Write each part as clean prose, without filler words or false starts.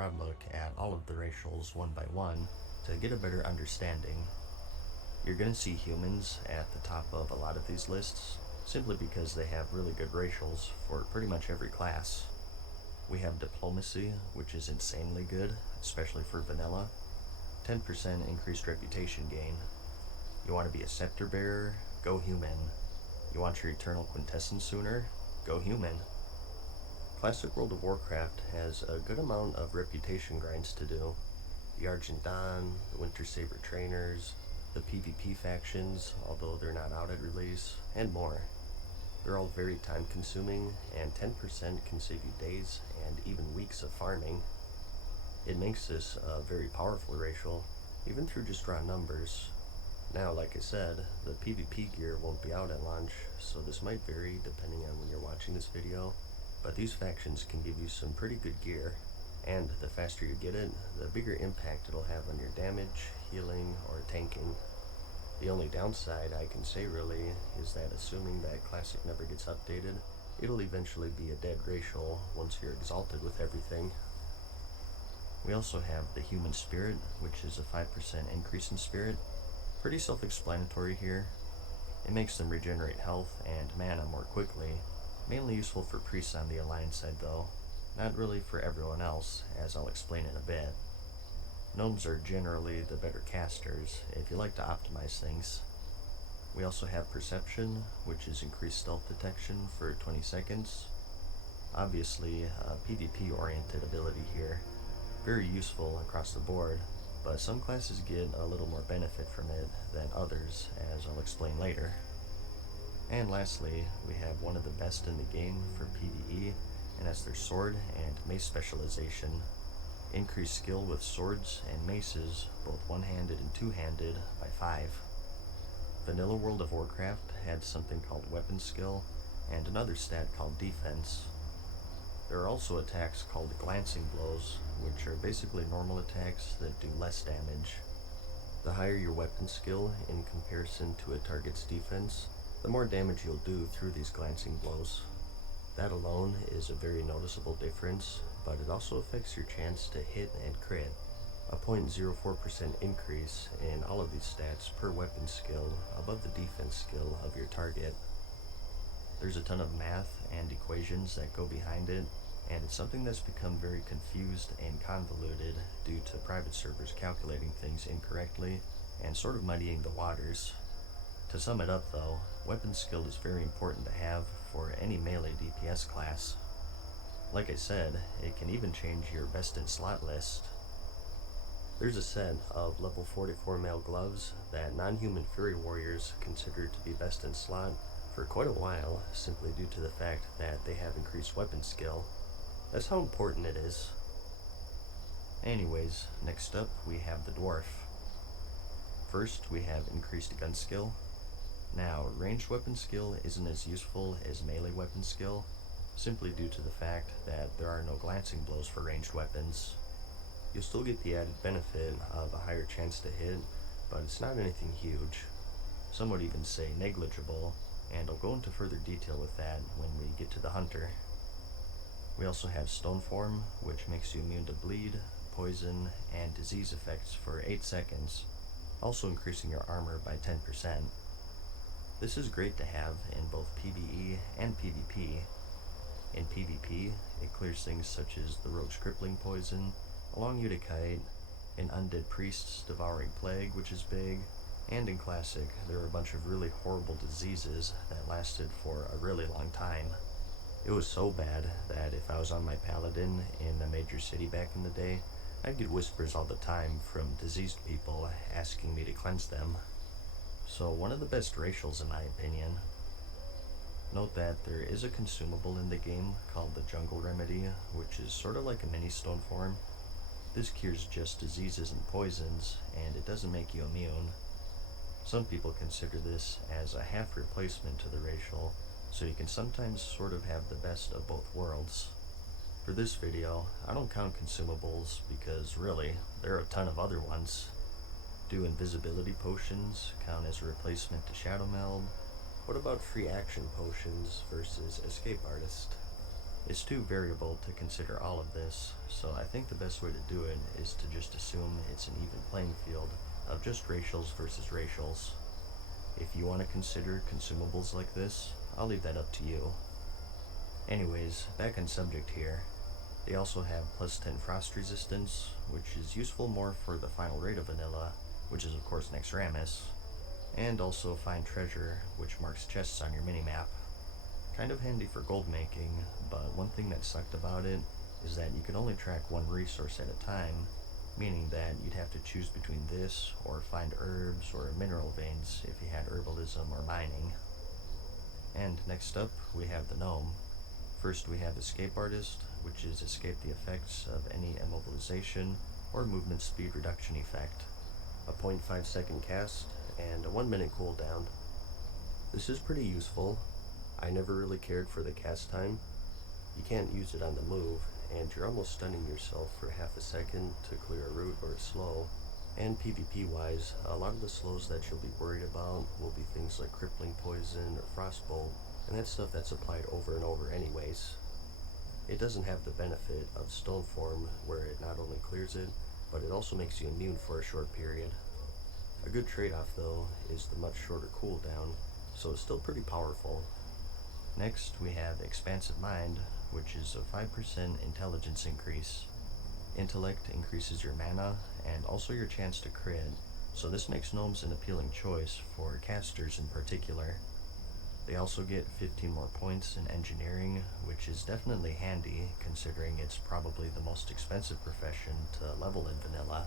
broad look at all of the racials one by one to get a better understanding. You're going to see humans at the top of a lot of these lists, simply because they have really good racials for pretty much every class. We have diplomacy, which is insanely good, especially for vanilla. 10% increased reputation gain. You want to be a scepter bearer? Go human. You want your eternal quintessence sooner? Go human. Classic World of Warcraft has a good amount of reputation grinds to do. The Argent Dawn, the Winter Saber Trainers, the PvP factions, although they're not out at release, and more. They're all very time consuming, and 10% can save you days and even weeks of farming. It makes this a very powerful racial, even through just raw numbers. Now, like I said, the PvP gear won't be out at launch, so this might vary depending on when you're watching this video, but these factions can give you some pretty good gear, and the faster you get it, the bigger impact it'll have on your damage, healing, or tanking. The only downside I can say really is that assuming that Classic never gets updated, it'll eventually be a dead racial once you're exalted with everything. We also have the Human Spirit, which is a 5% increase in spirit. Pretty self-explanatory here. It makes them regenerate health and mana more quickly, mainly useful for priests on the Alliance side though, not really for everyone else, as I'll explain in a bit. Gnomes are generally the better casters, if you like to optimize things. We also have Perception, which is increased stealth detection for 20 seconds. Obviously, a PvP-oriented ability here. Very useful across the board, but some classes get a little more benefit from it than others, as I'll explain later. And lastly, we have one of the best in the game for PvE, and that's their sword and mace specialization. Increased skill with swords and maces, both one-handed and two-handed, by 5. Vanilla World of Warcraft had something called weapon skill, and another stat called defense. There are also attacks called glancing blows, which are basically normal attacks that do less damage. The higher your weapon skill in comparison to a target's defense, the more damage you'll do through these glancing blows. That alone is a very noticeable difference, but it also affects your chance to hit and crit. A 0.04% increase in all of these stats per weapon skill above the defense skill of your target. There's a ton of math and equations that go behind it, and it's something that's become very confused and convoluted due to private servers calculating things incorrectly and sort of muddying the waters. To sum it up though, weapon skill is very important to have for any melee DPS class. Like I said, it can even change your best in slot list. There's a set of level 44 male gloves that non-human furry warriors consider to be best in slot for quite a while, simply due to the fact that they have increased weapon skill. That's how important it is. Anyways, next up we have the dwarf. First we have increased gun skill. Now, ranged weapon skill isn't as useful as melee weapon skill, simply due to the fact that there are no glancing blows for ranged weapons. You'll still get the added benefit of a higher chance to hit, but it's not anything huge. Some would even say negligible, and I'll go into further detail with that when we get to the hunter. We also have Stone Form, which makes you immune to bleed, poison, and disease effects for 8 seconds, also increasing your armor by 10%. This is great to have in both PvE and PvP. In PvP, it clears things such as the Rogue's Crippling Poison, a Long Uticite, an Undead Priest's Devouring Plague, which is big, and in Classic, there are a bunch of really horrible diseases that lasted for a really long time. It was so bad that if I was on my paladin in a major city back in the day, I'd get whispers all the time from diseased people asking me to cleanse them. So one of the best racials in my opinion. Note that there is a consumable in the game called the Jungle Remedy, which is sort of like a mini Stone Form. This cures just diseases and poisons, and it doesn't make you immune. Some people consider this as a half replacement to the racial, so you can sometimes sort of have the best of both worlds. For this video, I don't count consumables because really, there are a ton of other ones. Do invisibility potions count as a replacement to Shadow Meld? What about free action potions versus Escape Artist? It's too variable to consider all of this, so I think the best way to do it is to just assume it's an even playing field of just racials versus racials. If you want to consider consumables like this, I'll leave that up to you. Anyways, back on subject here. They also have plus 10 frost resistance, which is useful more for the final raid of vanilla, which is of course Nexramus, and also find treasure, which marks chests on your minimap. Kind of handy for gold making, but one thing that sucked about it is that you could only track one resource at a time, meaning that you'd have to choose between this or find herbs or mineral veins if you had herbalism or mining. And next up, we have the gnome. First we have Escape Artist, which is escape the effects of any immobilization or movement speed reduction effect. A 0.5 second cast and a 1 minute cooldown. This is pretty useful. I never really cared for the cast time. You can't use it on the move, and you're almost stunning yourself for half a second to clear a route or a slow. And PvP wise, a lot of the slows that you'll be worried about will be things like crippling poison or frostbolt, and that's stuff that's applied over and over anyways. It doesn't have the benefit of stone form, where it not only clears it, but it also makes you immune for a short period. A good trade-off though is the much shorter cooldown, so it's still pretty powerful. Next we have Expansive Mind, which is a 5% intelligence increase. Intellect increases your mana and also your chance to crit, so this makes gnomes an appealing choice for casters in particular. They also get 15 more points in engineering, which is definitely handy considering it's probably the most expensive profession to level in vanilla.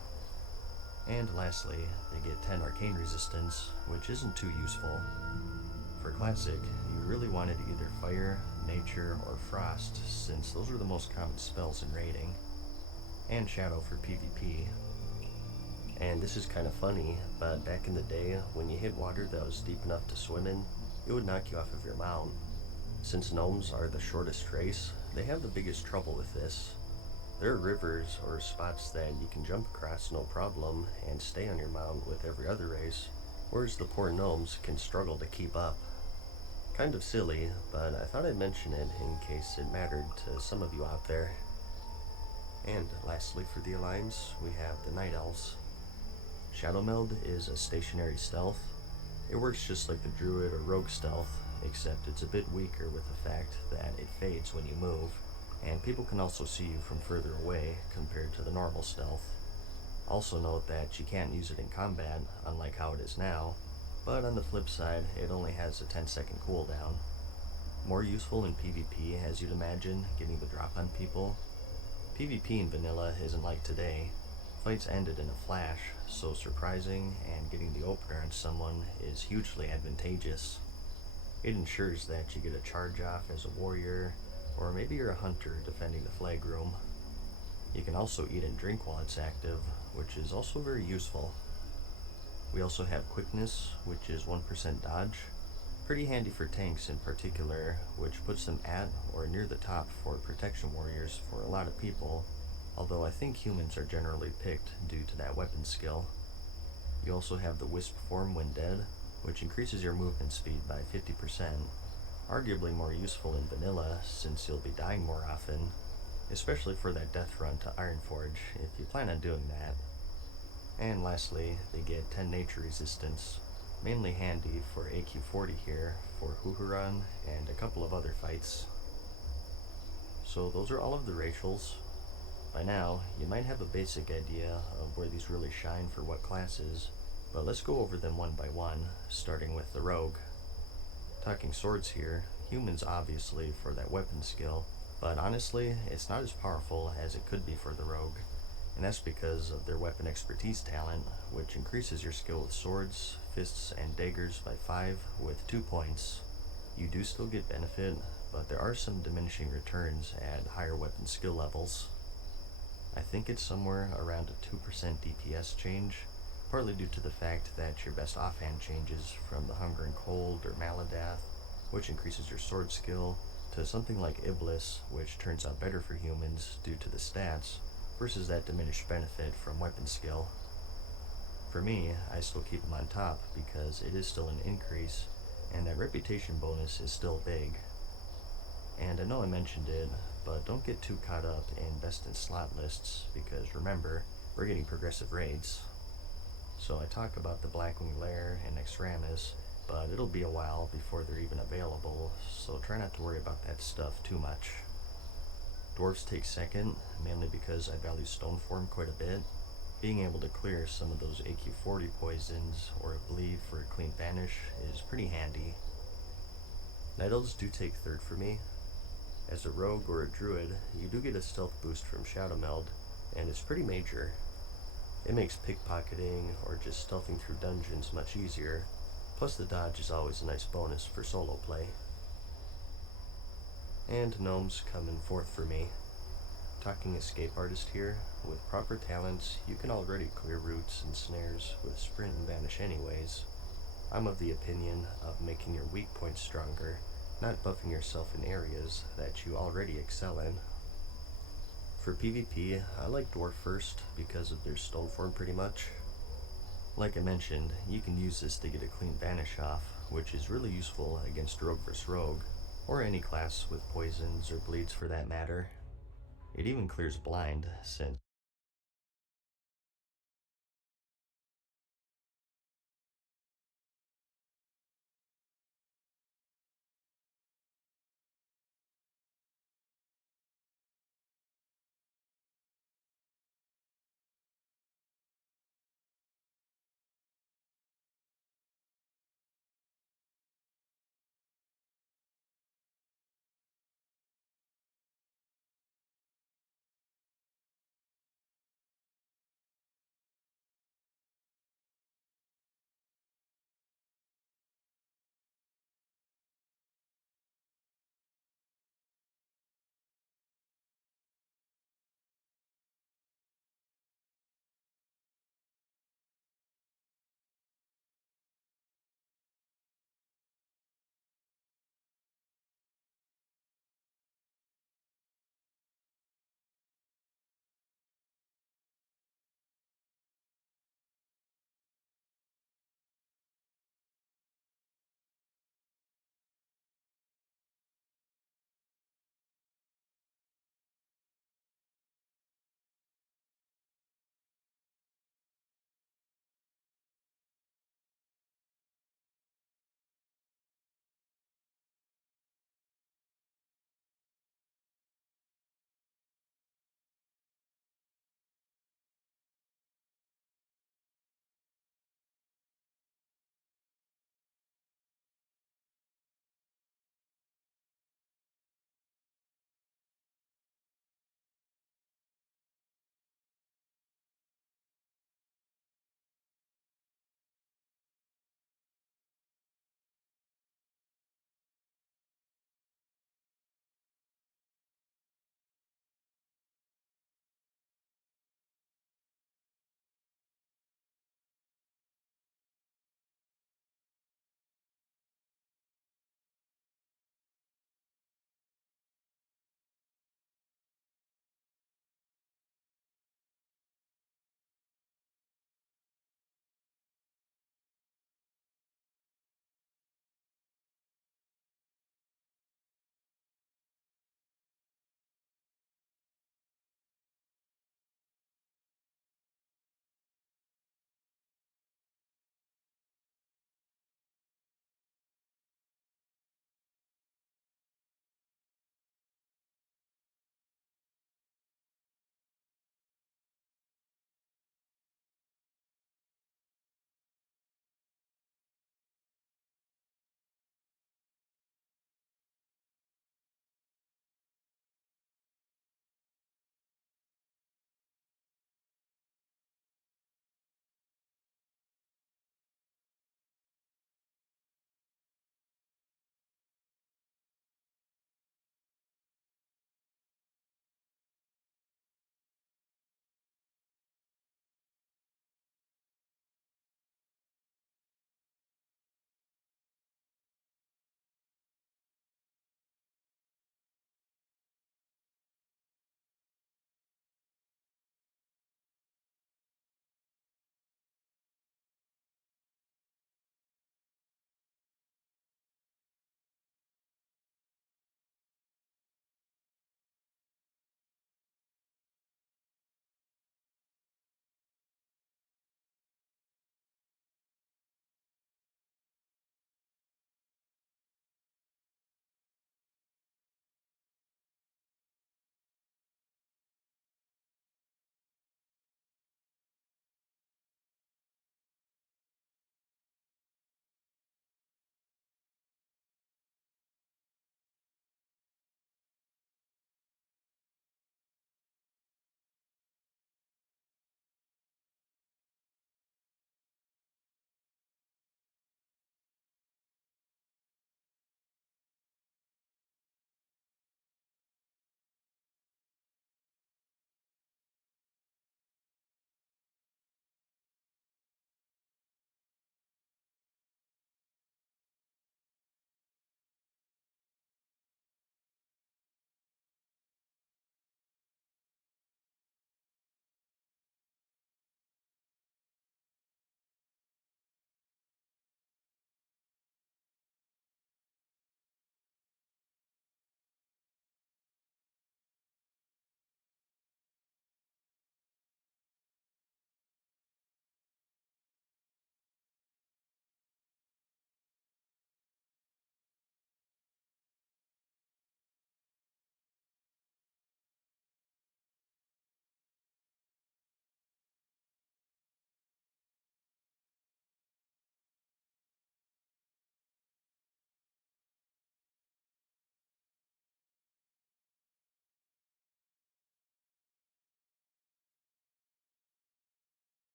And lastly, they get 10 arcane resistance, which isn't too useful. For classic, you really wanted either fire, nature, or frost, since those are the most common spells in raiding. And shadow for PvP. And this is kind of funny, but back in the day, when you hit water that was deep enough to swim in, it would knock you off of your mount. Since gnomes are the shortest race, they have the biggest trouble with this. There are rivers or spots that you can jump across no problem and stay on your mount with every other race, whereas the poor gnomes can struggle to keep up. Kind of silly, but I thought I'd mention it in case it mattered to some of you out there. And lastly for the Alliance, we have the Night Elves. Shadow Meld is a stationary stealth. It works just like the Druid or Rogue stealth, except it's a bit weaker with the fact that it fades when you move, and people can also see you from further away compared to the normal stealth. Also note that you can't use it in combat, unlike how it is now, but on the flip side, it only has a 10-second cooldown. More useful in PvP, as you'd imagine, getting the drop on people. PvP in vanilla isn't like today. Fights ended in a flash, so surprising and getting the opener on someone is hugely advantageous. It ensures that you get a charge off as a warrior, or maybe you're a hunter defending the flag room. You can also eat and drink while it's active, which is also very useful. We also have Quickness, which is 1% dodge. Pretty handy for tanks in particular, which puts them at or near the top for protection warriors for a lot of people, although I think humans are generally picked due to that weapon skill. You also have the Wisp form when dead, which increases your movement speed by 50%, arguably more useful in vanilla since you'll be dying more often, especially for that death run to Ironforge if you plan on doing that. And lastly, they get 10 nature resistance, mainly handy for AQ40 here, for Huhuran, and a couple of other fights. So those are all of the racials. By now, you might have a basic idea of where these really shine for what classes, but let's go over them one by one, starting with the rogue. Talking swords here, humans obviously for that weapon skill, but honestly, it's not as powerful as it could be for the rogue, and that's because of their weapon expertise talent, which increases your skill with swords, fists, and daggers by 5 with 2 points. You do still get benefit, but there are some diminishing returns at higher weapon skill levels. I think it's somewhere around a 2% DPS change, partly due to the fact that your best offhand changes from the Hunger and Cold or Maladath, which increases your sword skill, to something like Iblis, which turns out better for humans due to the stats, versus that diminished benefit from weapon skill. For me, I still keep them on top because it is still an increase, and that reputation bonus is still big. And I know I mentioned it, but don't get too caught up in best in slot lists because remember, we're getting progressive raids. So I talk about the Blackwing Lair and Extremis, but it'll be a while before they're even available, so try not to worry about that stuff too much. Dwarves take second, mainly because I value Stoneform quite a bit. Being able to clear some of those AQ40 poisons or a bleed for a clean vanish is pretty handy. Night Elves do take third for me. As a rogue or a druid, you do get a stealth boost from Shadow Meld, and it's pretty major. It makes pickpocketing or just stealthing through dungeons much easier, plus the dodge is always a nice bonus for solo play. And gnomes come in fourth for me. Talking escape artist here, with proper talents, you can already clear roots and snares with sprint and vanish anyways. I'm of the opinion of making your weak points stronger, not buffing yourself in areas that you already excel in. For PvP, I like Dwarf first because of their stone form pretty much. Like I mentioned, you can use this to get a clean vanish off, which is really useful against rogue vs rogue, or any class with poisons or bleeds for that matter. It even clears blind, since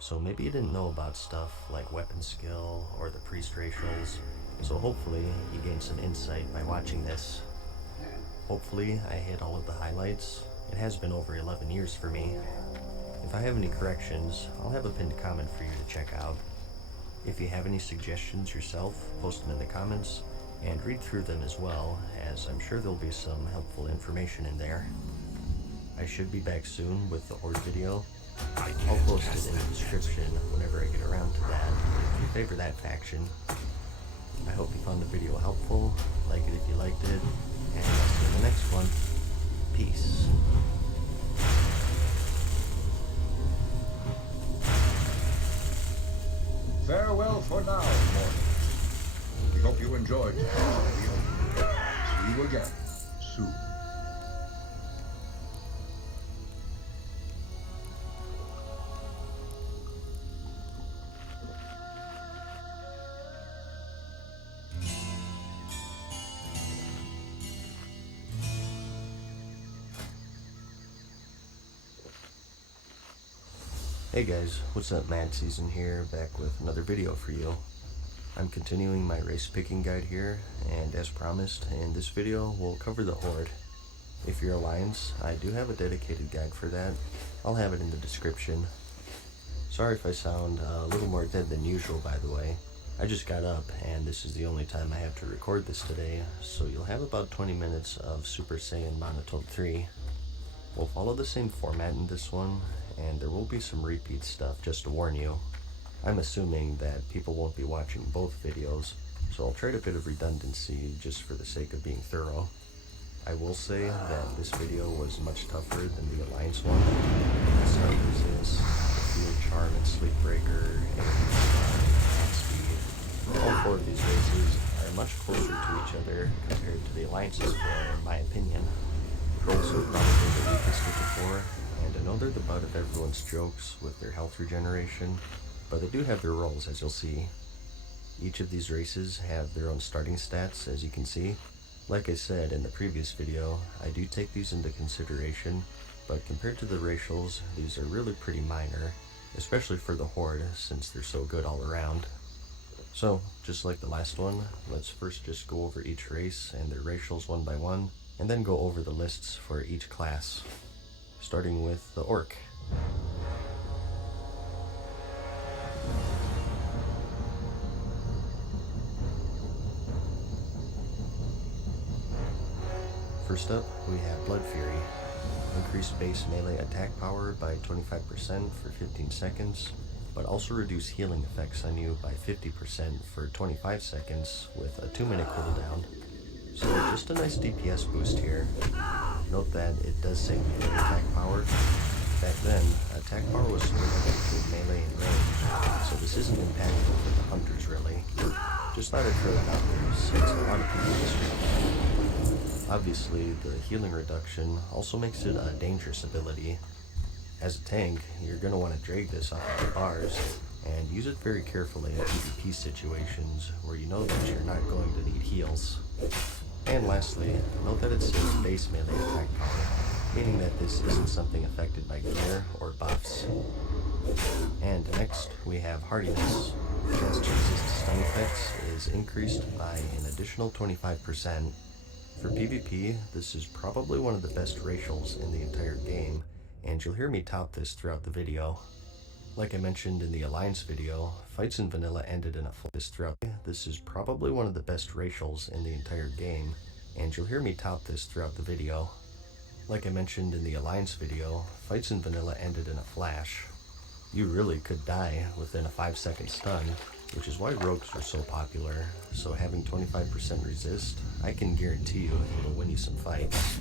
so maybe you didn't know about stuff like weapon skill or the priest racials, so hopefully you gained some insight by watching this. Hopefully I hit all of the highlights. It has been over 11 years for me. If I have any corrections, I'll have a pinned comment for you to check out. If you have any suggestions yourself, post them in the comments, and read through them as well, as I'm sure there'll be some helpful information in there. I should be back soon with the Horde video. I'll post it in the description whenever I get around to that, if you favor that faction. I hope you found the video helpful, like it if you liked it, and I'll see you in the next one. Peace. Farewell for now, mortal. We hope you enjoyed the video. See you again soon. Hey guys, what's up? Mad Season here, back with another video for you. I'm continuing my race picking guide here, and as promised, in this video we'll cover the Horde. If you're Alliance, I do have a dedicated guide for that. I'll have it in the description. Sorry if I sound a little more dead than usual, by the way. I just got up, and this is the only time I have to record this today, so you'll have about 20 minutes of Super Saiyan Monotone 3. We'll follow the same format in this one, and there will be some repeat stuff, just to warn you. I'm assuming that people won't be watching both videos, so I'll trade a bit of redundancy just for the sake of being thorough. I will say that this video was much tougher than the Alliance one. Start Resist, Field Charm and Sleep Breaker, and Speed. All four of these races are much closer to each other compared to the Alliance's four, in my opinion. Trolls are probably the weakest of the four, and I know they're the butt of everyone's jokes with their health regeneration, but they do have their roles, as you'll see. Each of these races have their own starting stats, as you can see. Like I said in the previous video, I do take these into consideration, but compared to the racials, these are really pretty minor, especially for the Horde, since they're so good all around. So, just like the last one, let's first just go over each race and their racials one by one, and then go over the lists for each class. Starting with the Orc. First up, we have Blood Fury. Increase base melee attack power by 25% for 15 seconds, but also reduce healing effects on you by 50% for 25 seconds with a 2-minute cooldown. So just a nice DPS boost here. Note that it does say melee attack power. Back then, attack power was limited to melee and range, so this isn't impactful for the hunters really. Just thought I'd throw that out there since a lot of people disregard it. Obviously, the healing reduction also makes it a dangerous ability. As a tank, you're going to want to drag this off of the bars, and use it very carefully in PvP situations where you know that you're not going to need heals. And lastly, note that it says base melee attack power, meaning that this isn't something affected by gear or buffs. And next, we have Hardiness. Chance to resist stun effects is increased by an additional 25%. For PvP, this is probably one of the best racials in the entire game, and you'll hear me tout this throughout the video. Like I mentioned in the Alliance video, fights in vanilla ended in a throughout. This is probably one of the best racials in the entire game, and you'll hear me tout this throughout the video. Like I mentioned in the Alliance video, fights in vanilla ended in a flash. You really could die within a 5-second stun, which is why rogues are so popular, so having 25% resist, I can guarantee you it'll win you some fights.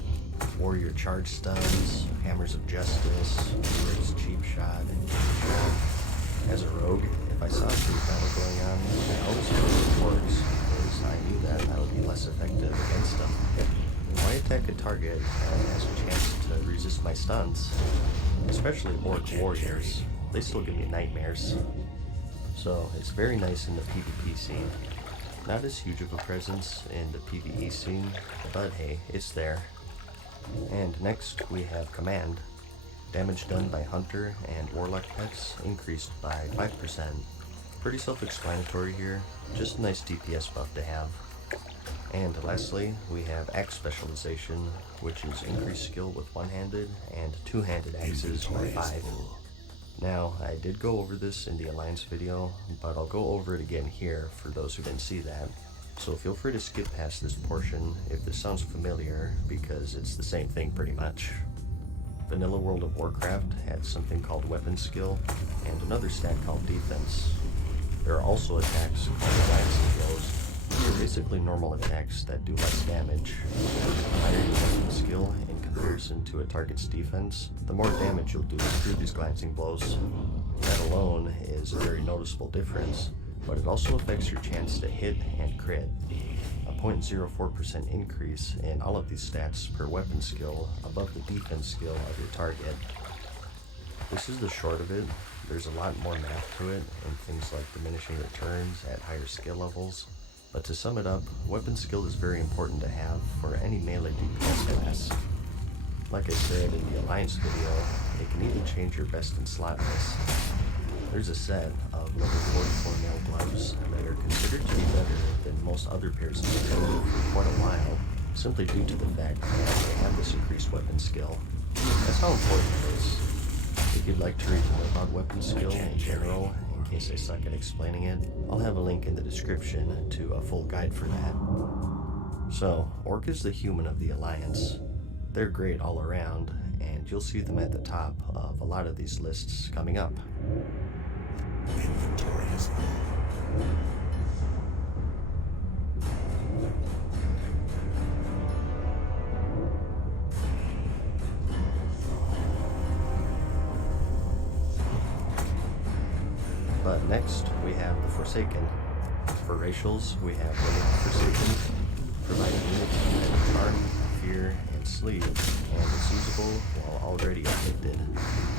Warrior charge stuns, hammers of justice, raise cheap shot, and cheap shot. As a rogue, if I saw a cheap battle going on, I always use the orcs, because I knew that I would be less effective against them. Why attack a target that has a chance to resist my stuns? Especially orc warriors, they still give me nightmares. So it's very nice in the PvP scene. Not as huge of a presence in the PvE scene, but hey, it's there. And next we have Command. Damage done by Hunter and Warlock pets increased by 5%. Pretty self-explanatory here, just a nice DPS buff to have. And lastly, we have axe specialization, which is increased skill with one-handed and two-handed axes by 5. Now, I did go over this in the Alliance video, but I'll go over it again here for those who didn't see that. So feel free to skip past this portion if this sounds familiar, because it's the same thing pretty much. Vanilla World of Warcraft had something called weapon skill, and another stat called defense. There are also attacks called glancing blows. They're basically normal attacks that do less damage. The higher your weapon skill in comparison to a target's defense, the more damage you'll do through these glancing blows. That alone is a very noticeable difference, but it also affects your chance to hit and crit. A 0.04% increase in all of these stats per weapon skill above the defense skill of your target. This is the short of it. There's a lot more math to it, and things like diminishing returns at higher skill levels. But to sum it up, weapon skill is very important to have for any melee DPS class. Like I said in the Alliance video, it can even change your best in slot list. There's a set of level 44 nail gloves that are considered to be better than most other pairs of skill for quite a while, simply due to the fact that they have this increased weapon skill. That's how important it is. If you'd like to read more about weapon skill in general, in case I suck at explaining it, I'll have a link in the description to a full guide for that. So, Orc is the human of the Alliance. They're great all around, and you'll see them at the top of a lot of these lists coming up. Inventory is full. But next, we have the Forsaken. For racials, we have the Forsaken, providing unity and charm, fear, and sleep, and it's usable while already afflicted.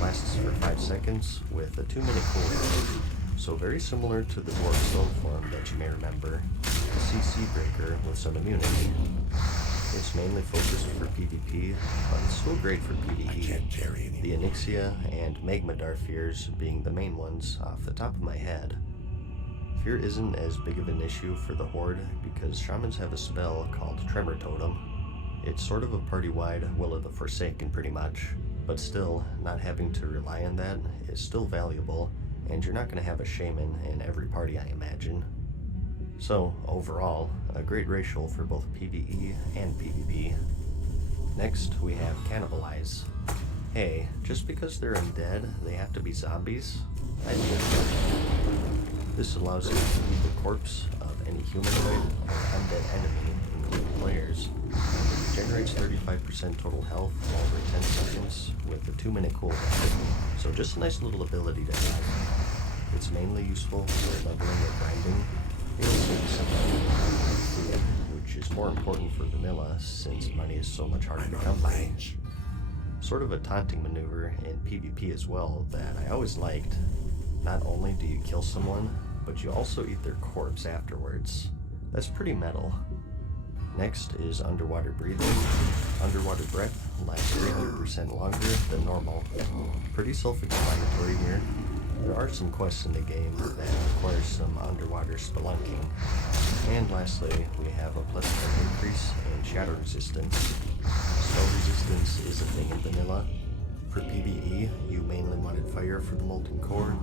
Lasts for 5 seconds with a 2-minute cooldown, so very similar to the Dwarf Soul form that you may remember, a CC breaker with some immunity. It's mainly focused for PvP, but it's still great for PvE. The Onyxia and Magmadar fears being the main ones off the top of my head. Fear isn't as big of an issue for the Horde because shamans have a spell called Tremor Totem. It's sort of a party-wide Will of the Forsaken pretty much, but still, not having to rely on that is still valuable, and you're not going to have a shaman in every party, I imagine. So, overall, a great racial for both PvE and PvP. Next, we have Cannibalize. Hey, just because they're undead, they have to be zombies? I'd be offended. This allows you to eat the corpse of any humanoid or undead enemy, including players. It generates 35% total health over 10 seconds with a 2-minute cooldown, so just a nice little ability to have. It's mainly useful for leveling or grinding. It'll save you some money on food, which is more important for vanilla since money is so much harder to come by. Sort of a taunting maneuver in PvP as well that I always liked. Not only do you kill someone, but you also eat their corpse afterwards. That's pretty metal. Next is Underwater Breathing. Underwater breath lasts 300% longer than normal. Pretty self-explanatory here. There are some quests in the game that require some underwater spelunking. And lastly, we have a +10 increase in shadow resistance. Spell resistance is a thing in vanilla. For PvE, you mainly wanted Fire for the Molten Core,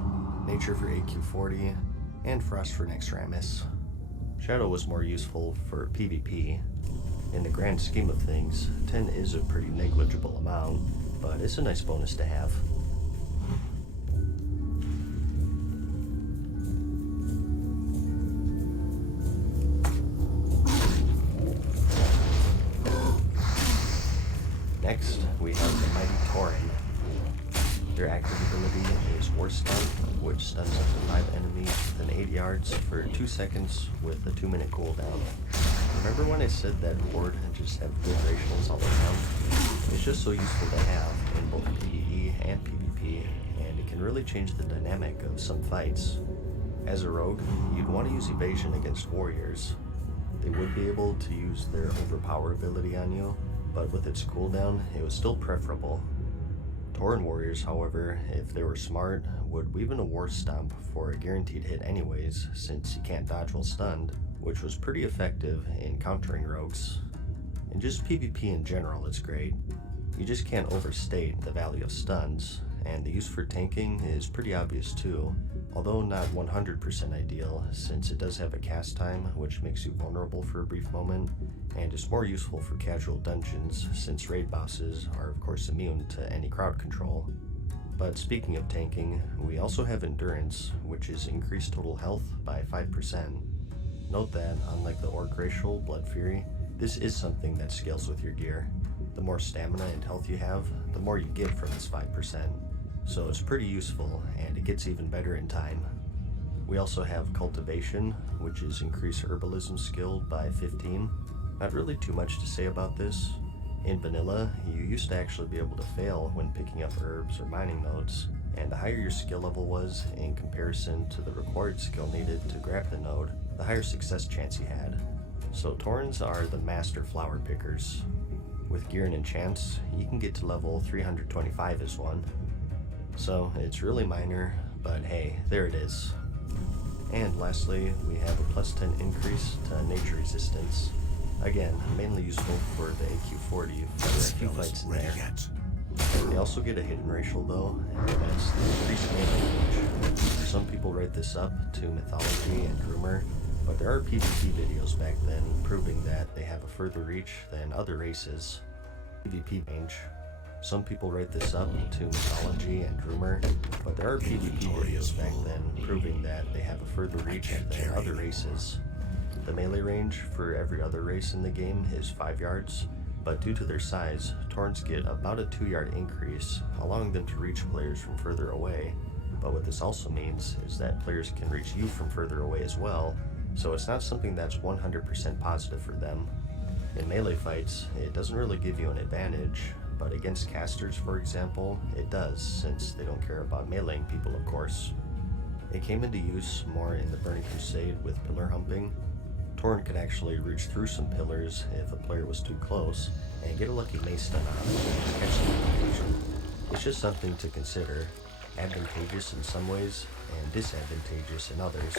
Nature for AQ40, and Frost for Nextramus. Shadow was more useful for PvP. In the grand scheme of things, 10 is a pretty negligible amount, but it's a nice bonus to have. Next, we have the Mighty Tauren. Their active ability is War Stun, which stuns up to 5 enemies within 8 yards for 2 seconds with a 2-minute cooldown. Remember when I said that Horde just have good racials all around? It's just so useful to have in both PvE and PvP, and it can really change the dynamic of some fights. As a rogue, you'd want to use evasion against warriors. They would be able to use their overpower ability on you, but with its cooldown, it was still preferable. Tauren warriors, however, if they were smart, would weave in a war stomp for a guaranteed hit anyways, since you can't dodge while stunned, which was pretty effective in countering rogues. And just PvP in general is great. You just can't overstate the value of stuns, and the use for tanking is pretty obvious too, although not 100% ideal, since it does have a cast time which makes you vulnerable for a brief moment, and is more useful for casual dungeons since raid bosses are of course immune to any crowd control. But speaking of tanking, we also have endurance, which is increased total health by 5%. Note that, unlike the Orc Racial Blood Fury, this is something that scales with your gear. The more stamina and health you have, the more you get from this 5%. So it's pretty useful, and it gets even better in time. We also have Cultivation, which is increased herbalism skill by 15. Not really too much to say about this. In vanilla, you used to actually be able to fail when picking up herbs or mining nodes, and the higher your skill level was in comparison to the required skill needed to grab the node, the higher success chance you had. So Taurens are the master flower pickers. With gear and enchants, you can get to level 325 as one. So it's really minor, but hey, there it is. And lastly, we have a plus 10 increase to nature resistance. Again, mainly useful for the AQ40 for a few fights in there. They also get a hidden racial though, and that's the increased melee range. Some people write this up to mythology and rumor, but there are PvP videos back then proving that they have a further reach than other races. PvP range. Some people write this up to mythology and rumor, but there are PvP videos back then proving that they have a further reach than other races. The melee range for every other race in the game is 5 yards, but due to their size, Taurens get about a 2-yard increase, allowing them to reach players from further away. But what this also means is that players can reach you from further away as well, so it's not something that's 100% positive for them. In melee fights, it doesn't really give you an advantage, but against casters, for example, it does, since they don't care about meleeing people, of course. It came into use more in the Burning Crusade with pillar humping. Tauren could actually reach through some pillars if a player was too close, and get a lucky mace stun on them and catch them on occasion. It's just something to consider, advantageous in some ways, and disadvantageous in others.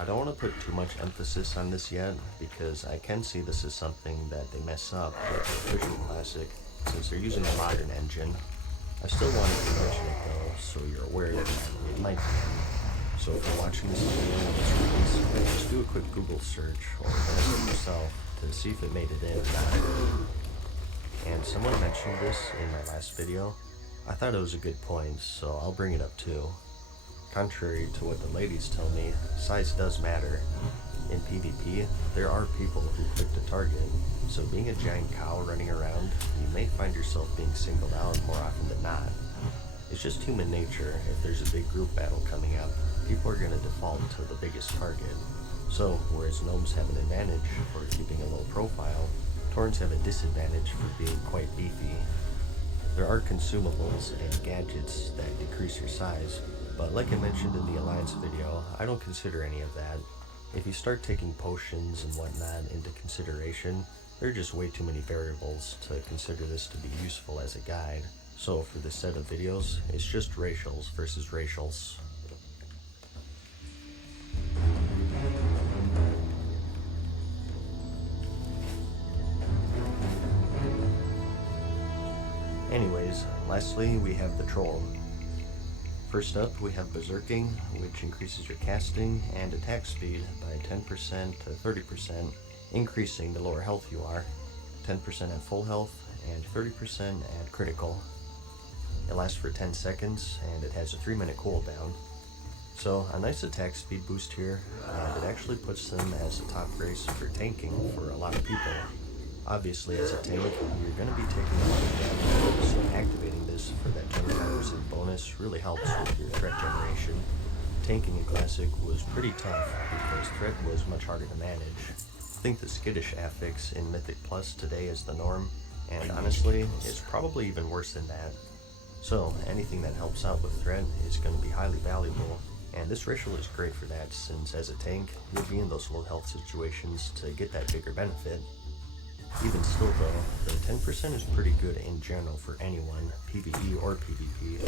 I don't want to put too much emphasis on this yet, because I can see this as something that they mess up with the Official Classic, since they're using a modern engine. I still wanted to mention it though, so you're aware that it might be. So if you're watching this video when it's released, just do a quick Google search or test it yourself to see if it made it in or not. And someone mentioned this in my last video. I thought it was a good point, so I'll bring it up too. Contrary to what the ladies tell me, size does matter. In PvP, there are people who click to target, so being a giant cow running around, you may find yourself being singled out more often than not. It's just human nature. If there's a big group battle coming up, people are going to default to the biggest target. So, whereas gnomes have an advantage for keeping a low profile, Taurens have a disadvantage for being quite beefy. There are consumables and gadgets that decrease your size, but like I mentioned in the Alliance video, I don't consider any of that. If you start taking potions and whatnot into consideration, there are just way too many variables to consider this to be useful as a guide. So for this set of videos, it's just racials versus racials. Anyways, lastly we have the Troll. First up, we have Berserking, which increases your casting and attack speed by 10% to 30%, increasing the lower health you are, 10% at full health and 30% at critical. It lasts for 10 seconds and it has a 3-minute cooldown. So a nice attack speed boost here, and it actually puts them as a top race for tanking for a lot of people. Obviously, as a tank, you're going to be taking a lot of damage, so activating this for that 25% bonus really helps with your threat generation. Tanking in Classic was pretty tough because threat was much harder to manage. I think the skittish affix in Mythic Plus today is the norm, and honestly, it's probably even worse than that. So anything that helps out with threat is going to be highly valuable, and this racial is great for that, since as a tank, you'll be in those low health situations to get that bigger benefit. Even still though, the 10% is pretty good in general for anyone, PvE or PvP.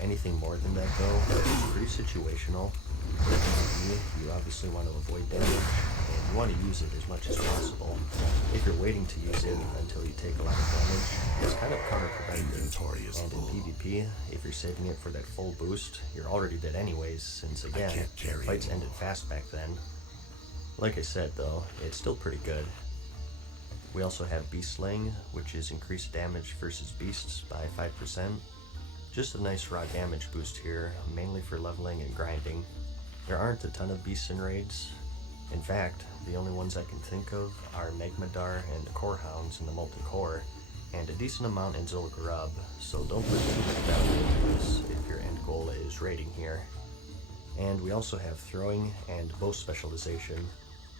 Anything more than that though is pretty situational. For PvE, you obviously want to avoid damage, and you want to use it as much as possible. If you're waiting to use it until you take a lot of damage, it's kind of counterproductive. And in PvP, if you're saving it for that full boost, you're already dead anyways, since again, fights ended fast back then. Like I said though, it's still pretty good. We also have Beast Slaying, which is increased damage versus beasts by 5%. Just a nice raw damage boost here, mainly for leveling and grinding. There aren't a ton of beasts in raids. In fact, the only ones I can think of are Magmadar and the Core Hounds in the Molten Core, and a decent amount in Zul'Gurub, so don't put too much value into this if your end goal is raiding here. And we also have Throwing and Bow Specialization.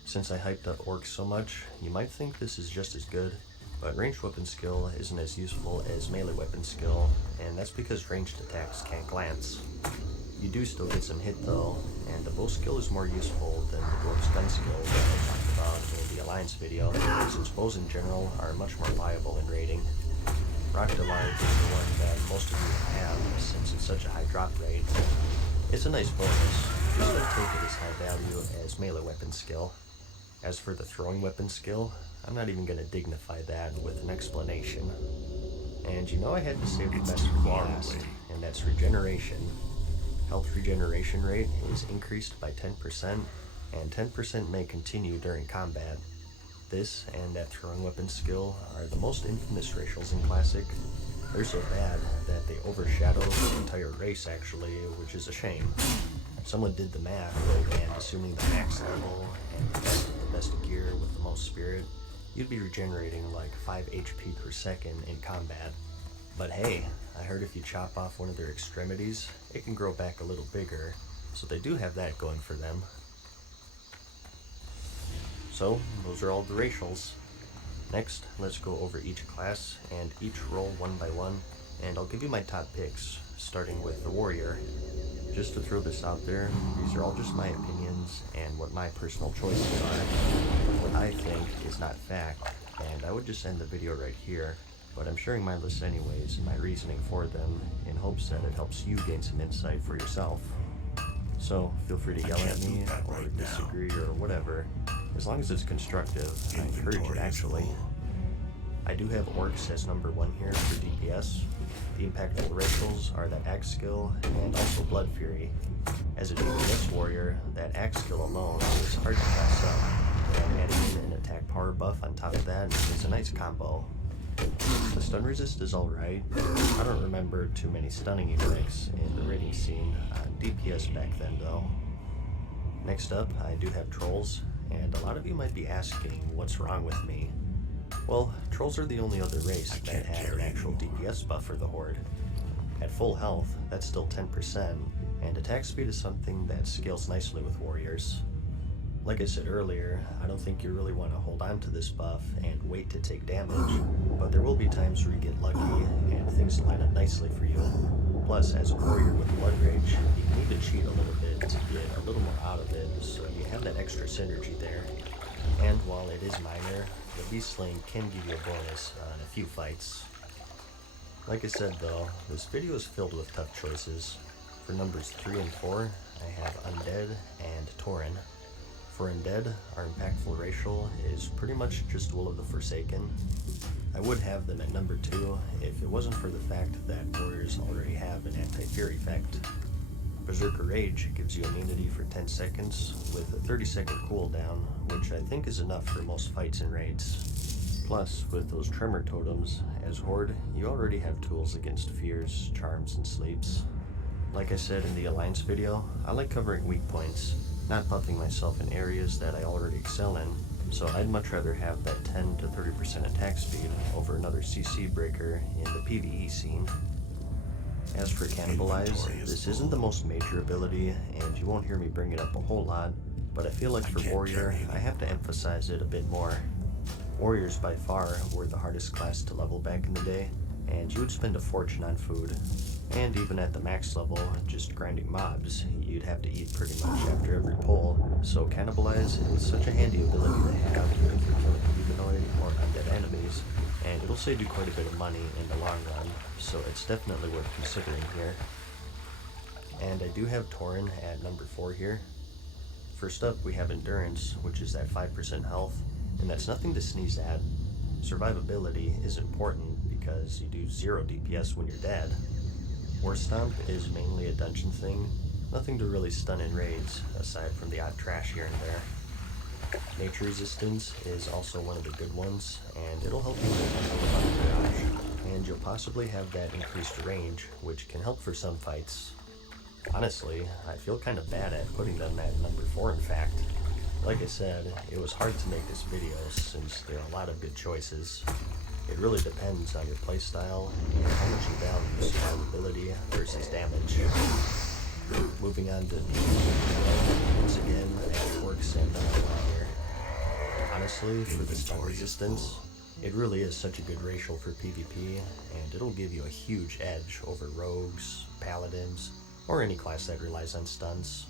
Since I hyped up Orcs so much, you might think this is just as good, but ranged weapon skill isn't as useful as melee weapon skill, and that's because ranged attacks can't glance. You do still get some hit though, and the bow skill is more useful than the dwarf's gun skill that I talked about in the Alliance video, since bows in general are much more viable in raiding. Rocket Large is the one that most of you have, since it's such a high drop rate. It's a nice bonus, just don't take it as high value as melee weapon skill. As for the throwing weapon skill, I'm not even going to dignify that with an explanation. And you know I had to save the best for last, and that's regeneration. Health regeneration rate is increased by 10%, and 10% may continue during combat. This and that throwing weapon skill are the most infamous racials in Classic. They're so bad that they overshadow the entire race actually, which is a shame. Someone did the math, and assuming the max level and the best gear with the most spirit, you'd be regenerating like 5 HP per second in combat. But hey, I heard if you chop off one of their extremities, it can grow back a little bigger, so they do have that going for them. So, those are all the racials. Next, let's go over each class and each roll one by one, and I'll give you my top picks, starting with the warrior. Just to throw this out there, these are all just my opinions and what my personal choices are. What I think is not fact, and I would just end the video right here, but I'm sharing my list anyways and my reasoning for them in hopes that it helps you gain some insight for yourself. So feel free to yell at me or disagree or whatever, as long as it's constructive. I encourage it actually. I do have Orcs as number 1 here for DPS. The impactful racials are that Axe skill and also Blood Fury. As a DPS warrior, that Axe skill alone is hard to pass up, and adding in an attack power buff on top of that is a nice combo. The stun resist is alright. I don't remember too many stunning effects in the raiding scene on DPS back then though. Next up, I do have Trolls, and a lot of you might be asking what's wrong with me. Well, Trolls are the only other race that had an actual DPS buff for the Horde. At full health, that's still 10%, and attack speed is something that scales nicely with warriors. Like I said earlier, I don't think you really want to hold on to this buff and wait to take damage, but there will be times where you get lucky and things line up nicely for you. Plus, as a warrior with Blood Rage, you can even cheat a little bit to get a little more out of it, so you have that extra synergy there. And while it is minor, the Beast Slaying can give you a bonus on a few fights. Like I said though, this video is filled with tough choices. For numbers 3 and 4, I have Undead and Tauren. For Undead, our impactful racial is pretty much just Will of the Forsaken. I would have them at number 2 if it wasn't for the fact that warriors already have an anti-fear effect. Berserker Rage gives you immunity for 10 seconds with a 30-second cooldown, which I think is enough for most fights and raids. Plus, with those Tremor Totems, as Horde, you already have tools against fears, charms, and sleeps. Like I said in the Alliance video, I like covering weak points, not buffing myself in areas that I already excel in, so I'd much rather have that 10 to 30% attack speed over another CC breaker in the PvE scene. As for Cannibalize, this isn't the most major ability, and you won't hear me bring it up a whole lot, but I feel like for Warrior, I have to emphasize it a bit more. Warriors by far were the hardest class to level back in the day, and you would spend a fortune on food. And even at the max level, just grinding mobs, you'd have to eat pretty much after every pull. So Cannibalize is such a handy ability to have if you're killing humanoid or undead enemies, and it'll save you quite a bit of money in the long run, so it's definitely worth considering here. And I do have Tauren at number 4 here. First up, we have Endurance, which is that 5% health, and that's nothing to sneeze at. Survivability is important because you do 0 DPS when you're dead. War Stomp is mainly a dungeon thing, nothing to really stun in raids, aside from the odd trash here and there. Nature Resistance is also one of the good ones, and it'll help you with barrage, and you'll possibly have that increased range, which can help for some fights. Honestly, I feel kind of bad at putting them at number 4 in fact. Like I said, it was hard to make this video since there are a lot of good choices. It really depends on your playstyle and how much you value survivability versus damage. Moving on to PvP, once again, it works at number 1 here. Honestly, for the stun resistance, it really is such a good racial for PvP, and it'll give you a huge edge over rogues, paladins, or any class that relies on stuns.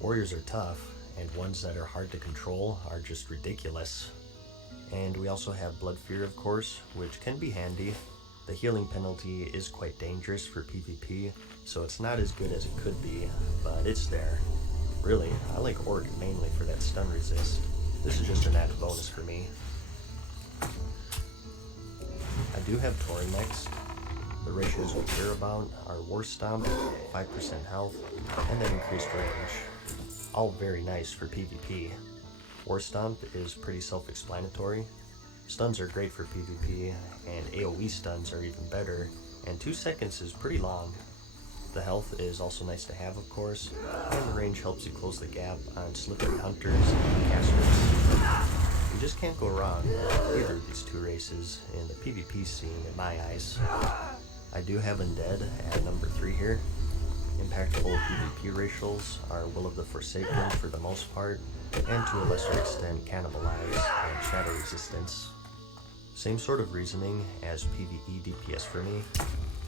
Warriors are tough, and ones that are hard to control are just ridiculous. And we also have Blood Fear, of course, which can be handy. The healing penalty is quite dangerous for PvP, so it's not as good as it could be, but it's there. Really, I like Orc mainly for that stun resist. This is just an added bonus for me. I do have Tauren next. The ratios we care about are War Stomp, 5% health, and that increased range. All very nice for PvP. War Stomp is pretty self-explanatory. Stuns are great for PvP, and AoE stuns are even better, and 2 seconds is pretty long. The health is also nice to have, of course, and the range helps you close the gap on slippery hunters and casters. You just can't go wrong with either of these 2 races in the PvP scene in my eyes. I do have Undead at number 3 here. Impactful PvP racials are Will of the Forsaken for the most part, and to a lesser extent Cannibalize and Shadow Resistance. Same sort of reasoning as PvE DPS for me.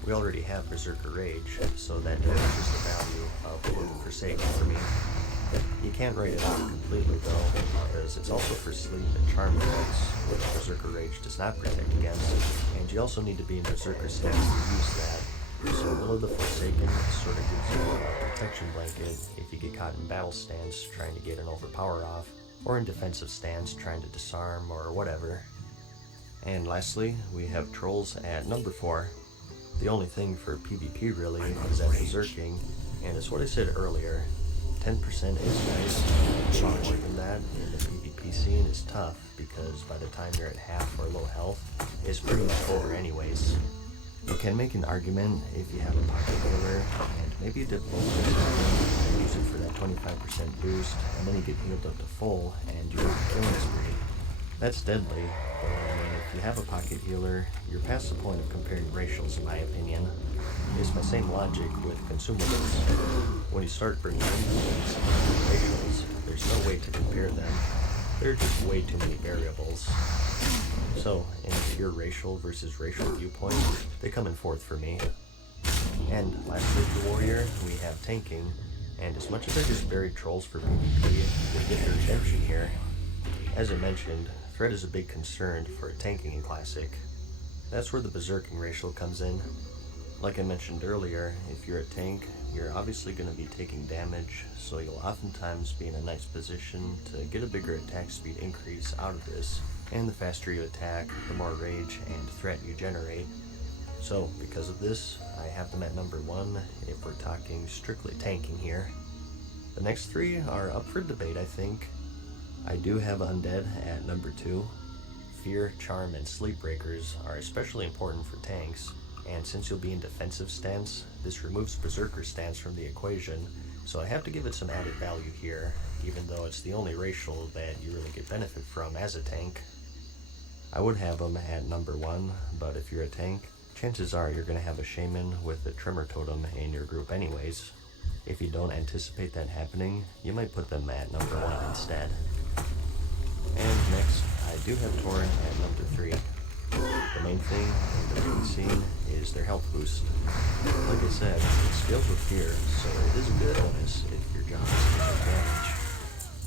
We already have Berserker Rage, so that diminishes the value of Will of the Forsaken for me. You can't write it out completely though, because it's also for sleep and charm effects, which Berserker Rage does not protect against, and you also need to be in Berserker stance to use that. So Will of the Forsaken sort of gives you a protection blanket if you get caught in battle stance trying to get an overpower off, or in defensive stance trying to disarm or whatever. And lastly, we have Trolls at number 4. The only thing for PvP really is that berserking, and it's what I said earlier, 10% is nice, but more than that in the PvP scene is tough because by the time you're at half or low health, it's pretty much over anyways. You can make an argument if you have a pocket healer and maybe dip low and use it for that 25% boost, and then you get healed up to full and you're on a killing spree. That's deadly, but I mean, if you have a pocket healer, you're past the point of comparing racials in my opinion. It's my same logic with consumables. When you start bringing in things like racials, there's no way to compare them. There are just way too many variables. So, in a pure racial versus racial viewpoint, they come in 4th for me. And lastly for Warrior, we have tanking, and as much as I just buried Trolls for PvP, they get their redemption here. As I mentioned, threat is a big concern for a tanking in Classic. That's where the berserking racial comes in. Like I mentioned earlier, if you're a tank, you're obviously going to be taking damage, so you'll oftentimes be in a nice position to get a bigger attack speed increase out of this, and the faster you attack, the more rage and threat you generate. So, because of this, I have them at number 1 if we're talking strictly tanking here. The next 3 are up for debate, I think. I do have Undead at number 2. Fear, Charm, and Sleep Breakers are especially important for tanks, and since you'll be in defensive stance, this removes Berserker stance from the equation, so I have to give it some added value here, even though it's the only racial that you really get benefit from as a tank. I would have them at number 1, but if you're a tank, chances are you're going to have a Shaman with a Tremor Totem in your group anyways. If you don't anticipate that happening, you might put them at number 1 instead. And next, I do have Tauren at number 3. The the main thing in the main scene is their health boost. Like I said, it scales with fear, so it is a good bonus if your job is to take damage.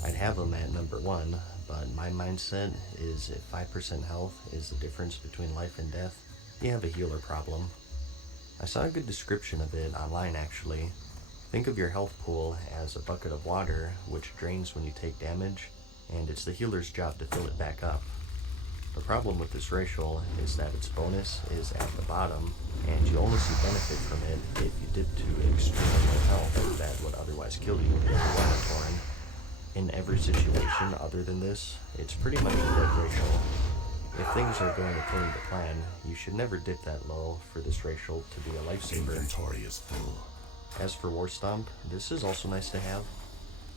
I'd have them at number 1, but my mindset is if 5% health is the difference between life and death, you have a healer problem. I saw a good description of it online actually. Think of your health pool as a bucket of water which drains when you take damage, and it's the healer's job to fill it back up. The problem with this racial is that its bonus is at the bottom, and you only see benefit from it if you dip to extremely low health that would otherwise kill you if you weren't torn. In every situation other than this, it's pretty much a dead racial. If things are going according to plan, you should never dip that low for this racial to be a lifesaver. Inventory is full. As for War Stomp, this is also nice to have.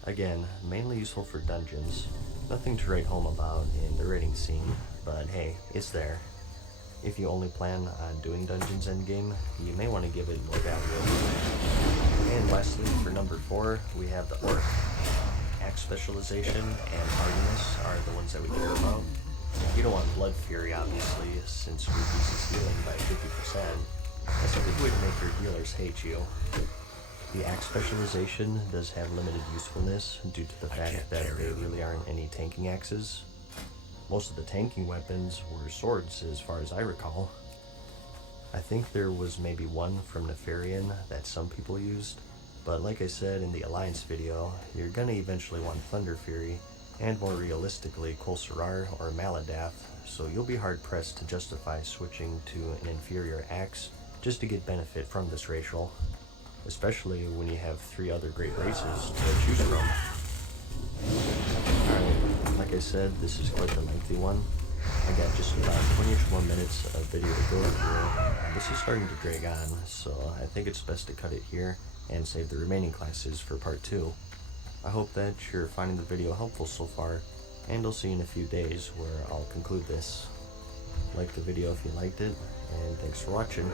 Again, mainly useful for dungeons. Nothing to write home about in the raiding scene, but hey, it's there. If you only plan on doing dungeons endgame, you may want to give it more value. And lastly, for number 4, we have the Orc. Axe specialization and hardiness are the ones that we care about. You don't want Blood Fury, obviously, since reduces healing by 50%. That's a good way to make your healers hate you. The axe specialization does have limited usefulness due to the fact that there really aren't any tanking axes. Most of the tanking weapons were swords, as far as I recall. I think there was maybe one from Nefarian that some people used, but like I said in the Alliance video, you're gonna eventually want Thunder Fury, and more realistically Kol Sirar or Maladath, so you'll be hard pressed to justify switching to an inferior axe just to get benefit from this racial, especially when you have 3 other great races to choose from. Alright, like I said, this is quite the lengthy one. I got just about 20-ish more minutes of video to go through. This is starting to drag on, so I think it's best to cut it here and save the remaining classes for part 2. I hope that you're finding the video helpful so far, and I'll see you in a few days where I'll conclude this. Like the video if you liked it, and thanks for watching.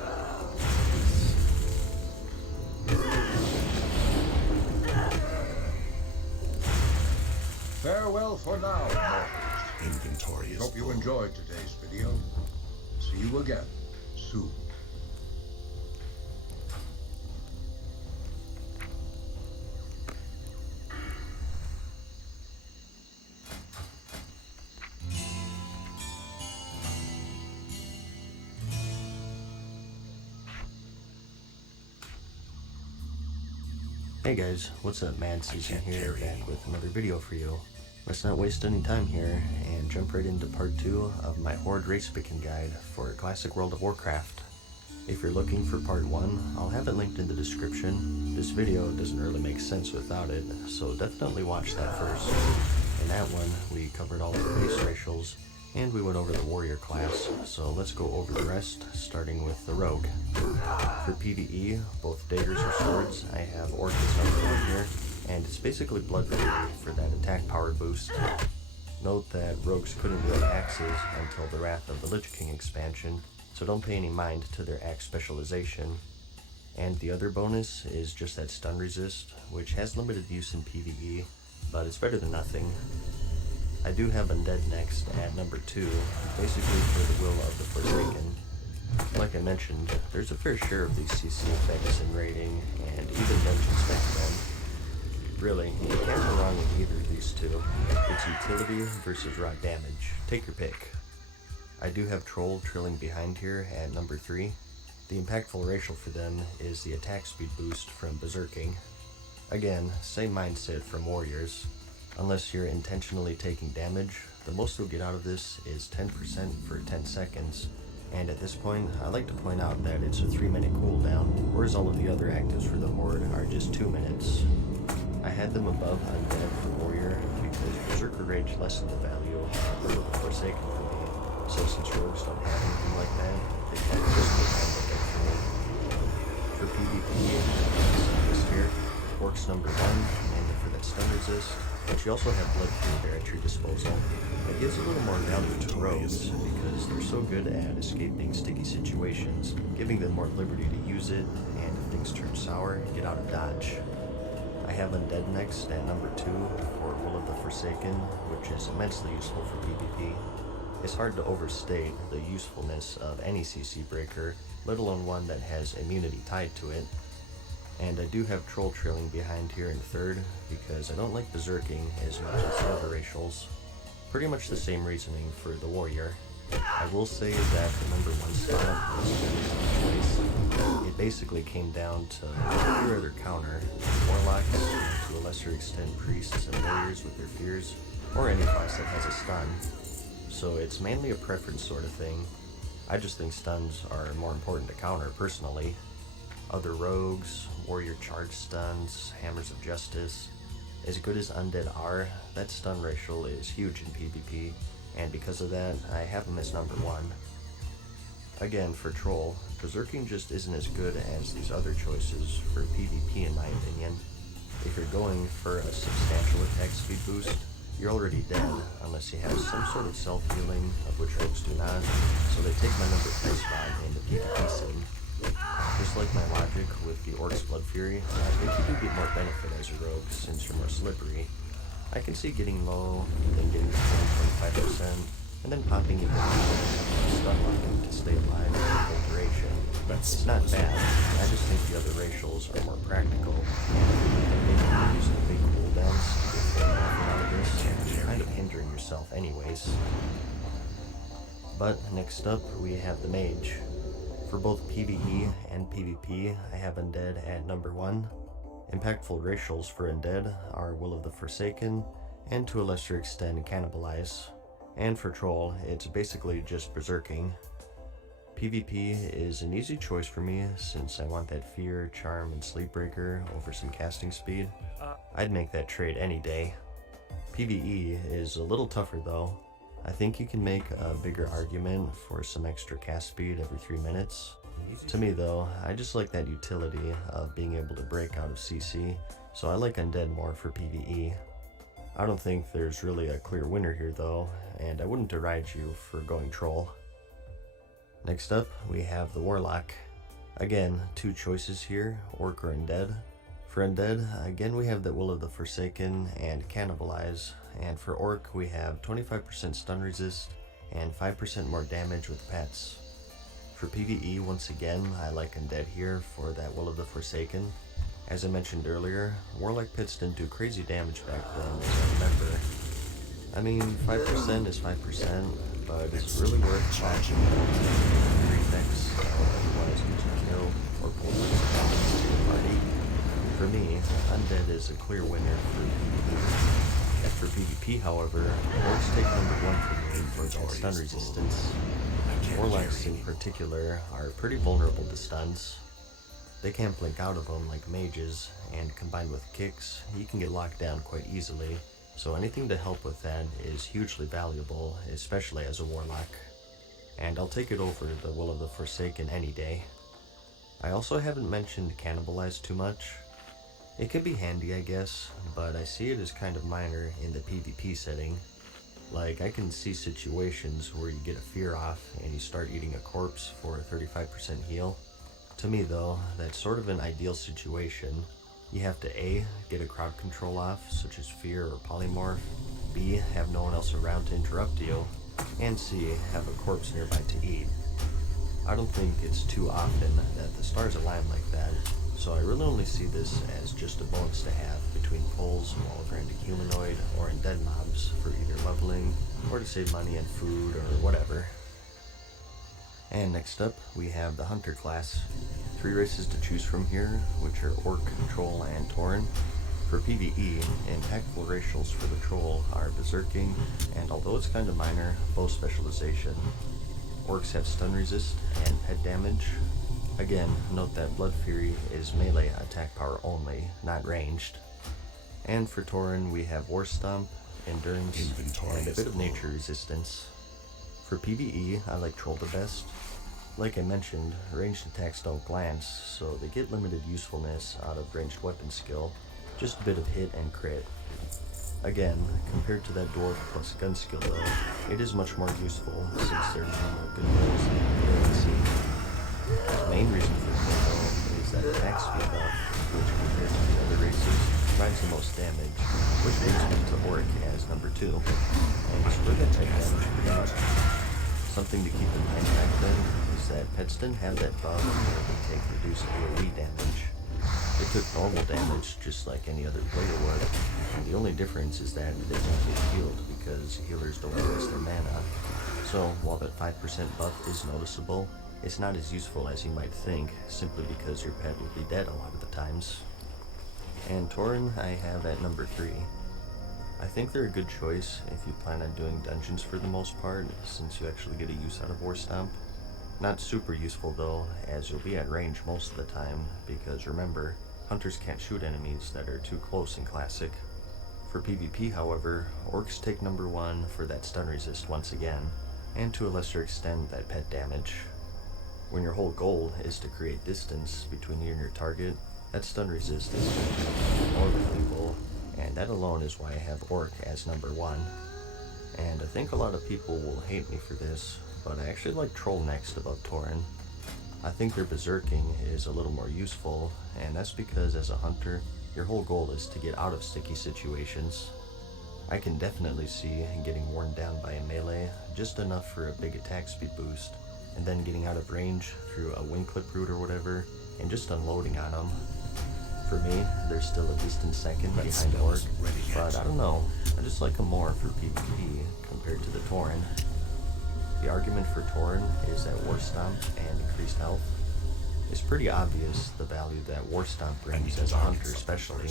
Farewell for now, mortals. Inventory is Hope you full. enjoyed today's video. See you again soon. Hey guys, what's up? Mad Season here, back with another video for you. Let's not waste any time here and jump right into part 2 of my Horde race picking guide for Classic World of Warcraft. If you're looking for part 1, I'll have it linked in the description. This video doesn't really make sense without it, so definitely watch that first. In that one, we covered all of the base racials, and we went over the warrior class, so let's go over the rest, starting with the rogue. For PvE, both daggers or swords, I have Orc as number 1 here, and it's basically Blood Fury for that attack power boost. Note that rogues couldn't wield axes until the Wrath of the Lich King expansion, so don't pay any mind to their axe specialization. And the other bonus is just that stun resist, which has limited use in PvE, but it's better than nothing. I do have Undead next at number 2, basically for the will of the Forsaken. Like I mentioned, there's a fair share of these CC effects in raiding, and even dungeons back then. Really, you can't go wrong with either of these two. It's utility versus raw damage. Take your pick. I do have Troll trailing behind here at number 3. The impactful racial for them is the attack speed boost from Berserking. Again, same mindset from Warriors. Unless you're intentionally taking damage, the most you'll get out of this is 10% for 10 seconds. And at this point, I like to point out that it's a 3-minute cooldown, whereas all of the other actives for the Horde are just 2 minutes. I had them above Undead for Warrior because Berserker Rage lessened the value of Will of the Forsaken for me. So since rogues don't have anything like that, they kind of just look Undead for me. For PvP, this here, Orc's number 1, mainly for that stun resist, but you also have Blood Fury there at your disposal. It gives a little more value to rogues because they're so good at escaping sticky situations, giving them more liberty to use it, and if things turn sour, get out of dodge. I have Undead next at number 2 for Will of the Forsaken, which is immensely useful for PvP. it's hard to overstate the usefulness of any CC breaker, let alone one that has immunity tied to it. And I do have Troll trailing behind here in third, because I don't like Berserking as much as the other racials. Pretty much the same reasoning for the Warrior. I will say that the number one spot was a choice. It basically came down to your other counter, Warlocks, to a lesser extent Priests and Warriors with their fears, or any class that has a stun. So it's mainly a preference sort of thing. I just think stuns are more important to counter personally. Other rogues, warrior charge stuns, hammers of justice. As good as undead are, that stun racial is huge in PvP, and because of that, I have him as number one. Again, for Troll, Berserking just isn't as good as these other choices for PvP in my opinion. If you're going for a substantial attack speed boost, you're already dead unless you have some sort of self-healing, of which rogues do not, so they take my number 3 spot in the PvP scene. Just like my logic with the Orc's Blood Fury, I think you do get more benefit as a rogue since you're more slippery. I can see getting low, then getting to 25%, and then popping it with stun locking to stay alive for the full duration. It's not bad, I just think the other racials are more practical, and maybe using the big cooldowns to get full benefit out of this, you're kind of hindering yourself anyways. But next up, we have the Mage. For both PvE and PvP, I have Undead at number 1. Impactful racials for Undead are Will of the Forsaken, and to a lesser extent Cannibalize. And for Troll, it's basically just Berserking. PvP is an easy choice for me since I want that Fear, Charm, and Sleepbreaker over some casting speed. I'd make that trade any day. PvE is a little tougher though. I think you can make a bigger argument for some extra cast speed every 3 minutes. To me though, I just like that utility of being able to break out of CC, so I like Undead more for PvE. I don't think there's really a clear winner here though, and I wouldn't deride you for going Troll. Next up, we have the Warlock. Again, 2 choices here, Orc or Undead. For Undead, again we have the Will of the Forsaken and Cannibalize, and for Orc we have 25% stun resist and 5% more damage with pets. For PvE, once again, I like Undead here for that Will of the Forsaken. As I mentioned earlier, Warlock pits didn't do crazy damage back then, as I remember. I mean, 5% is 5%, but it's really worth charging the effects otherwise you can kill or pull damage to your party. For me, Undead is a clear winner for PvP. As for PvP, however, Orcs take number 1 for me for that stun resistance. Warlocks in particular are pretty vulnerable to stuns. They can't blink out of them like mages, and combined with kicks, you can get locked down quite easily, so anything to help with that is hugely valuable, especially as a Warlock. And I'll take it over the Will of the Forsaken any day. I also haven't mentioned Cannibalize too much. It can be handy, I guess, but I see it as kind of minor in the PvP setting. Like, I can see situations where you get a fear off and you start eating a corpse for a 35% heal. To me though, that's sort of an ideal situation. You have to A, get a crowd control off, such as fear or polymorph, B, have no one else around to interrupt you, and C, have a corpse nearby to eat. I don't think it's too often that the stars align like that, so I really only see this as just a bonus to have between pulls while grinding humanoid or undead mobs for either leveling or to save money on food or whatever. And next up, we have the Hunter class. 3 races to choose from here, which are Orc, Troll, and Tauren. For PvE, impactful racials for the Troll are Berserking, and although it's kind of minor, bow specialization. Orcs have stun resist and pet damage. Again, note that Blood Fury is melee attack power only, not ranged. And for Tauren, we have War Stomp, Endurance, and a bit of nature resistance. For PvE, I like Troll the best. Like I mentioned, ranged attacks don't glance, so they get limited usefulness out of ranged weapon skill, just a bit of hit and crit. Again, compared to that dwarf plus gun skill though, it is much more useful since there's no good rolls in the scene. The main reason for this though is that attack speed buff, which compared to the other races, provides the most damage, which brings me to Orc as number 2. And split attack damage pretty much Something to keep in mind back then is that pets didn't have that buff where they take reduced AoE damage. They took normal damage just like any other player would, and the only difference is that they don't get healed because healers don't waste their mana. So while that 5% buff is noticeable, it's not as useful as you might think, simply because your pet will be dead a lot of the times. And Tauren I have at number 3. I think they're a good choice if you plan on doing dungeons for the most part, since you actually get a use out of War Stomp. Not super useful though, as you'll be at range most of the time, because remember, hunters can't shoot enemies that are too close in Classic. For PvP however, orcs take number 1 for that stun resist once again, and to a lesser extent that pet damage. When your whole goal is to create distance between you and your target, that stun resist is going to be more valuable, and that alone is why I have Orc as number 1. And I think a lot of people will hate me for this, but I actually like Troll next above Tauren. I think their berserking is a little more useful, and that's because as a hunter, your whole goal is to get out of sticky situations. I can definitely see getting worn down by a melee just enough for a big attack speed boost, and then getting out of range through a wing clip route or whatever, and just unloading on them. For me, they're still a distant second behind Orc, but I don't know, I just like them more for PvP compared to the Tauren. The argument for Tauren is that War Stomp and increased health. It's pretty obvious the value that War Stomp brings as a hunter especially.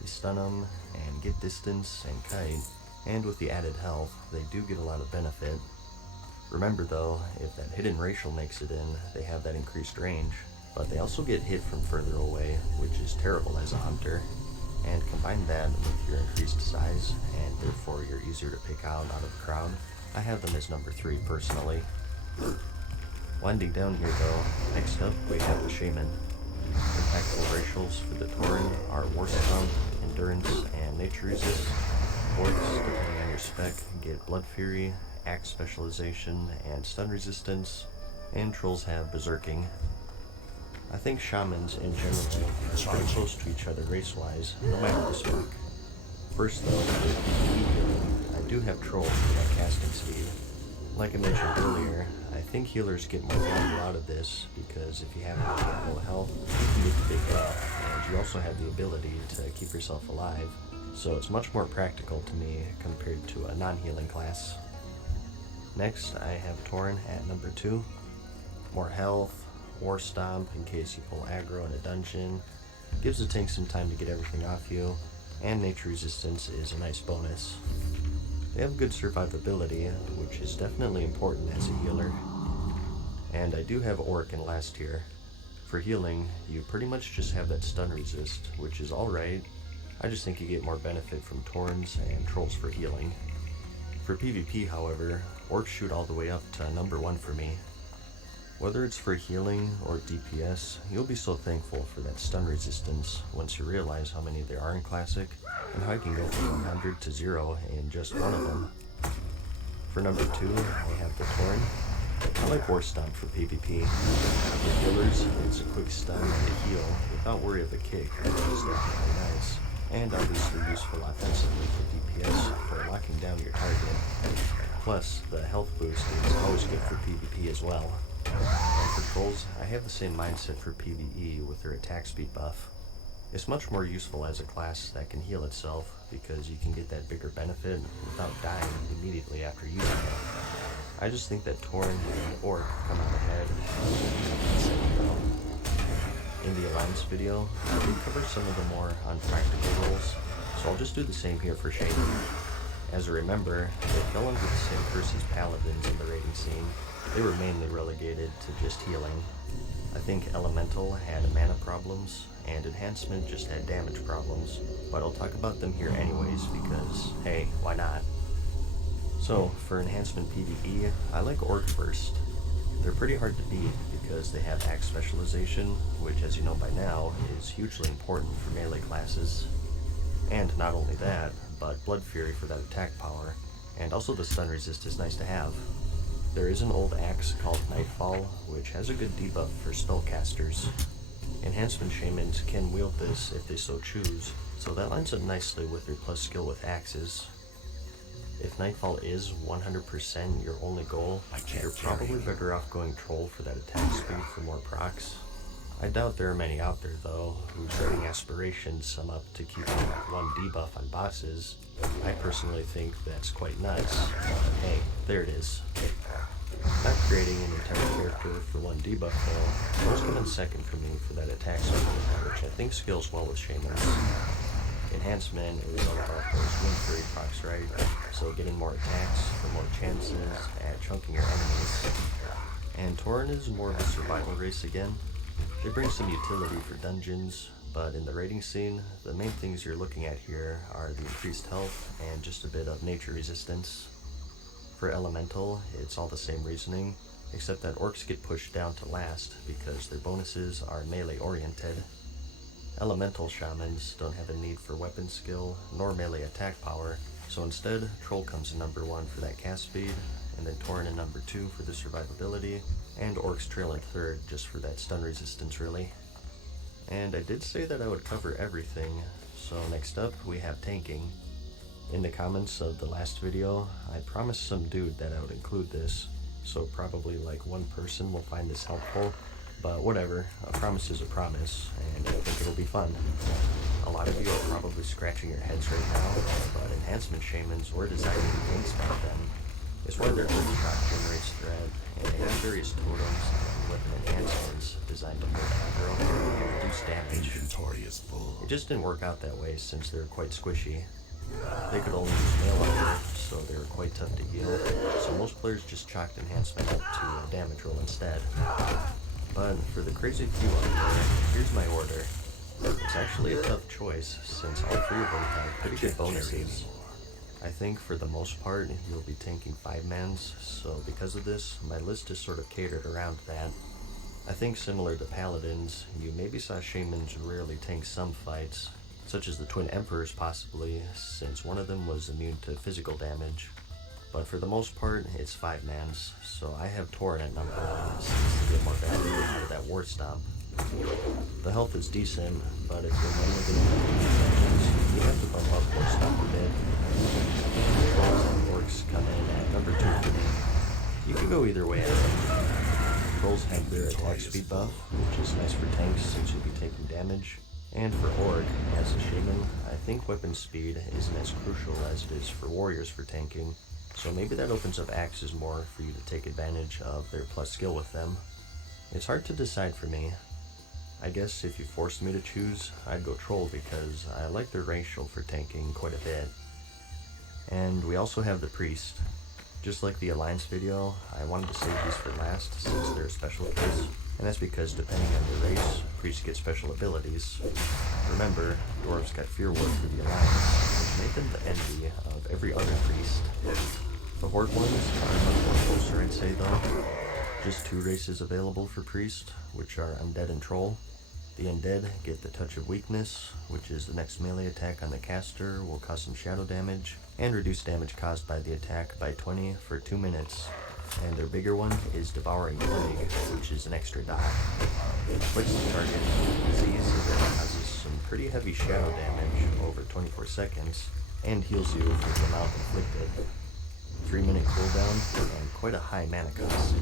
You stun them and get distance and kite, and with the added health, they do get a lot of benefit. Remember though, if that hidden racial makes it in, they have that increased range, but they also get hit from further away, which is terrible as a hunter. And combine that with your increased size, and therefore you're easier to pick out of the crowd, I have them as number 3 personally. Winding down here though, next up we have the Shaman. Impactful racials for the Tauren are War Stomp, Endurance, and Nature Resist. Orcs, depending on your spec, get Blood Fury, Axe Specialization, and Stun Resistance, and Trolls have Berserking. I think Shamans in general are pretty close to each other race-wise, no matter the spec. First though, with PvE healing, I do have Trolls for that casting speed. Like I mentioned earlier, I think healers get more value out of this, because if you have low health, you can get the big buff, and you also have the ability to keep yourself alive, so it's much more practical to me compared to a non-healing class. Next, I have Tauren at number 2. More health, War Stomp in case you pull aggro in a dungeon, gives the tank some time to get everything off you, and Nature Resistance is a nice bonus. They have good survivability, which is definitely important as a healer. And I do have Orc in last tier. For healing, you pretty much just have that stun resist, which is alright. I just think you get more benefit from Taurens and Trolls for healing. For PvP, however, Orcs shoot all the way up to number 1 for me. Whether it's for healing or DPS, you'll be so thankful for that stun resistance once you realize how many there are in Classic, and how you can go from 100 to 0 in just one of them. For number 2, I have the Tauren. I like War Stomp for PvP. For healers, it's a quick stun and a heal without worry of a kick, which is definitely nice, and obviously useful offensively for DPS for locking down your target. Plus, the health boost is always good for PvP as well. And for Trolls, I have the same mindset for PvE with their attack speed buff. It's much more useful as a class that can heal itself, because you can get that bigger benefit without dying immediately after using it. I just think that Tauren and Orc come out ahead. In the Alliance video, I did cover some of the more unpractical roles, so I'll just do the same here for Shaman. As a remember, they fell under the same curse as Paladins in the raiding scene. They were mainly relegated to just healing. I think Elemental had mana problems, and Enhancement just had damage problems, but I'll talk about them here anyways because, hey, why not? So, for Enhancement PvE, I like Orc first. They're pretty hard to beat because they have Axe Specialization, which as you know by now, is hugely important for melee classes. And not only that, but Blood Fury for that attack power, and also the stun resist is nice to have. There is an old axe called Nightfall, which has a good debuff for spellcasters. Enhancement Shamans can wield this if they so choose, so that lines up nicely with their plus skill with axes. If Nightfall is 100% your only goal, you're probably better off going Troll for that attack speed for more procs. I doubt there are many out there though, whose rating aspirations sum up to keeping one debuff on bosses. I personally think that's quite nuts. Hey, there it is. Not creating an entire character for one debuff though, those come in second for me for that attack speed, which I think scales well with Shamans. Enhancement is all about those win free procs, right? So getting more attacks for more chances at chunking your enemies. And Tauren is more of a survival race again. They bring some utility for dungeons, but in the raiding scene, the main things you're looking at here are the increased health and just a bit of nature resistance. For Elemental, it's all the same reasoning, except that orcs get pushed down to last because their bonuses are melee oriented. Elemental shamans don't have a need for weapon skill nor melee attack power, so instead, Troll comes in number 1 for that cast speed, and then Tauren in number 2 for the survivability, and Orcs trail in third just for that stun resistance really. And I did say that I would cover everything, so next up we have tanking. In the comments of the last video, I promised some dude that I would include this, so probably like one person will find this helpful, but whatever, a promise is a promise, and I think it'll be fun. A lot of you are probably scratching your heads right now, but enhancement shamans were designed to be tanks back then. It's why their earth shot generates threat, and they have various totems and weapon enhancements designed to hold aggro and reduce damage. Inventory is full. It just didn't work out that way since they were quite squishy. They could only use mail armor, so they were quite tough to heal, so most players just chalked enhancement up to a damage roll instead. But for the crazy few out there, here's my order. It's actually a tough choice since all 3 of them have pretty good bonuses. I think for the most part you'll be tanking 5-mans, so because of this, my list is sort of catered around that. I think similar to Paladins, you maybe saw Shamans rarely tank some fights, such as the Twin Emperors possibly, since one of them was immune to physical damage. But for the most part, it's 5-mans, so I have Tauren at number 1 since to get more value out of that War Stomp. The health is decent, but if you're mainly going to have you have to bump up War Stomp a bit. Trolls and Orcs come in at number 2 for me. You can go either way, I think. Trolls have their attack speed buff, which is nice for tanks since you'll be taking damage. And for Orc, as a Shaman, I think weapon speed isn't as crucial as it is for warriors for tanking, so maybe that opens up axes more for you to take advantage of their plus skill with them. It's hard to decide for me. I guess if you forced me to choose, I'd go Troll because I like their racial for tanking quite a bit. And we also have the Priest. Just like the Alliance video, I wanted to save these for last since they're a special case, and that's because depending on your race, Priests get special abilities. Remember, Dwarves got Fear Ward for the Alliance, which made them the envy of every other Priest. The Horde ones are much more closer, I'd say though. Just 2 races available for Priest, which are Undead and Troll. The Undead get the Touch of Weakness, which is the next melee attack on the caster, will cause some shadow damage, and reduce damage caused by the attack by 20 for 2 minutes. And their bigger one is Devouring Plague, which is an extra die. Afflicts the target with disease that causes some pretty heavy shadow damage over 24 seconds, and heals you for the amount inflicted. 3-minute cooldown, and quite a high mana cost.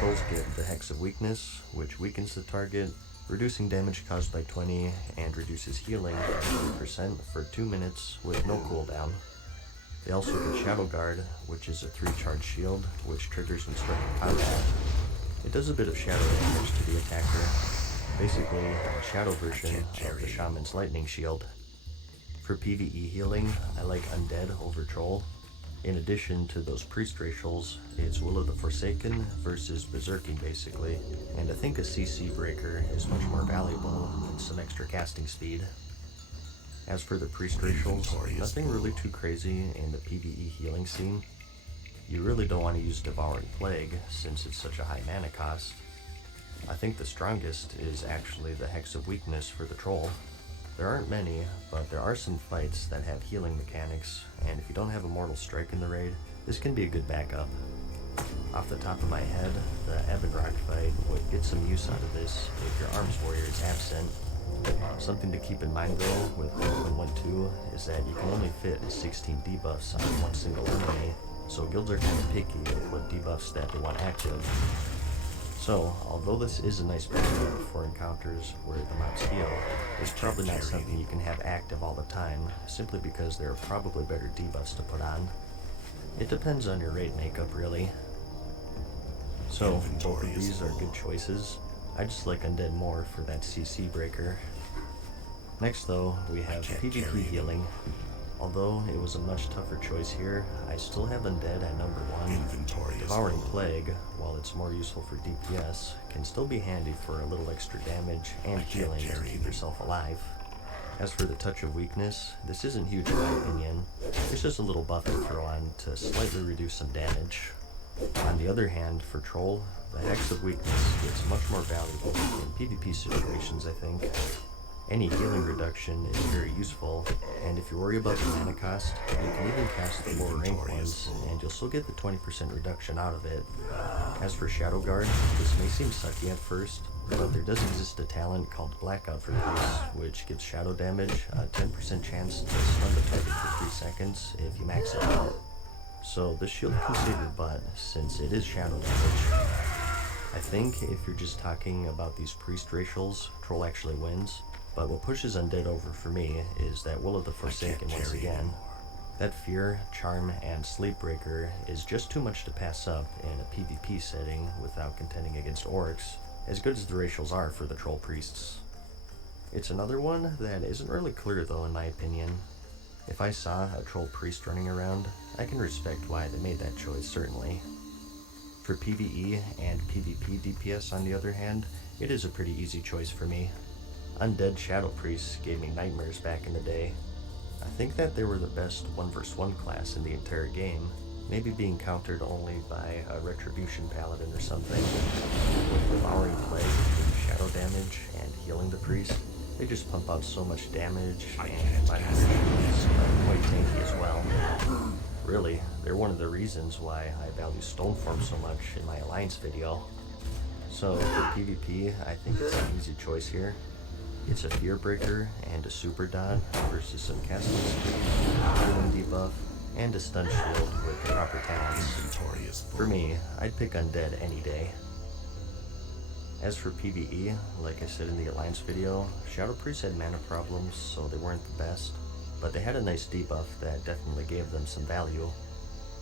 Trolls get the Hex of Weakness, which weakens the target, reducing damage caused by 20, and reduces healing by 20% for 2 minutes with no cooldown. They also get Shadow Guard, which is a 3-charge shield, which triggers when striking combat. It does a bit of shadow damage to the attacker, basically a shadow version of the Shaman's Lightning Shield. For PvE healing, I like Undead over Troll. In addition to those Priest racials, it's Will of the Forsaken versus Berserking basically, and I think a CC breaker is much more valuable than some extra casting speed. As for the Priest racials, nothing really too crazy in the PvE healing scene. You really don't want to use Devouring Plague since it's such a high mana cost. I think the strongest is actually the Hex of Weakness for the Troll. There aren't many, but there are some fights that have healing mechanics, and if you don't have a Mortal Strike in the raid, this can be a good backup. Off the top of my head, the Ebon Rock fight would get some use out of this if your Arms Warrior is absent. Something to keep in mind though with 1.12 is that you can only fit 16 debuffs on one single enemy, so guilds are kind of picky with what debuffs that they want active. So, although this is a nice benefit for encounters where the mobs heal, it's probably not something you can have active all the time, simply because there are probably better debuffs to put on. It depends on your raid makeup, really. So, both of these are good choices. I just like Undead more for that CC breaker. Next though, we have PvP healing. Although it was a much tougher choice here, I still have Undead at number 1. Devouring Plague, while it's more useful for DPS, can still be handy for a little extra damage and healing to keep yourself alive. As for the Touch of Weakness, this isn't huge in my opinion. It's just a little buff to throw on to slightly reduce some damage. On the other hand, for Troll, the Hex of Weakness gets much more valuable in PvP situations, I think. Any healing reduction is very useful, and if you worry about the mana cost, you can even cast the lower rank ones, and you'll still get the 20% reduction out of it. As for Shadow Guard, this may seem sucky at first, but there does exist a talent called Blackout for this, which gives shadow damage a 10% chance to stun the target for 3 seconds if you max it out. So this shield can save your butt, since it is shadow damage. I think if you're just talking about these priest racials, Troll actually wins. But what pushes Undead over for me is that Will of the Forsaken once again. That Fear, Charm, and Sleep Breaker is just too much to pass up in a PvP setting without contending against orcs, as good as the racials are for the Troll Priests. It's another one that isn't really clear though in my opinion. If I saw a Troll Priest running around, I can respect why they made that choice, certainly. For PvE and PvP DPS on the other hand, it is a pretty easy choice for me. Undead Shadow Priests gave me nightmares back in the day. I think that they were the best 1v1 class in the entire game, maybe being countered only by a Retribution Paladin or something. With Devouring Plague doing shadow damage and healing the priest, they just pump out so much damage, and my missions are quite tanky as well. Really, they're one of the reasons why I value Stoneform so much in my Alliance video. So for PvP, I think it's an easy choice here. It's a Fear Breaker and a Super Dot versus some casting speed, healing debuff, and a stun shield with the proper talents. For me, I'd pick Undead any day. As for PvE, like I said in the Alliance video, Shadow Priests had mana problems, so they weren't the best, but they had a nice debuff that definitely gave them some value.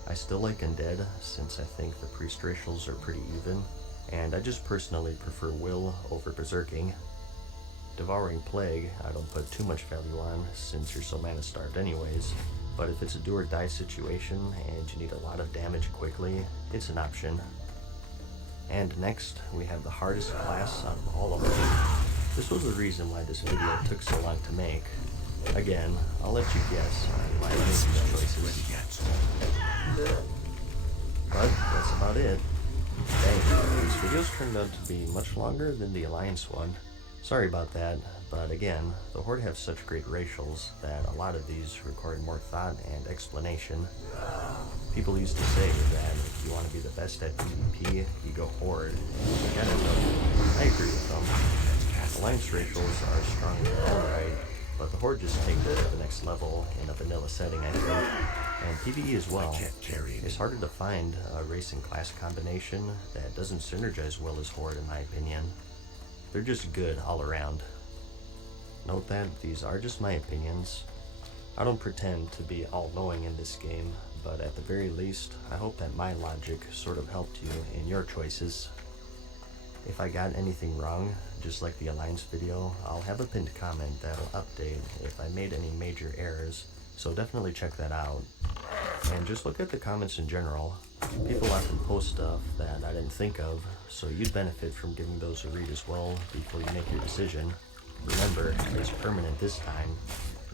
I still like Undead, since I think the Priest racials are pretty even, and I just personally prefer Will over Berserking. Devouring Plague, I don't put too much value on, since you're so mana starved anyways, but if it's a do or die situation and you need a lot of damage quickly, it's an option. And next, we have the hardest class out of all of them. This was the reason why this video took so long to make. Again, I'll let you guess why I made these choices. But that's about it. Dang, these videos turned out to be much longer than the Alliance one. Sorry about that, but again, the Horde have such great racials that a lot of these require more thought and explanation. People used to say that if you want to be the best at PvP, you go Horde. And I agree with them. Alliance racials are strong in their own right, but the Horde just take it to the next level in a vanilla setting, I think. And PvE as well. It's harder to find a race and class combination that doesn't synergize well as Horde in my opinion. They're just good all around. Note that these are just my opinions. I don't pretend to be all-knowing in this game, but at the very least, I hope that my logic sort of helped you in your choices. If I got anything wrong, just like the Alliance video, I'll have a pinned comment that'll update if I made any major errors, so definitely check that out. And just look at the comments in general. People often post stuff that I didn't think of, so you'd benefit from giving those a read as well before you make your decision. Remember, it's permanent this time.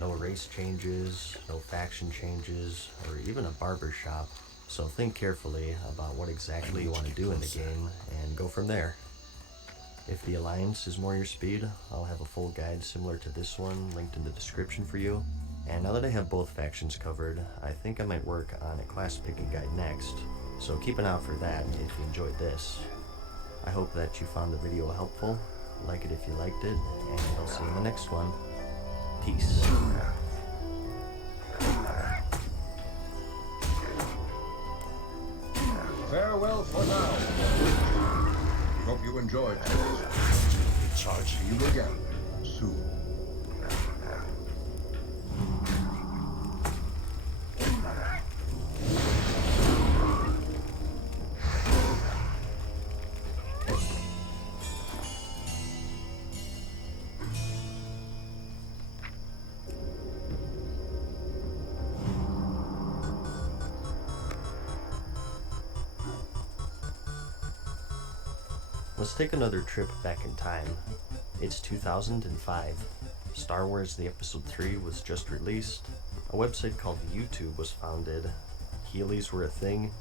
No race changes, no faction changes, or even a barber shop. So think carefully about what exactly you want to do in the game, and go from there. If the Alliance is more your speed, I'll have a full guide similar to this one linked in the description for you. And now that I have both factions covered, I think I might work on a class picking guide next, so keep an eye out for that if you enjoyed this. I hope that you found the video helpful, like it if you liked it, and I'll see you in the next one. Peace. Farewell for now. We hope you enjoyed. Charge. See you again soon. Let's take another trip back in time. It's 2005. Star Wars The Episode 3 was just released, a website called YouTube was founded, Heelys were a thing,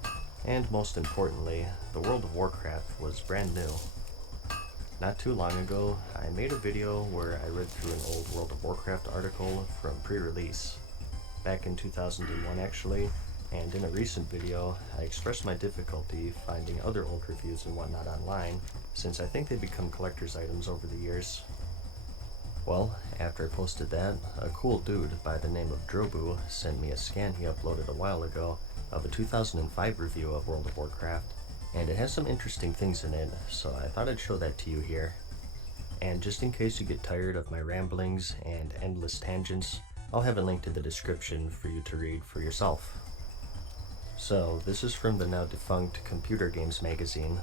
and most importantly, the world of Warcraft was brand new. Not too long ago, I made a video where I read through an old World of Warcraft article from pre-release, back in 2001 actually, and in a recent video, I expressed my difficulty finding other old reviews and whatnot online, since I think they become collector's items over the years. Well, after I posted that, a cool dude by the name of Drobu sent me a scan he uploaded a while ago of a 2005 review of World of Warcraft, and it has some interesting things in it, so I thought I'd show that to you here. And just in case you get tired of my ramblings and endless tangents, I'll have a link to the description for you to read for yourself. So, this is from the now defunct Computer Games magazine,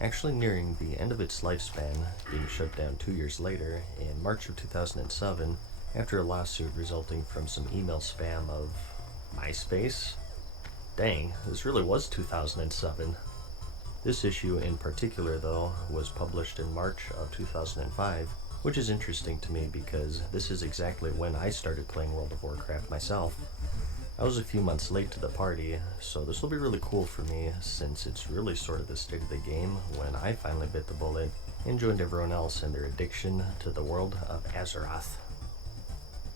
actually nearing the end of its lifespan, being shut down 2 years later in March of 2007 after a lawsuit resulting from some email spam of MySpace? Dang, this really was 2007. This issue in particular, though, was published in March of 2005, which is interesting to me because this is exactly when I started playing World of Warcraft myself. I was a few months late to the party, so this will be really cool for me since it's really sort of the state of the game when I finally bit the bullet and joined everyone else in their addiction to the world of Azeroth.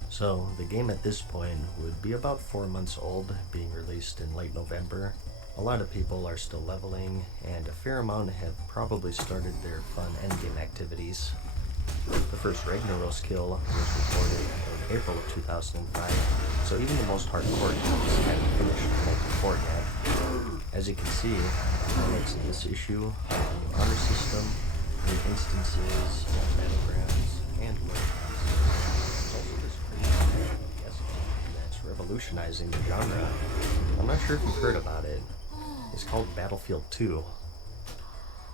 So, the game at this point would be about 4 months old, being released in late November. A lot of people are still leveling, and a fair amount have probably started their fun endgame activities. The first Ragnaros kill was reported in April of 2005, so even the most hardcore games hadn't finished multi-port yet. As you can see, highlights of this issue are a new honor system, new instances, battlegrounds, and loadouts. There's also this crazy FPS game that's revolutionizing the genre. I'm not sure if you've heard about it. It's called Battlefield 2.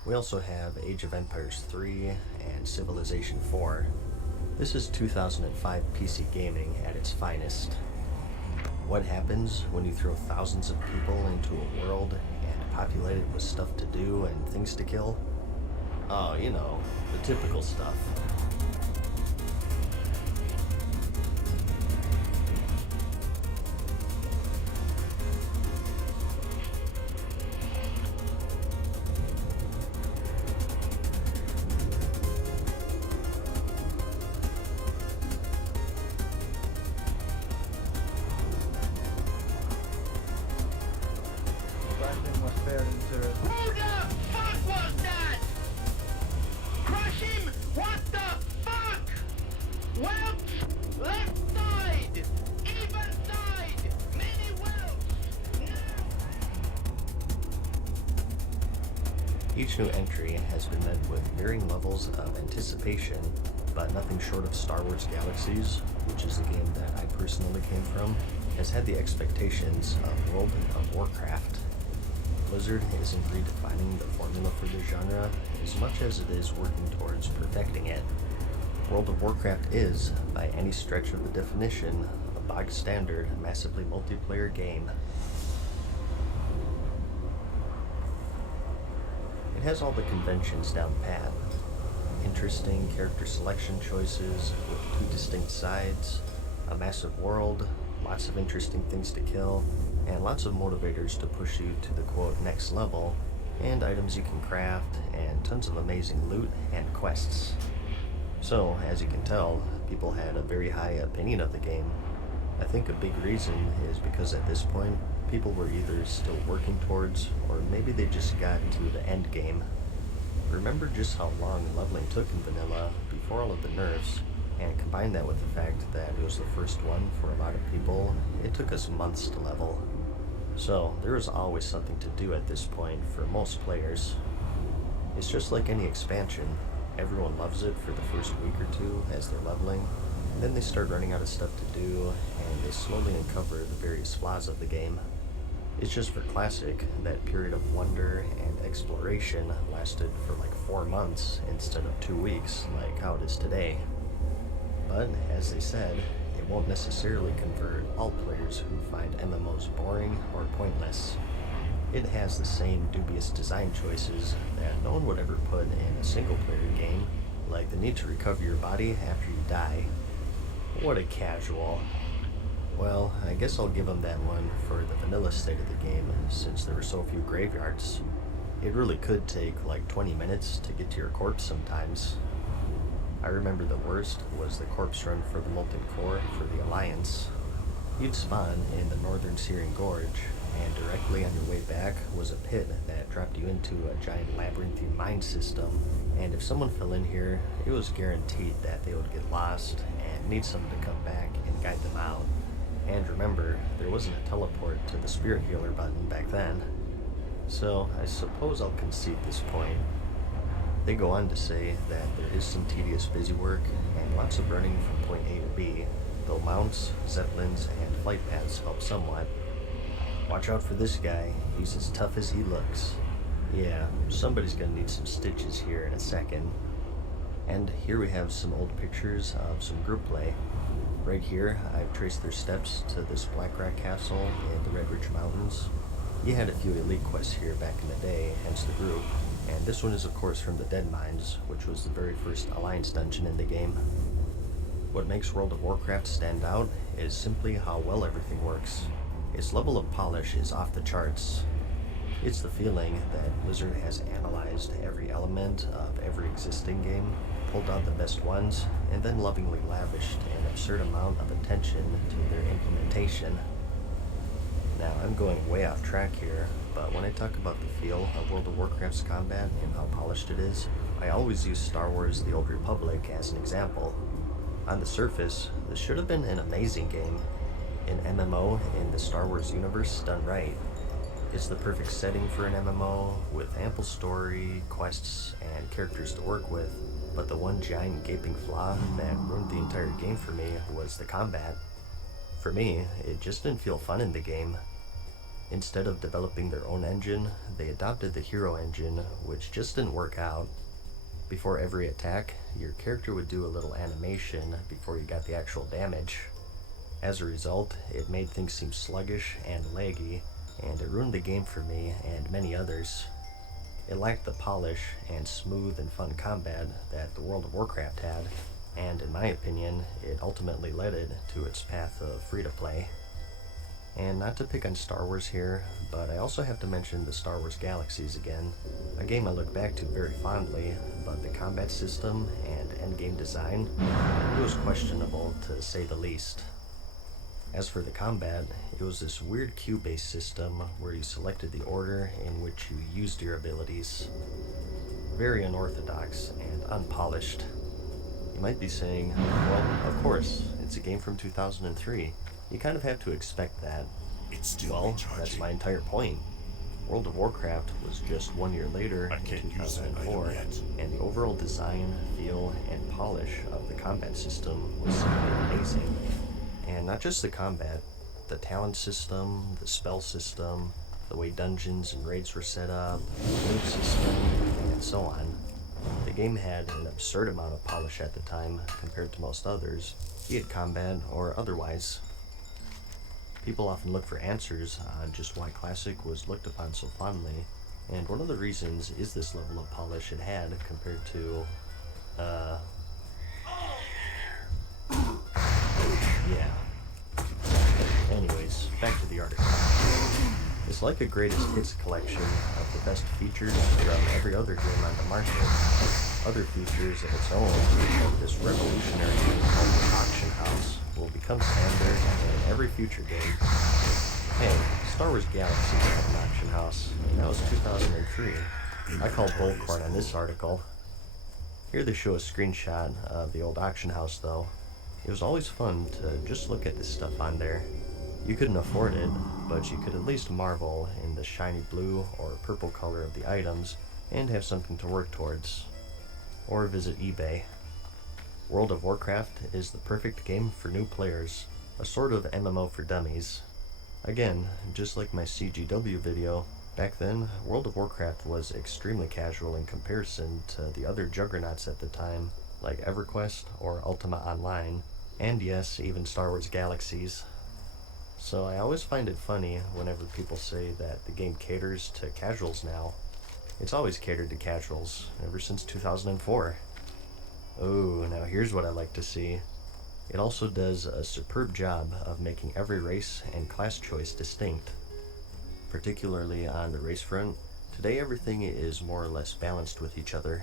We also have Age of Empires 3 and Civilization 4. This is 2005 PC gaming at its finest. What happens when you throw thousands of people into a world and populate it with stuff to do and things to kill? Oh, you know, the typical stuff. Who the fuck was that? Crush him! What the fuck? Welch! Left side! Even side! Mini Welch! Now! Each new entry has been met with varying levels of anticipation, but nothing short of Star Wars Galaxies, which is the game that I personally came from, has had the expectations of World of Warcraft. Blizzard isn't redefining the formula for the genre as much as it is working towards perfecting it. World of Warcraft is, by any stretch of the definition, a bog standard, massively multiplayer game. It has all the conventions down pat. Interesting character selection choices with 2 distinct sides, a massive world, lots of interesting things to kill, and lots of motivators to push you to the quote next level, and items you can craft, and tons of amazing loot and quests. So, as you can tell, people had a very high opinion of the game. I think a big reason is because at this point, people were either still working towards, or maybe they just got to the end game. Remember just how long leveling took in vanilla before all of the nerfs, and combine that with the fact that it was the first one for a lot of people, it took us months to level. So there was always something to do at this point for most players. It's just like any expansion. Everyone loves it for the first week or two as they're leveling, and then they start running out of stuff to do, and they slowly uncover the various flaws of the game. It's just for Classic, that period of wonder and exploration lasted for like 4 months instead of 2 weeks like how it is today. But, as they said, it won't necessarily convert all players who find MMOs boring or pointless. It has the same dubious design choices that no one would ever put in a single-player game, like the need to recover your body after you die. What a casual. Well, I guess I'll give them that one for the vanilla state of the game, since there were so few graveyards. It really could take like 20 minutes to get to your corpse sometimes. I remember the worst was the corpse run for the Molten Core for the Alliance. You'd spawn in the northern Syrian Gorge, and directly on your way back was a pit that dropped you into a giant labyrinthine mine system, and if someone fell in here, it was guaranteed that they would get lost and need someone to come back and guide them out. And remember, there wasn't a teleport to the spirit healer button back then. So I suppose I'll concede this point. They go on to say that there is some tedious busy work and lots of running from point A to B, though mounts, zeppelins, and flight paths help somewhat. Watch out for this guy, he's as tough as he looks. Yeah, somebody's gonna need some stitches here in a second. And here we have some old pictures of some group play. Right here, I've traced their steps to this Blackrock Castle in the Red Ridge Mountains. You had a few elite quests here back in the day, hence the group. And this one is of course from the Dead Mines, which was the very first Alliance dungeon in the game. What makes World of Warcraft stand out is simply how well everything works. Its level of polish is off the charts. It's the feeling that Blizzard has analyzed every element of every existing game, pulled out the best ones, and then lovingly lavished an absurd amount of attention to their implementation. Now, I'm going way off track here, but when I talk about the feel of World of Warcraft's combat and how polished it is, I always use Star Wars The Old Republic as an example. On the surface, this should have been an amazing game, an MMO in the Star Wars universe done right. It's the perfect setting for an MMO, with ample story, quests, and characters to work with, but the one giant gaping flaw that ruined the entire game for me was the combat. For me, it just didn't feel fun in the game. Instead of developing their own engine, they adopted the hero engine, which just didn't work out. Before every attack, your character would do a little animation before you got the actual damage. As a result, it made things seem sluggish and laggy, and it ruined the game for me and many others. It lacked the polish and smooth and fun combat that the World of Warcraft had, and in my opinion, it ultimately led it to its path of free-to-play. And not to pick on Star Wars here, but I also have to mention the Star Wars Galaxies again, a game I look back to very fondly, but the combat system and endgame design, it was questionable to say the least. As for the combat, it was this weird queue-based system where you selected the order in which you used your abilities. Very unorthodox and unpolished. You might be saying, well, of course, it's a game from 2003. You kind of have to expect that. It's still Well, recharging. that's my entire point. World of Warcraft was just 1 year later I in can't use that 2004, item yet. and the overall design, feel, and polish of the combat system was simply amazing. And not just the combat, the talent system, the spell system, the way dungeons and raids were set up, the loot system, and so on. The game had an absurd amount of polish at the time compared to most others, be it combat or otherwise. People often look for answers on just why Classic was looked upon so fondly, and one of the reasons is this level of polish it had compared to, yeah. Anyways, back to the article. It's like a greatest hits collection of the best features from every other game on the market. Other features of its own, like this revolutionary thing called the auction house, will become standard in every future game. Hey, Star Wars Galaxy had an auction house, and that was 2003. I called bullcorn on this article. Here they show a screenshot of the old auction house though. It was always fun to just look at this stuff on there. You couldn't afford it, but you could at least marvel in the shiny blue or purple color of the items and have something to work towards. Or visit eBay. World of Warcraft is the perfect game for new players, a sort of MMO for dummies. Again, just like my CGW video, back then, World of Warcraft was extremely casual in comparison to the other juggernauts at the time, like EverQuest or Ultima Online, and yes, even Star Wars Galaxies. So I always find it funny whenever people say that the game caters to casuals now. It's always catered to casuals, ever since 2004. Oh, now here's what I like to see. It also does a superb job of making every race and class choice distinct. Particularly on the race front, today everything is more or less balanced with each other.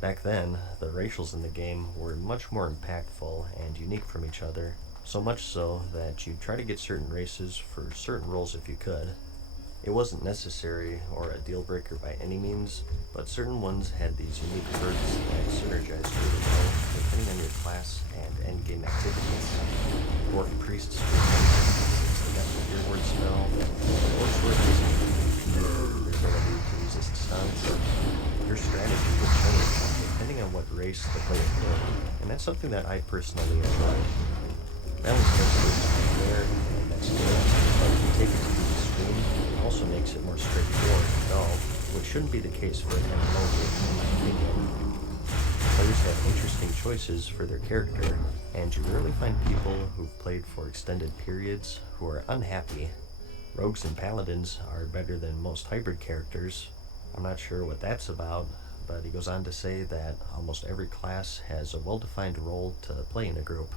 Back then, the racials in the game were much more impactful and unique from each other, so much so that you'd try to get certain races for certain roles if you could. It wasn't necessary or a deal breaker by any means, but certain ones had these unique perks that synergized really well depending on your class and endgame activities. Dwarf priests were got the Fear Word spell, or sword wizards, their ability to resist stunts. Your strategy would change depending on what race the player played, and that's something that I personally enjoy. Balance is there, and that's good, but if you take it to the extreme, it also makes it more straightforward and dull, which shouldn't be the case for an MMO game, in my opinion. Players have interesting choices for their character, and you rarely find people who've played for extended periods who are unhappy. Rogues and paladins are better than most hybrid characters. I'm not sure what that's about, but he goes on to say that almost every class has a well-defined role to play in a group.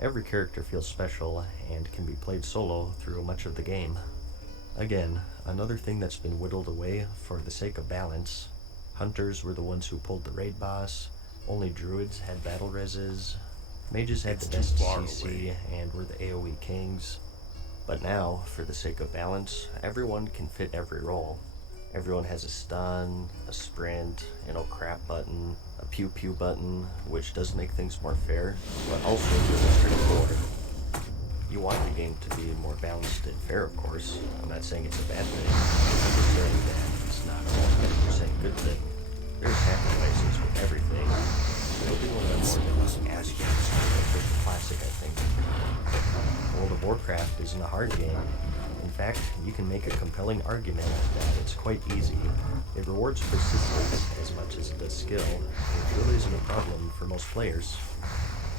Every character feels special and can be played solo through much of the game. Again, another thing that's been whittled away for the sake of balance. Hunters were the ones who pulled the raid boss, only druids had battle reses, mages had the best CC and were the AoE kings. But now, for the sake of balance, everyone can fit every role. Everyone has a stun, a sprint, an oh crap button, a pew pew button, which does make things more fair, but also really straightforward. You want the game to be more balanced and fair, of course. I'm not saying it's a bad thing. I'm just saying that it's not a 100% good thing. There's sacrifices with everything. It'll be one of the more than aspects of the classic, I think. World of Warcraft isn't a hard game. In fact, you can make a compelling argument that it's quite easy. It rewards persistence as much as it does skill, and it really isn't a problem for most players.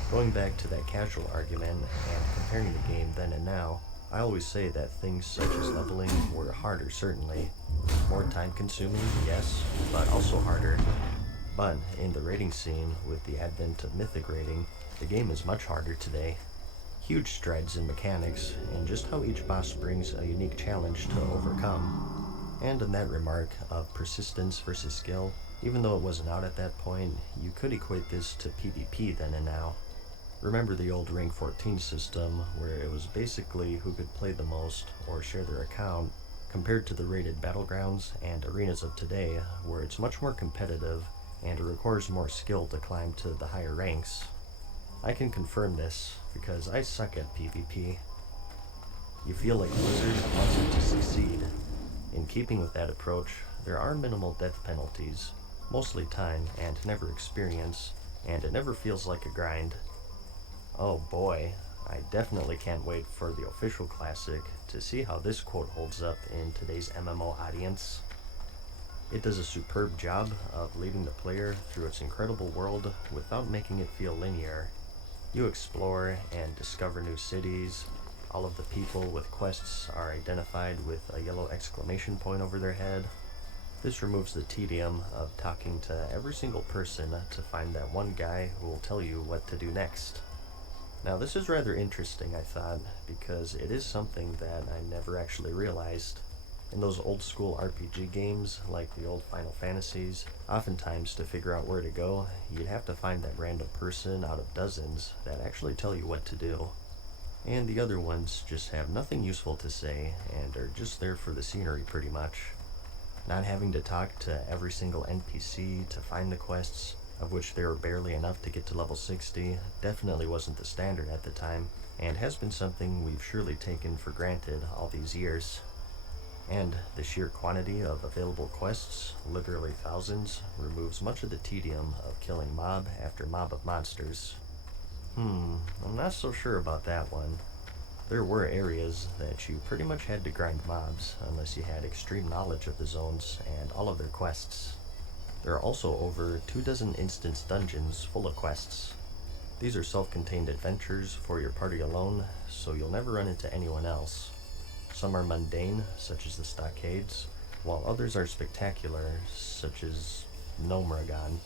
Going back to that casual argument and comparing the game then and now, I always say that things such as leveling were harder certainly. More time consuming, yes, but also harder. But in the raiding scene, with the advent of mythic raiding, the game is much harder today. Huge strides in mechanics, and just how each boss brings a unique challenge to overcome. And in that remark of persistence versus skill, even though it wasn't out at that point, you could equate this to PvP then and now. Remember the old Rank 14 system, where it was basically who could play the most or share their account, compared to the rated battlegrounds and arenas of today, where it's much more competitive and it requires more skill to climb to the higher ranks. I can confirm this, because I suck at PvP. You feel like Blizzard wants it to succeed. In keeping with that approach, there are minimal death penalties, mostly time and never experience, and it never feels like a grind. Oh boy, I definitely can't wait for the official classic to see how this quote holds up in today's MMO audience. It does a superb job of leading the player through its incredible world without making it feel linear. You explore and discover new cities. All of the people with quests are identified with a yellow exclamation point over their head. This removes the tedium of talking to every single person to find that one guy who will tell you what to do next. Now this is rather interesting, I thought, because it is something that I never actually realized. In those old school RPG games, like the old Final Fantasies, oftentimes to figure out where to go, you'd have to find that random person out of dozens that actually tell you what to do. And the other ones just have nothing useful to say and are just there for the scenery pretty much. Not having to talk to every single NPC to find the quests, of which there were barely enough to get to level 60, definitely wasn't the standard at the time, and has been something we've surely taken for granted all these years. And the sheer quantity of available quests, literally thousands, removes much of the tedium of killing mob after mob of monsters. I'm not so sure about that one. There were areas that you pretty much had to grind mobs unless you had extreme knowledge of the zones and all of their quests. There are also over 24 instance dungeons full of quests. These are self-contained adventures for your party alone, so you'll never run into anyone else. Some are mundane, such as the stockades, while others are spectacular, such as Nomragon.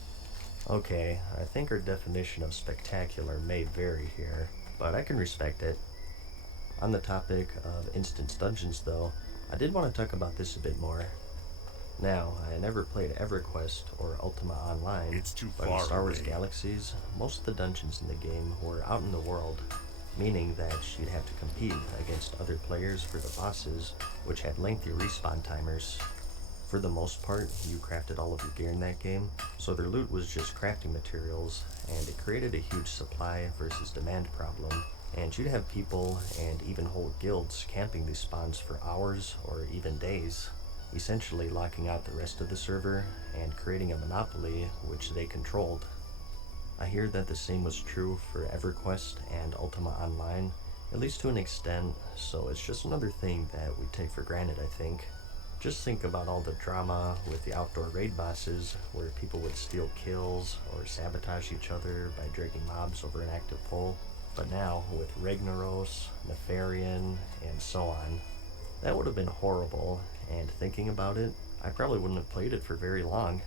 Okay, I think our definition of spectacular may vary here, but I can respect it. On the topic of instance dungeons though, I did want to talk about this a bit more. Now, I never played EverQuest or Ultima Online, It's too but in far Star Wars away. Galaxies, most of the dungeons in the game were out in the world, meaning that you'd have to compete against other players for the bosses, which had lengthy respawn timers. For the most part, you crafted all of your gear in that game, so their loot was just crafting materials, and it created a huge supply versus demand problem, and you'd have people and even whole guilds camping these spawns for hours or even days, essentially locking out the rest of the server and creating a monopoly which they controlled. I hear that the same was true for EverQuest and Ultima Online, at least to an extent, so it's just another thing that we take for granted, I think. Just think about all the drama with the outdoor raid bosses, where people would steal kills or sabotage each other by dragging mobs over an active pole. But now, with Ragnaros, Nefarian, and so on, that would have been horrible, and thinking about it, I probably wouldn't have played it for very long.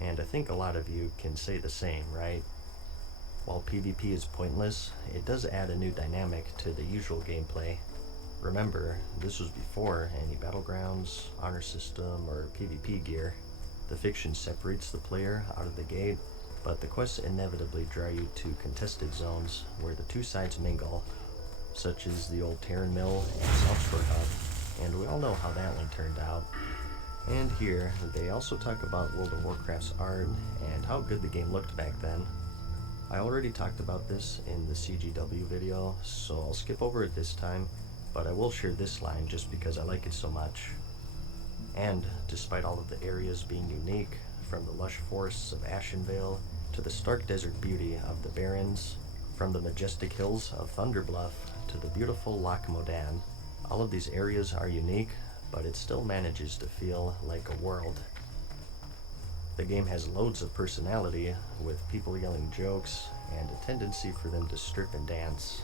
And I think a lot of you can say the same, right? While PvP is pointless, it does add a new dynamic to the usual gameplay. Remember, this was before any battlegrounds, honor system, or PvP gear. The fiction separates the player out of the gate, but the quests inevitably draw you to contested zones where the two sides mingle, such as the old Terran Mill and South Shore Hub, and we all know how that one turned out. And here, they also talk about World of Warcraft's art and how good the game looked back then. I already talked about this in the CGW video, so I'll skip over it this time, but I will share this line just because I like it so much. And despite all of the areas being unique, from the lush forests of Ashenvale to the stark desert beauty of the Barrens, from the majestic hills of Thunderbluff to the beautiful Loch Modan, all of these areas are unique, but it still manages to feel like a world. The game has loads of personality, with people yelling jokes and a tendency for them to strip and dance.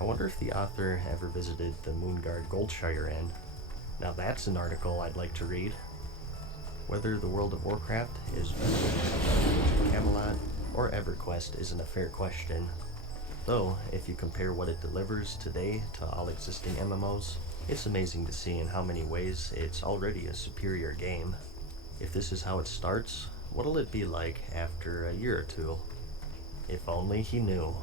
I wonder if the author ever visited the Moonguard Goldshire Inn. Now that's an article I'd like to read. Whether the World of Warcraft is better than Camelot or EverQuest isn't a fair question. Though, if you compare what it delivers today to all existing MMOs, it's amazing to see in how many ways it's already a superior game. If this is how it starts, what'll it be like after a year or two? If only he knew.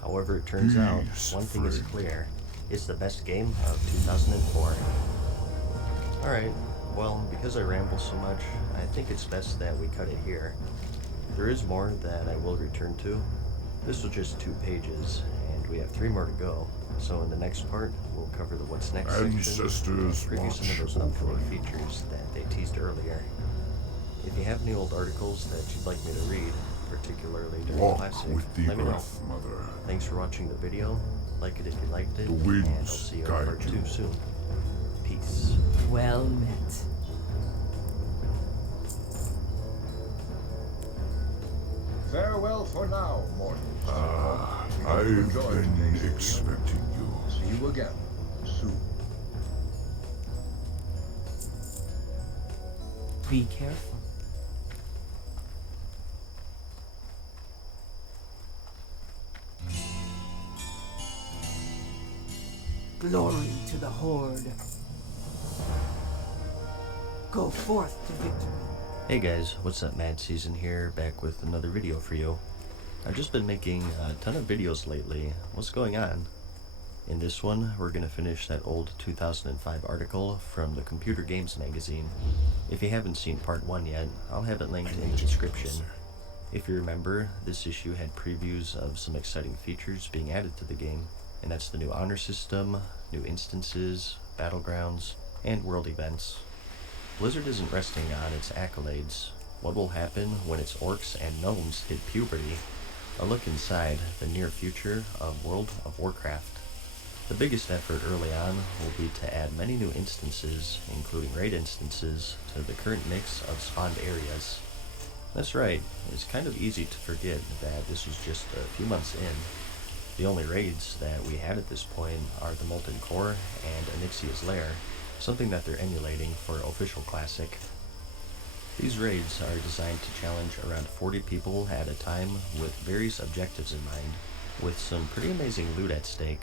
However it turns out, one thing is clear. It's the best game of 2004. Alright, well, because I ramble so much, I think it's best that we cut it here. There is more that I will return to. This was just 2 pages, and we have 3 more to go. So in the next part, we'll cover the what's next section and preview some of those upcoming features that they teased earlier. If you have any old articles that you'd like me to read, particularly during Classic, let me know. Mother. Thanks for watching the video. Like it if you liked it, The winds and I'll see you in guide part 2 you. soon. Peace. Well met. Farewell for now, mortals. We hope I've you enjoyed been today's expecting you. See you again soon. Be careful. Glory to the Horde. Go forth to victory. Hey guys, what's up? Mad Season here, back with another video for you. I've just been making a ton of videos lately. What's going on? In this one, we're going to finish that old 2005 article from the Computer Games magazine. If you haven't seen part 1 yet, I'll have it linked in the description. If you remember, this issue had previews of some exciting features being added to the game, and that's the new honor system, new instances, battlegrounds, and world events. Blizzard isn't resting on its accolades. What will happen when its orcs and gnomes hit puberty? A look inside the near future of World of Warcraft. The biggest effort early on will be to add many new instances, including raid instances, to the current mix of spawned areas. That's right, it's kind of easy to forget that this was just a few months in. The only raids that we had at this point are the Molten Core and Onyxia's Lair, something that they're emulating for Official Classic. These raids are designed to challenge around 40 people at a time with various objectives in mind, with some pretty amazing loot at stake.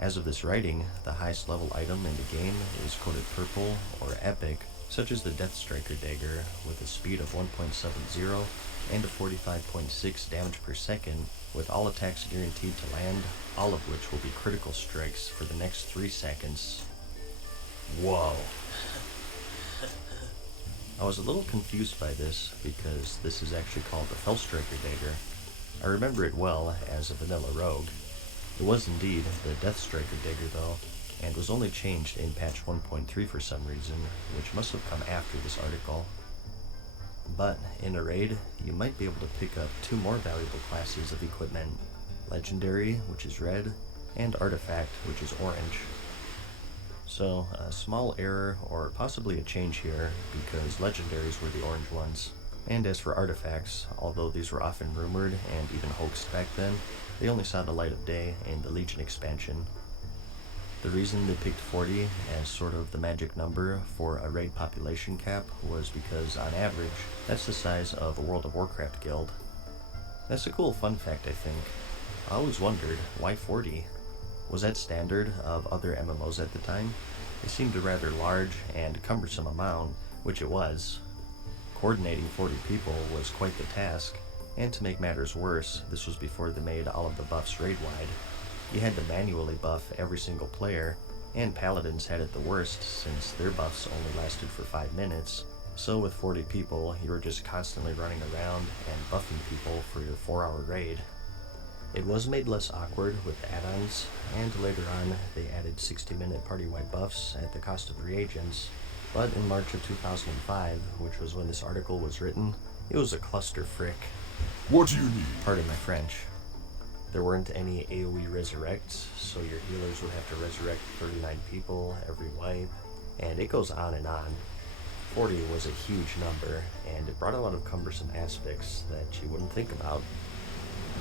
As of this writing, the highest level item in the game is coded purple or epic, such as the Deathstriker dagger with a speed of 1.70 and a 45.6 damage per second, with all attacks guaranteed to land, all of which will be critical strikes for the next 3 seconds. Whoa. I was a little confused by this because this is actually called the Fellstriker dagger. I remember it well as a vanilla rogue. It was indeed the Deathstriker dagger though, and was only changed in patch 1.3 for some reason, which must have come after this article. But in a raid, you might be able to pick up 2 more valuable classes of equipment: Legendary, which is red, and Artifact, which is orange. So, a small error or possibly a change here, because Legendaries were the orange ones. And as for Artifacts, although these were often rumored and even hoaxed back then, they only saw the light of day in the Legion expansion. The reason they picked 40 as sort of the magic number for a raid population cap was because, on average, that's the size of a World of Warcraft guild. That's a cool fun fact, I think. I always wondered, why 40? Was that standard of other MMOs at the time? It seemed a rather large and cumbersome amount, which it was. Coordinating 40 people was quite the task, and to make matters worse, this was before they made all of the buffs raid-wide. You had to manually buff every single player, and Paladins had it the worst since their buffs only lasted for 5 minutes, so with 40 people, you were just constantly running around and buffing people for your 4-hour raid. It was made less awkward with add-ons, and later on they added 60-minute party-wide buffs at the cost of reagents, but in March of 2005, which was when this article was written, it was a cluster frick. What do you need? Pardon my French. There weren't any AoE resurrects, so your healers would have to resurrect 39 people every wipe, and it goes on and on. 40 was a huge number, and it brought a lot of cumbersome aspects that you wouldn't think about.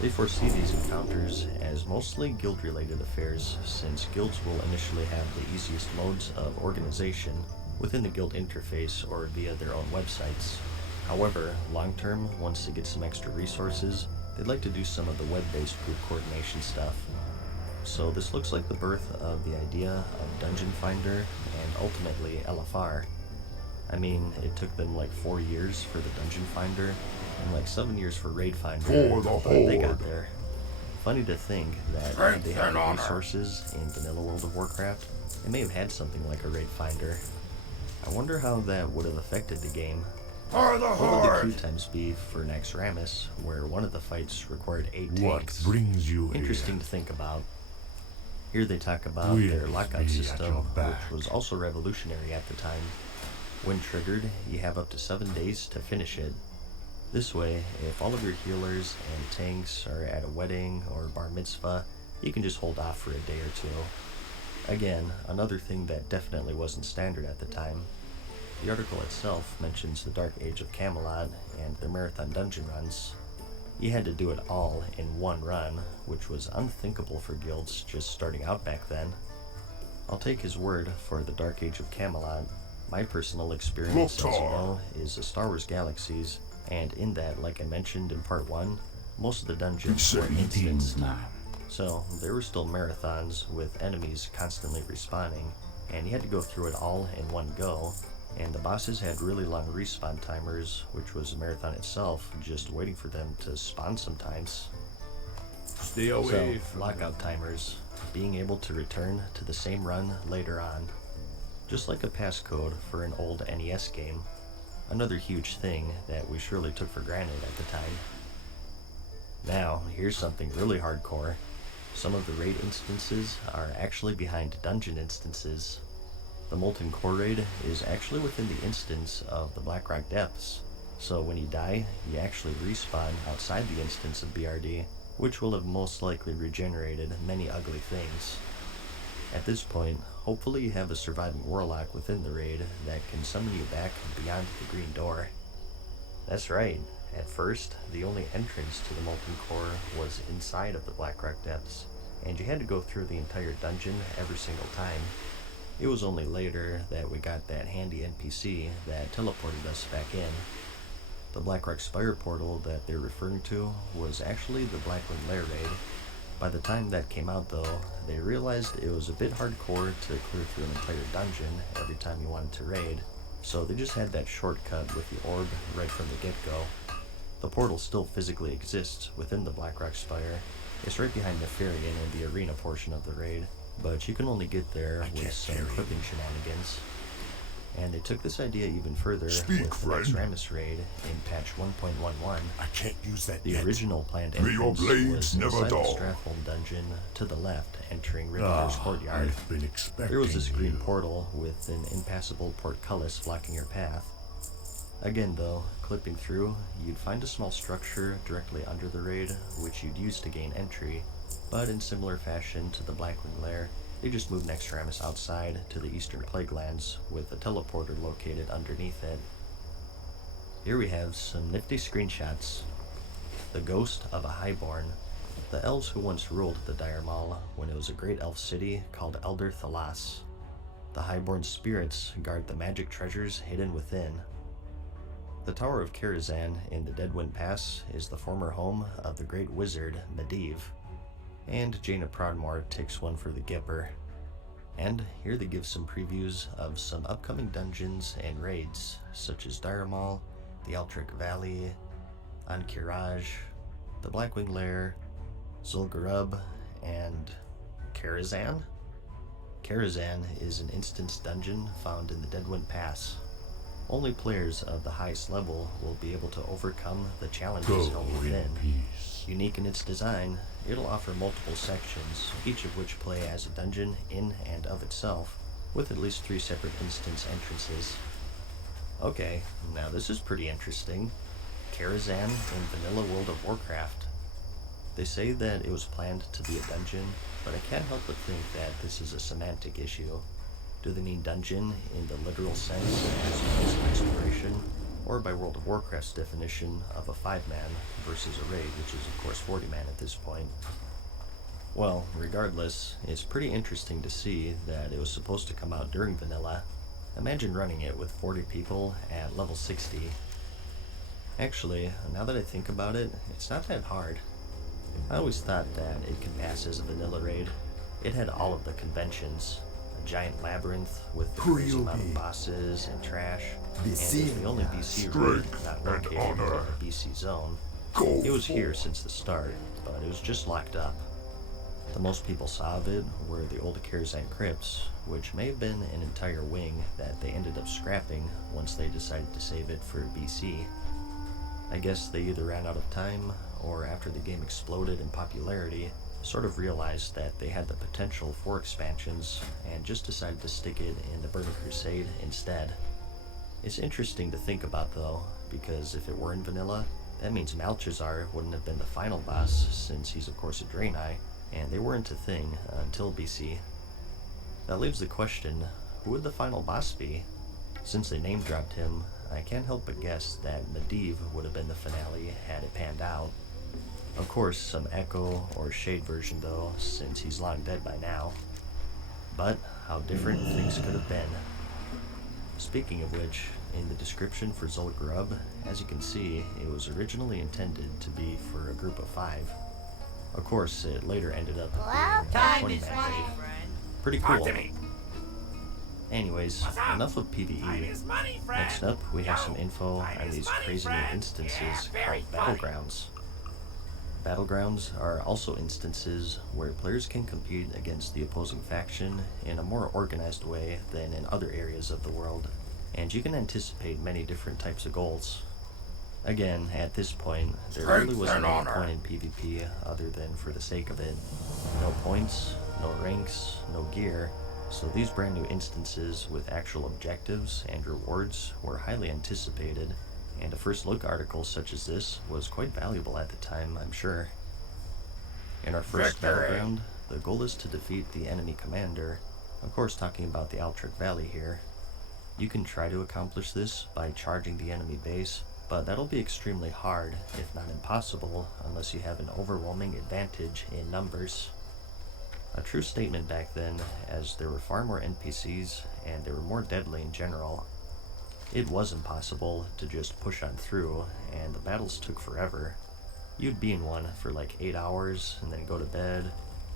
They foresee these encounters as mostly guild-related affairs, since guilds will initially have the easiest modes of organization within the guild interface or via their own websites. However, long-term, once they get some extra resources, they'd like to do some of the web-based group coordination stuff. So this looks like the birth of the idea of Dungeon Finder and ultimately LFR. I mean, it took them like 4 years for the Dungeon Finder, and like 7 years for Raid Finder, For the but they got Horde. there. Funny to think that had they had the resources in vanilla World of Warcraft, they may have had something like a Raid Finder. I wonder how that would have affected the game. For the What would the Horde! queue times be for Naxxramas, where one of the fights required 8 What tanks? brings you Interesting here? to think about. Here they talk about We'll their lockout be at system, your back. which was also revolutionary at the time. When triggered, you have up to 7 days to finish it. This way, if all of your healers and tanks are at a wedding or bar mitzvah, you can just hold off for a day or two. Again, another thing that definitely wasn't standard at the time. The article itself mentions the Dark Age of Camelot and their marathon dungeon runs. You had to do it all in one run, which was unthinkable for guilds just starting out back then. I'll take his word for the Dark Age of Camelot. My personal experience, as you know, is a Star Wars Galaxies, and in that, like I mentioned in part 1, most of the dungeons were instanced. So, there were still marathons with enemies constantly respawning, and you had to go through it all in one go, and the bosses had really long respawn timers, which was a marathon itself, just waiting for them to spawn sometimes. Stay So, away from lockout timers. being able to return to the same run later on, just like a passcode for an old NES game. Another huge thing that we surely took for granted at the time. Now, here's something really hardcore. Some of the raid instances are actually behind dungeon instances. The Molten Core raid is actually within the instance of the Blackrock Depths, so when you die, you actually respawn outside the instance of BRD, which will have most likely regenerated many ugly things. At this point, hopefully you have a surviving warlock within the raid that can summon you back beyond the green door. That's right, at first, the only entrance to the Molten Core was inside of the Blackrock Depths, and you had to go through the entire dungeon every single time. It was only later that we got that handy NPC that teleported us back in. The Blackrock Spire portal that they're referring to was actually the Blackwing Lair raid. By the time that came out though, they realized it was a bit hardcore to clear through an entire dungeon every time you wanted to raid, so they just had that shortcut with the orb right from the get-go. The portal still physically exists within the Blackrock Spire. It's right behind Nefarian in the arena portion of the raid, but you can only get there with some equipping shenanigans. And they took this idea even further with the next Ramus raid in patch 1.11. I can't use that The yet. original planned May your entrance blades was never inside the dull. Strathholm dungeon to the left, entering Ridder's courtyard. I've been expecting There was this green you. portal with an impassable portcullis blocking your path. Again though, clipping through, you'd find a small structure directly under the raid, which you'd use to gain entry, but in similar fashion to the Blackwing Lair, they just moved Nextramus outside to the Eastern Plaguelands with a teleporter located underneath it. Here we have some nifty screenshots. The ghost of a Highborn, the elves who once ruled the Dire Maul when it was a great elf city called Elder Thalas. The Highborn spirits guard the magic treasures hidden within. The Tower of Karazhan in the Deadwind Pass is the former home of the great wizard Medivh. And Jaina Proudmoore takes one for the Gipper. And here they give some previews of some upcoming dungeons and raids, such as Dire Maul, the Eltric Valley, Ankiraj, the Blackwing Lair, Zul'Gurub, and Karazhan? Karazhan is an instance dungeon found in the Deadwind Pass. Only players of the highest level will be able to overcome the challenges Go held in within. peace. Unique in its design, it'll offer multiple sections, each of which play as a dungeon in and of itself, with at least 3 separate instance entrances. Okay, now this is pretty interesting. Karazhan in Vanilla World of Warcraft. They say that it was planned to be a dungeon, but I can't help but think that this is a semantic issue. Do they mean dungeon in the literal sense, as opposed to exploration, or by World of Warcraft's definition of a 5-man versus a raid, which is of course 40-man at this point? Well, regardless, it's pretty interesting to see that it was supposed to come out during vanilla. Imagine running it with 40 people at level 60. Actually, now that I think about it, it's not that hard. I always thought that it could pass as a vanilla raid. It had all of the conventions. A giant labyrinth with the crazy amount of bosses and trash, and it's the only BC raid not located in a BC zone. It was here since the start, but it was just locked up. The most people saw of it were the old Karazhan crypts, which may have been an entire wing that they ended up scrapping once they decided to save it for BC. I guess they either ran out of time, or after the game exploded in popularity, sort of realized that they had the potential for expansions, and just decided to stick it in the Burning Crusade instead. It's interesting to think about though, because if it were in vanilla, that means Malchazar wouldn't have been the final boss, since he's of course a Draenei, and they weren't a thing until BC. That leaves the question, who would the final boss be? Since they name dropped him, I can't help but guess that Medivh would have been the finale had it panned out. Of course, some Echo or Shade version though, since he's long dead by now. But how different things could have been. Speaking of which, in the description for Zul'Gurub, as you can see, it was originally intended to be for a group of 5. Of course, it later ended up being a 20-man raid. Pretty cool. Anyways, enough of PvE. Next up, we have some info on these crazy new instances called Battlegrounds. battlegrounds are also instances where players can compete against the opposing faction in a more organized way than in other areas of the world, and you can anticipate many different types of goals. Again, at this point, there really wasn't any point in PvP other than for the sake of it. No points, no ranks, no gear, so these brand new instances with actual objectives and rewards were highly anticipated, and a first look article such as this was quite valuable at the time, I'm sure. In our first battleground, the goal is to defeat the enemy commander, of course talking about the Altric Valley here. You can try to accomplish this by charging the enemy base, but that'll be extremely hard, if not impossible, unless you have an overwhelming advantage in numbers. A true statement back then, as there were far more NPCs and they were more deadly in general. It was impossible to just push on through, and the battles took forever. You'd be in one for like 8 hours, and then go to bed,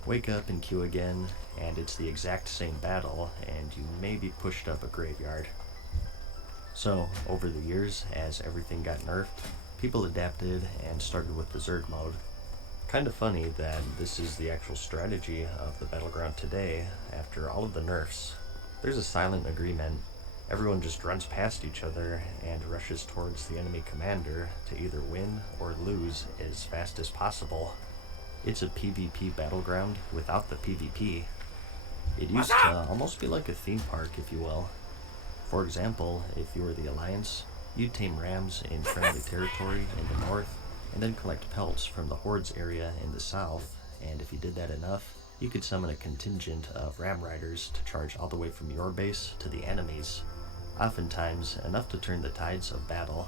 wake up and queue again, and it's the exact same battle, and you may be pushed up a graveyard. So, over the years, as everything got nerfed, people adapted and started with the Zerg mode. Kind of funny that this is the actual strategy of the battleground today, after all of the nerfs. There's a silent agreement. Everyone just runs past each other and rushes towards the enemy commander to either win or lose as fast as possible. It's a PvP battleground without the PvP. It used to almost be like a theme park, if you will. For example, if you were the Alliance, you'd tame rams in friendly territory in the north, and then collect pelts from the Hordes area in the south, and if you did that enough, you could summon a contingent of ram riders to charge all the way from your base to the enemy's, oftentimes enough to turn the tides of battle.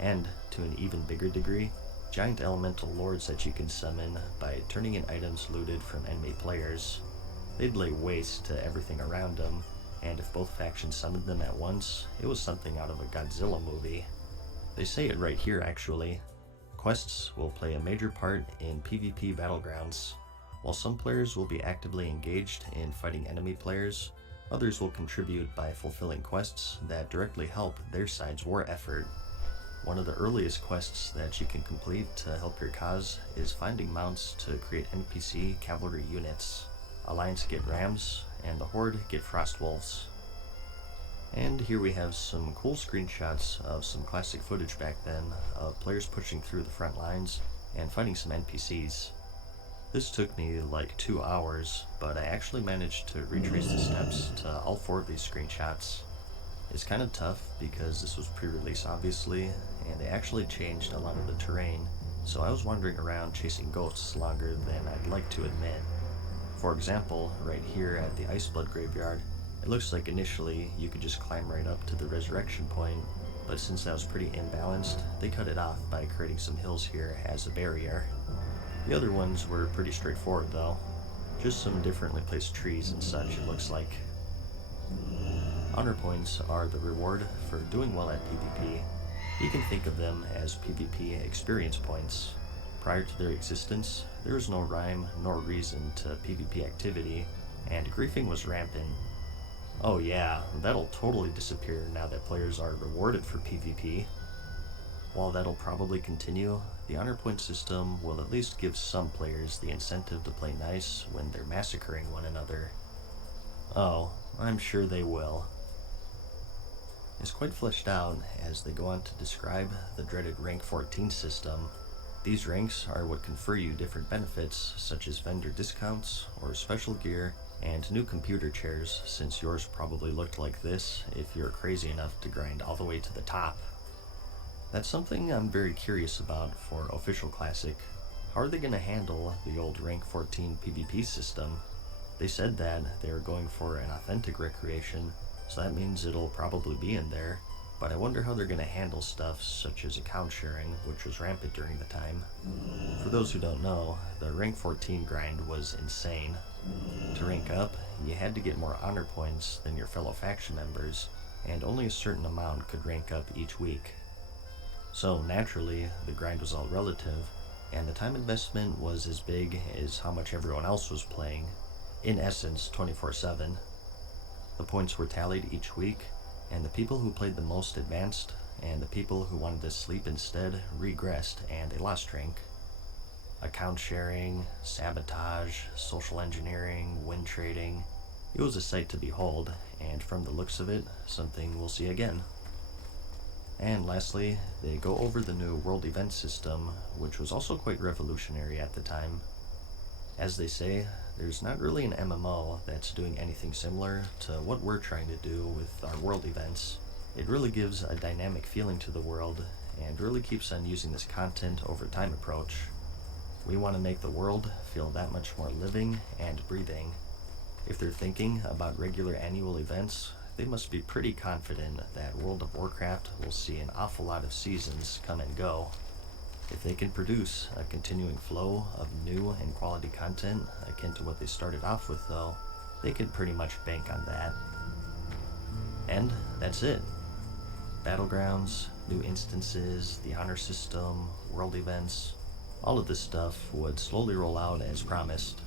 And, to an even bigger degree, giant elemental lords that you can summon by turning in items looted from enemy players. They'd lay waste to everything around them, and if both factions summoned them at once, it was something out of a Godzilla movie. They say it right here, actually. Quests will play a major part in PvP battlegrounds. While some players will be actively engaged in fighting enemy players, others will contribute by fulfilling quests that directly help their side's war effort. One of the earliest quests that you can complete to help your cause is finding mounts to create NPC cavalry units. Alliance get rams, and the Horde get frost wolves. And here we have some cool screenshots of some classic footage back then of players pushing through the front lines and fighting some NPCs. This took me like 2 hours, but I actually managed to retrace the steps to all 4 of these screenshots. It's kind of tough because this was pre-release obviously, and they actually changed a lot of the terrain, so I was wandering around chasing ghosts longer than I'd like to admit. For example, right here at the Iceblood Graveyard, it looks like initially you could just climb right up to the resurrection point, but since that was pretty imbalanced, they cut it off by creating some hills here as a barrier. The other ones were pretty straightforward though, just some differently placed trees and such, it looks like. Honor points are the reward for doing well at PvP. You can think of them as PvP experience points. Prior to their existence, there was no rhyme nor reason to PvP activity, and griefing was rampant. Oh yeah, that'll totally disappear now that players are rewarded for PvP. While that'll probably continue, the honor point system will at least give some players the incentive to play nice when they're massacring one another. Oh, I'm sure they will. It's quite fleshed out as they go on to describe the dreaded rank 14 system. These ranks are what confer you different benefits such as vendor discounts or special gear and new computer chairs, since yours probably looked like this if you're crazy enough to grind all the way to the top. That's something I'm very curious about for Official Classic. How are they going to handle the old rank 14 PvP system? They said that they were going for an authentic recreation, so that means it'll probably be in there, but I wonder how they're going to handle stuff such as account sharing, which was rampant during the time. For those who don't know, the rank 14 grind was insane. To rank up, you had to get more honor points than your fellow faction members, and only a certain amount could rank up each week. So naturally, the grind was all relative, and the time investment was as big as how much everyone else was playing, in essence 24/7. The points were tallied each week, and the people who played the most advanced, and the people who wanted to sleep instead regressed and they lost rank. Account sharing, sabotage, social engineering, win trading. It was a sight to behold, and from the looks of it, something we'll see again. And lastly, they go over the new world event system, which was also quite revolutionary at the time. As they say, there's not really an MMO that's doing anything similar to what we're trying to do with our world events. It really gives a dynamic feeling to the world, and really keeps on using this content over time approach. We want to make the world feel that much more living and breathing. If they're thinking about regular annual events, they must be pretty confident that World of Warcraft will see an awful lot of seasons come and go. If they can produce a continuing flow of new and quality content akin to what they started off with though, they can pretty much bank on that. And that's it. Battlegrounds, new instances, the honor system, world events, all of this stuff would slowly roll out as promised.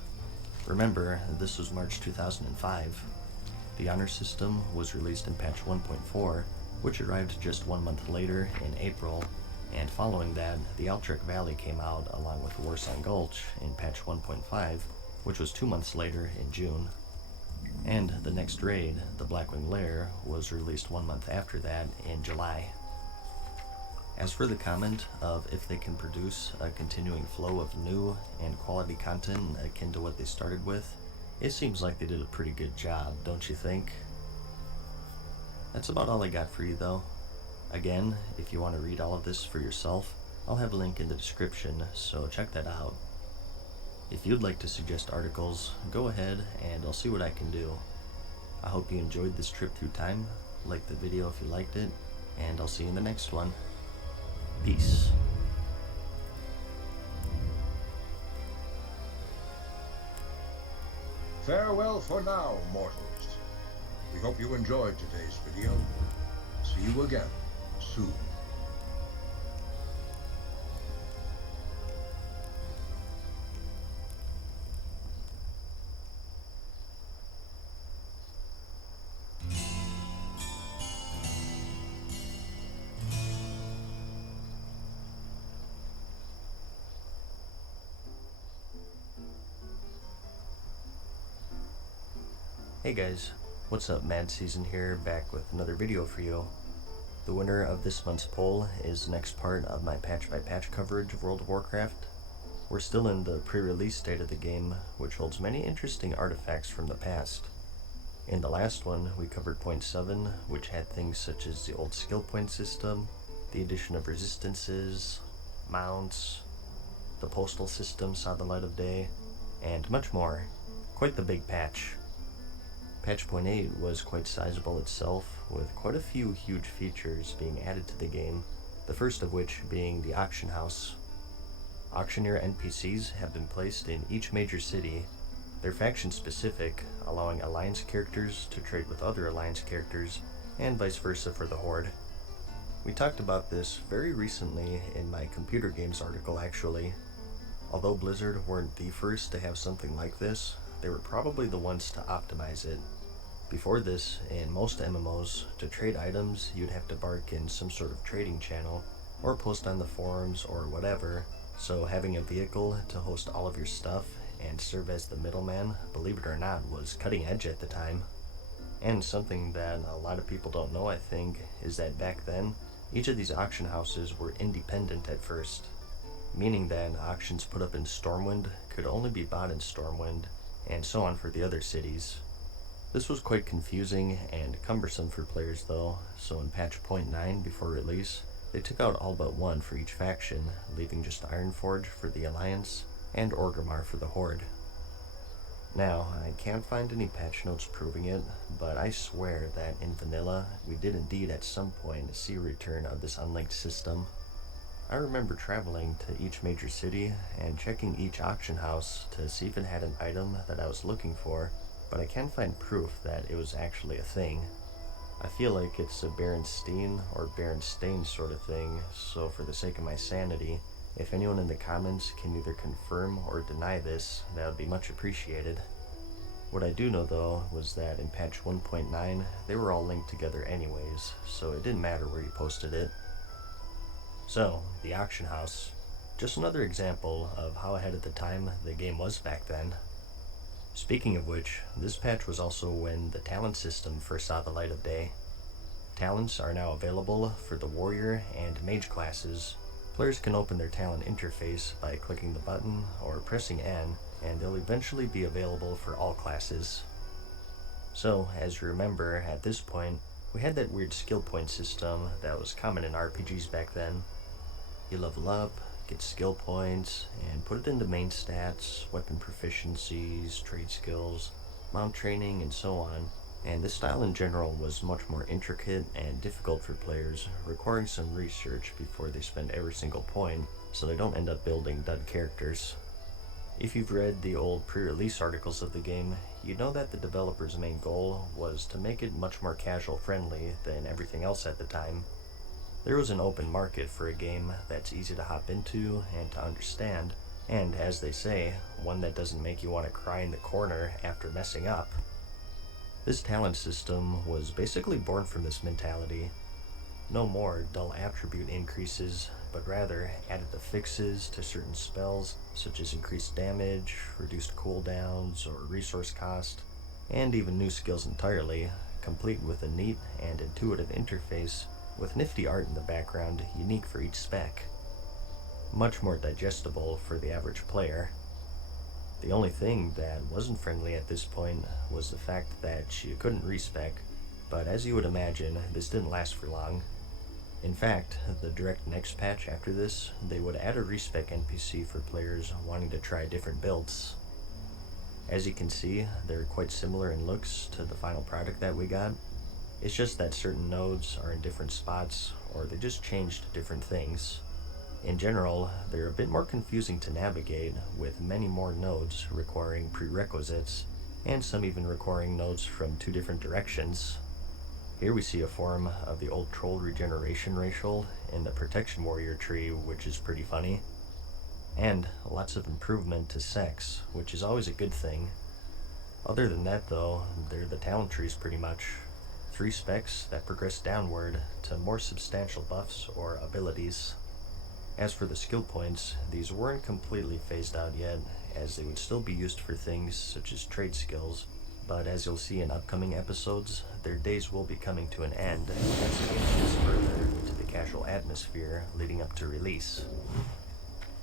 Remember, this was March 2005. The honor system was released in patch 1.4, which arrived just 1 month later in April, and following that, the Altrek Valley came out along with Warsong Gulch in patch 1.5, which was 2 months later in June. And the next raid, the Blackwing Lair, was released 1 month after that in July. As for the comment of if they can produce a continuing flow of new and quality content akin to what they started with, it seems like they did a pretty good job, don't you think? That's about all I got for you though. Again, if you want to read all of this for yourself, I'll have a link in the description, so check that out. If you'd like to suggest articles, go ahead and I'll see what I can do. I hope you enjoyed this trip through time, like the video if you liked it, and I'll see you in the next one. Peace. Farewell for now, mortals. We hope you enjoyed today's video. See you again soon. Hey guys, what's up? Mad Season here, back with another video for you. The winner of this month's poll is the next part of my patch by patch coverage of World of Warcraft. We're still in the pre-release state of the game, which holds many interesting artifacts from the past. In the last one, we covered point 7, which had things such as the old skill point system, the addition of resistances, mounts, the postal system saw the light of day, and much more. Quite the big patch. Patch point 8 was quite sizable itself, with quite a few huge features being added to the game, the first of which being the auction house. Auctioneer NPCs have been placed in each major city. They're faction specific, allowing Alliance characters to trade with other Alliance characters, and vice versa for the Horde. We talked about this very recently in my computer games article actually. Although Blizzard weren't the first to have something like this, they were probably the ones to optimize it. Before this, in most MMOs, to trade items, you'd have to bark in some sort of trading channel, or post on the forums or whatever, so having a vehicle to host all of your stuff and serve as the middleman, believe it or not, was cutting edge at the time. And something that a lot of people don't know, I think, is that back then, each of these auction houses were independent at first, meaning that auctions put up in Stormwind could only be bought in Stormwind, and so on for the other cities. This was quite confusing and cumbersome for players though, so in patch point 9 before release, they took out all but one for each faction, leaving just Ironforge for the Alliance and Orgrimmar for the Horde. Now, I can't find any patch notes proving it, but I swear that in vanilla, we did indeed at some point see a return of this unlinked system. I remember traveling to each major city and checking each auction house to see if it had an item that I was looking for, but I can't find proof that it was actually a thing. I feel like it's a Berenstain or Berenstain sort of thing, so for the sake of my sanity, if anyone in the comments can either confirm or deny this, that would be much appreciated. What I do know though was that in patch 1.9, they were all linked together anyways, so it didn't matter where you posted it. So, the auction house. Just another example of how ahead of the time the game was back then. Speaking of which, this patch was also when the talent system first saw the light of day. Talents are now available for the warrior and mage classes. Players can open their talent interface by clicking the button or pressing N, and they'll eventually be available for all classes. So, as you remember, at this point, we had that weird skill point system that was common in RPGs back then. You level up, get skill points, and put it into main stats, weapon proficiencies, trade skills, mount training, and so on. And this style in general was much more intricate and difficult for players, requiring some research before they spend every single point, so they don't end up building dud characters. If you've read the old pre-release articles of the game, you know that the developer's main goal was to make it much more casual friendly than everything else at the time. There was an open market for a game that's easy to hop into and to understand, and as they say, one that doesn't make you want to cry in the corner after messing up. This talent system was basically born from this mentality. No more dull attribute increases, but rather added the fixes to certain spells, such as increased damage, reduced cooldowns, or resource cost, and even new skills entirely, complete with a neat and intuitive interface with nifty art in the background unique for each spec. Much more digestible for the average player. The only thing that wasn't friendly at this point was the fact that you couldn't respec, but as you would imagine, this didn't last for long. In fact, the direct next patch after this, they would add a respec NPC for players wanting to try different builds. As you can see, they're quite similar in looks to the final product that we got. It's just that certain nodes are in different spots, or they just changed different things. In general, they're a bit more confusing to navigate, with many more nodes requiring prerequisites, and some even requiring nodes from 2 different directions. Here we see a form of the old troll regeneration racial in the protection warrior tree, which is pretty funny. And lots of improvement to sex, which is always a good thing. Other than that though, they're the talent trees pretty much. 3 specs that progress downward to more substantial buffs or abilities. As for the skill points, these weren't completely phased out yet, as they would still be used for things such as trade skills, but as you'll see in upcoming episodes, their days will be coming to an end as the game moves further into the casual atmosphere leading up to release.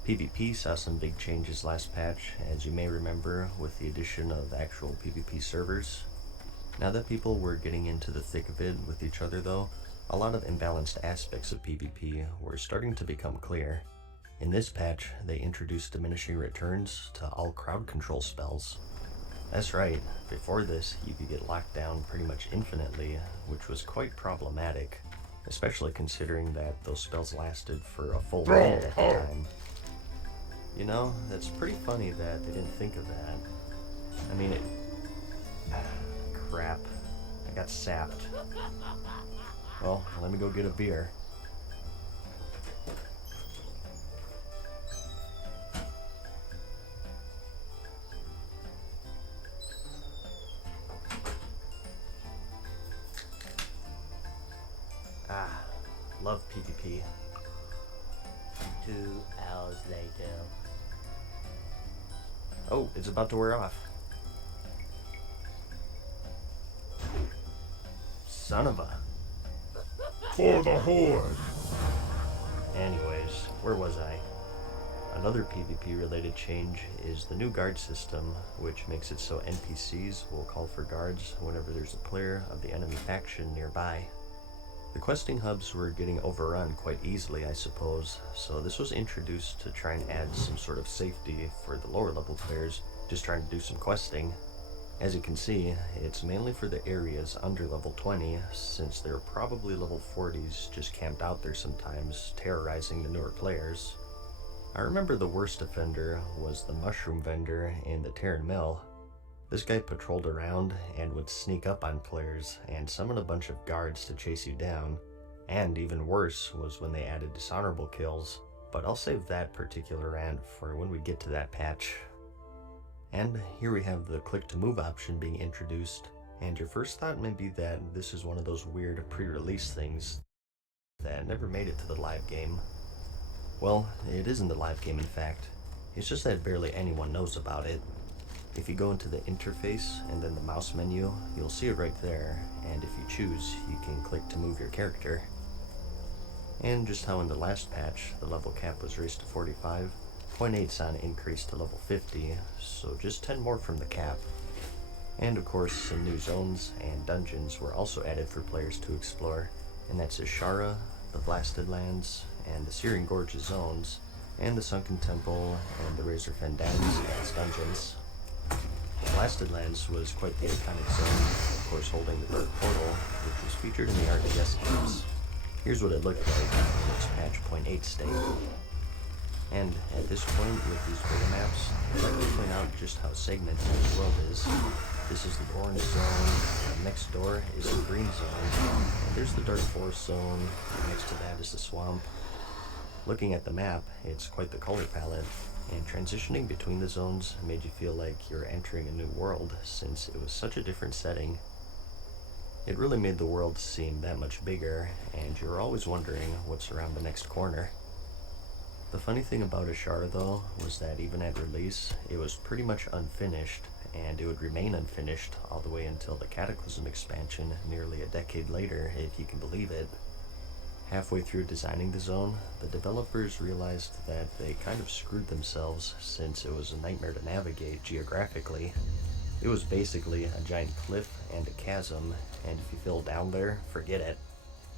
PvP saw some big changes last patch, as you may remember, with the addition of actual PvP servers. Now that people were getting into the thick of it with each other though, a lot of imbalanced aspects of PvP were starting to become clear. In this patch, they introduced diminishing returns to all crowd control spells. That's right, before this you could get locked down pretty much infinitely, which was quite problematic, especially considering that those spells lasted for a full round at the time. You know, that's pretty funny that they didn't think of that. I mean, crap. I got sapped. Well, let me go get a beer. Love PvP. 2 hours later. Oh, it's about to wear off. Son of a... For the Horde! Anyways, where was I? Another PvP related change is the new guard system, which makes it so NPCs will call for guards whenever there's a player of the enemy faction nearby. The questing hubs were getting overrun quite easily, I suppose, so this was introduced to try and add some sort of safety for the lower level players just trying to do some questing. As you can see, it's mainly for the areas under level 20, since there are probably level 40s just camped out there sometimes, terrorizing the newer players. I remember the worst offender was the mushroom vendor in the Terran Mill. This guy patrolled around and would sneak up on players and summon a bunch of guards to chase you down, and even worse was when they added dishonorable kills, but I'll save that particular rant for when we get to that patch. And here we have the click to move option being introduced, and your first thought may be that this is one of those weird pre-release things that never made it to the live game. Well, it isn't a live game in fact. It's just that barely anyone knows about it. If you go into the interface and then the mouse menu, you'll see it right there, and if you choose, you can click to move your character. And just how in the last patch, the level cap was raised to 45, Point 8's on increased to level 50, so just 10 more from the cap. And of course, some new zones and dungeons were also added for players to explore, and that's Ashara, the Blasted Lands, and the Searing Gorge's zones, and the Sunken Temple, and the Razorfen Dens as dungeons. Blasted Lands was quite the iconic zone, of course holding the Dark Portal, which was featured in the RTS games. Here's what it looked like in its patch Point 8 state. And at this point, with these beta maps, I'd like to point out just how segmented the world is. This is the orange zone, and next door is the green zone, and there's the dark forest zone, and next to that is the swamp. Looking at the map, it's quite the color palette, and transitioning between the zones made you feel like you're entering a new world, since it was such a different setting. It really made the world seem that much bigger, and you're always wondering what's around the next corner. The funny thing about Ashara though, was that even at release, it was pretty much unfinished, and it would remain unfinished all the way until the Cataclysm expansion nearly a decade later, if you can believe it. Halfway through designing the zone, the developers realized that they kind of screwed themselves since it was a nightmare to navigate geographically. It was basically a giant cliff and a chasm, and if you fell down there, forget it.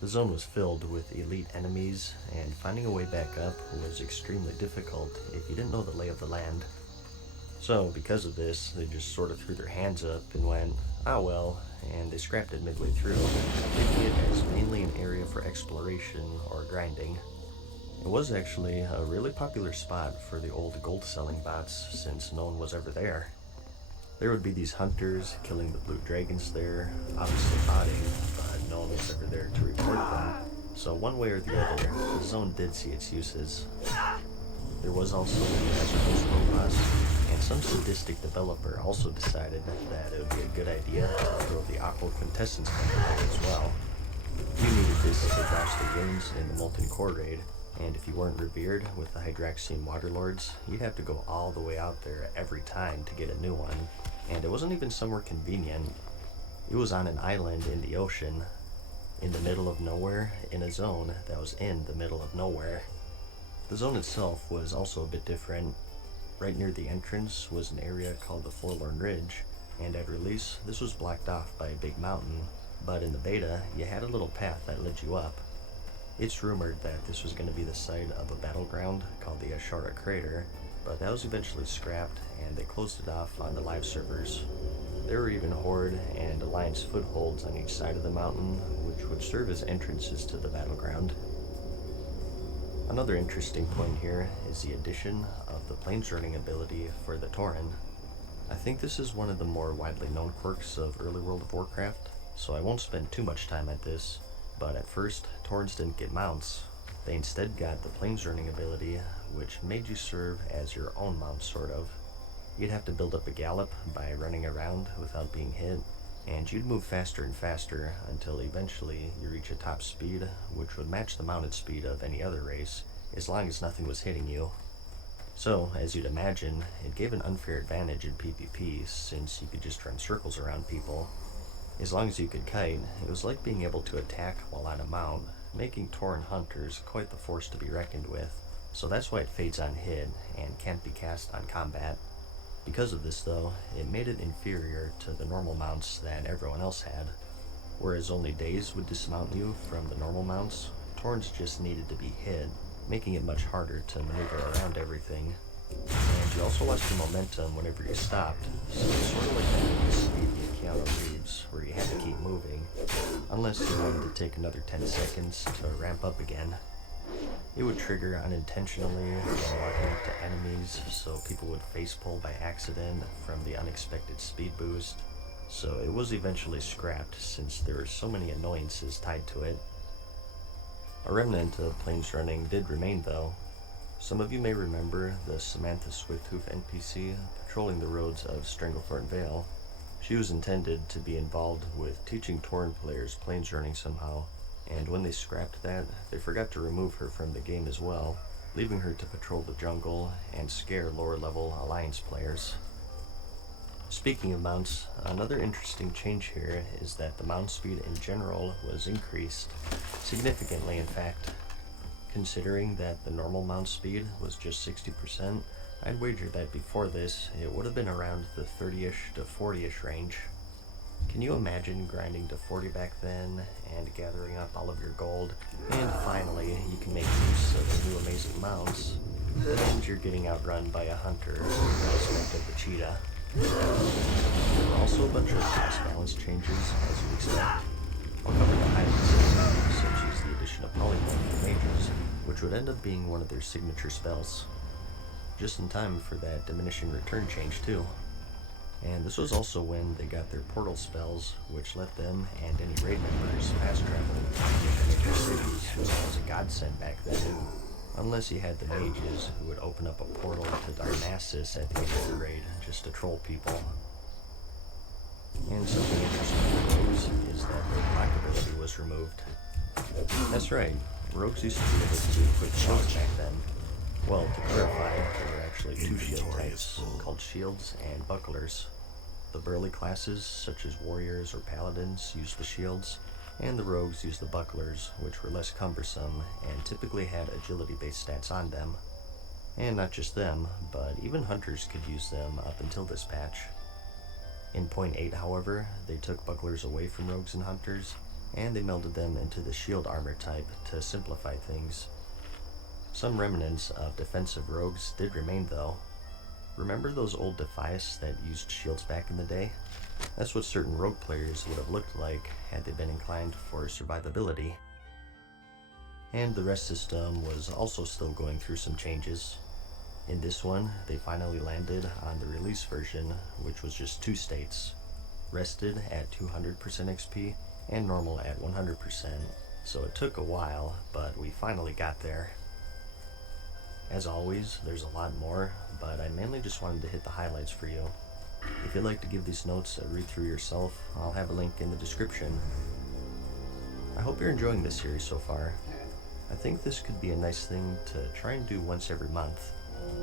The zone was filled with elite enemies, and finding a way back up was extremely difficult if you didn't know the lay of the land. So, because of this, they just sort of threw their hands up and went, "Ah well," and they scrapped it midway through, making it as mainly an area for exploration or grinding. It was actually a really popular spot for the old gold selling bots, since no one was ever there. There would be these hunters killing the blue dragons there, obviously botting, but no one was ever there to report them. So one way or the other, the zone did see its uses. There was also the Desert robot, and some sadistic developer also decided that it would be a good idea to throw the Aqua Quintessence company as well. You needed this to dodge the runes in the Molten Core raid, and if you weren't revered with the Hydraxian Waterlords, you'd have to go all the way out there every time to get a new one, and it wasn't even somewhere convenient. It was on an island in the ocean, in the middle of nowhere, in a zone that was in the middle of nowhere. The zone itself was also a bit different. Right near the entrance was an area called the Forlorn Ridge, and at release, this was blocked off by a big mountain, but in the beta, you had a little path that led you up. It's rumored that this was going to be the site of a battleground called the Ashara Crater, but that was eventually scrapped and they closed it off on the live servers. There were even Horde and Alliance footholds on each side of the mountain, which would serve as entrances to the battleground. Another interesting point here is the addition of the planesjourning ability for the Tauren. I think this is one of the more widely known quirks of early World of Warcraft, so I won't spend too much time at this. But at first, Taurens didn't get mounts. They instead got the planesjourning ability, which made you serve as your own mount, sort of. You'd have to build up a gallop by running around without being hit, and you'd move faster and faster until eventually you reach a top speed, which would match the mounted speed of any other race, as long as nothing was hitting you. So, as you'd imagine, it gave an unfair advantage in PvP, since you could just run circles around people. As long as you could kite, it was like being able to attack while on a mount, making Tauren hunters quite the force to be reckoned with. So that's why it fades on hit and can't be cast on combat. Because of this though, it made it inferior to the normal mounts that everyone else had. Whereas only days would dismount you from the normal mounts, Taurens just needed to be hit, making it much harder to maneuver around everything. And you also lost your momentum whenever you stopped, so it's sort of like that speed with Keanu Reeves, where you had to keep moving, unless you wanted to take another 10 seconds to ramp up again. It would trigger unintentionally when walking up to enemies, so people would facepull by accident from the unexpected speed boost, so it was eventually scrapped since there were so many annoyances tied to it. A remnant of planes running did remain though. Some of you may remember the Samantha Swifthoof NPC patrolling the roads of Stranglethorn Vale. She was intended to be involved with teaching Tauren players planesjourning somehow, and when they scrapped that, they forgot to remove her from the game as well. leaving her to patrol the jungle and scare lower-level Alliance players. Speaking of mounts, another interesting change here is that the mount speed in general was increased, significantly in fact. Considering that the normal mount speed was just 60%, I'd wager that before this, it would have been around the 30-ish to 40-ish range. Can you imagine grinding to 40 back then and gathering up all of your gold, and finally you can make use of the new amazing mounts, and you're getting outrun by a hunter who aspect of the cheetah. There were also a bunch of class balance changes, as you expect. I'll cover the highlights, such as the addition of polymorph for mages, which would end up being one of their signature spells. Just in time for that diminishing return change too. And this was also when they got their portal spells, which let them and any raid members fast travel between major cities, which was a godsend back then. Unless you had the mages who would open up a portal to Darnassus at the end of the raid just to troll people. And something interesting for rogues is that their black ability was removed. That's right, rogues used to be able to equip shields back then. Well, to clarify, there were actually two shield types, called shields and bucklers. The burly classes, such as warriors or paladins, used the shields, and the rogues used the bucklers, which were less cumbersome and typically had agility-based stats on them. And not just them, but even hunters could use them up until this patch. In point 8, however, they took bucklers away from rogues and hunters, and they melded them into the shield armor type to simplify things. Some remnants of defensive rogues did remain though. Remember those old Defias that used shields back in the day? That's what certain rogue players would have looked like had they been inclined for survivability. And the rest system was also still going through some changes. In this one, they finally landed on the release version, which was just 2 states. Rested at 200% XP and normal at 100%, so it took a while, but we finally got there. As always, there's a lot more, but I mainly just wanted to hit the highlights for you. If you'd like to give these notes a read through yourself, I'll have a link in the description. I hope you're enjoying this series so far. I think this could be a nice thing to try and do once every month,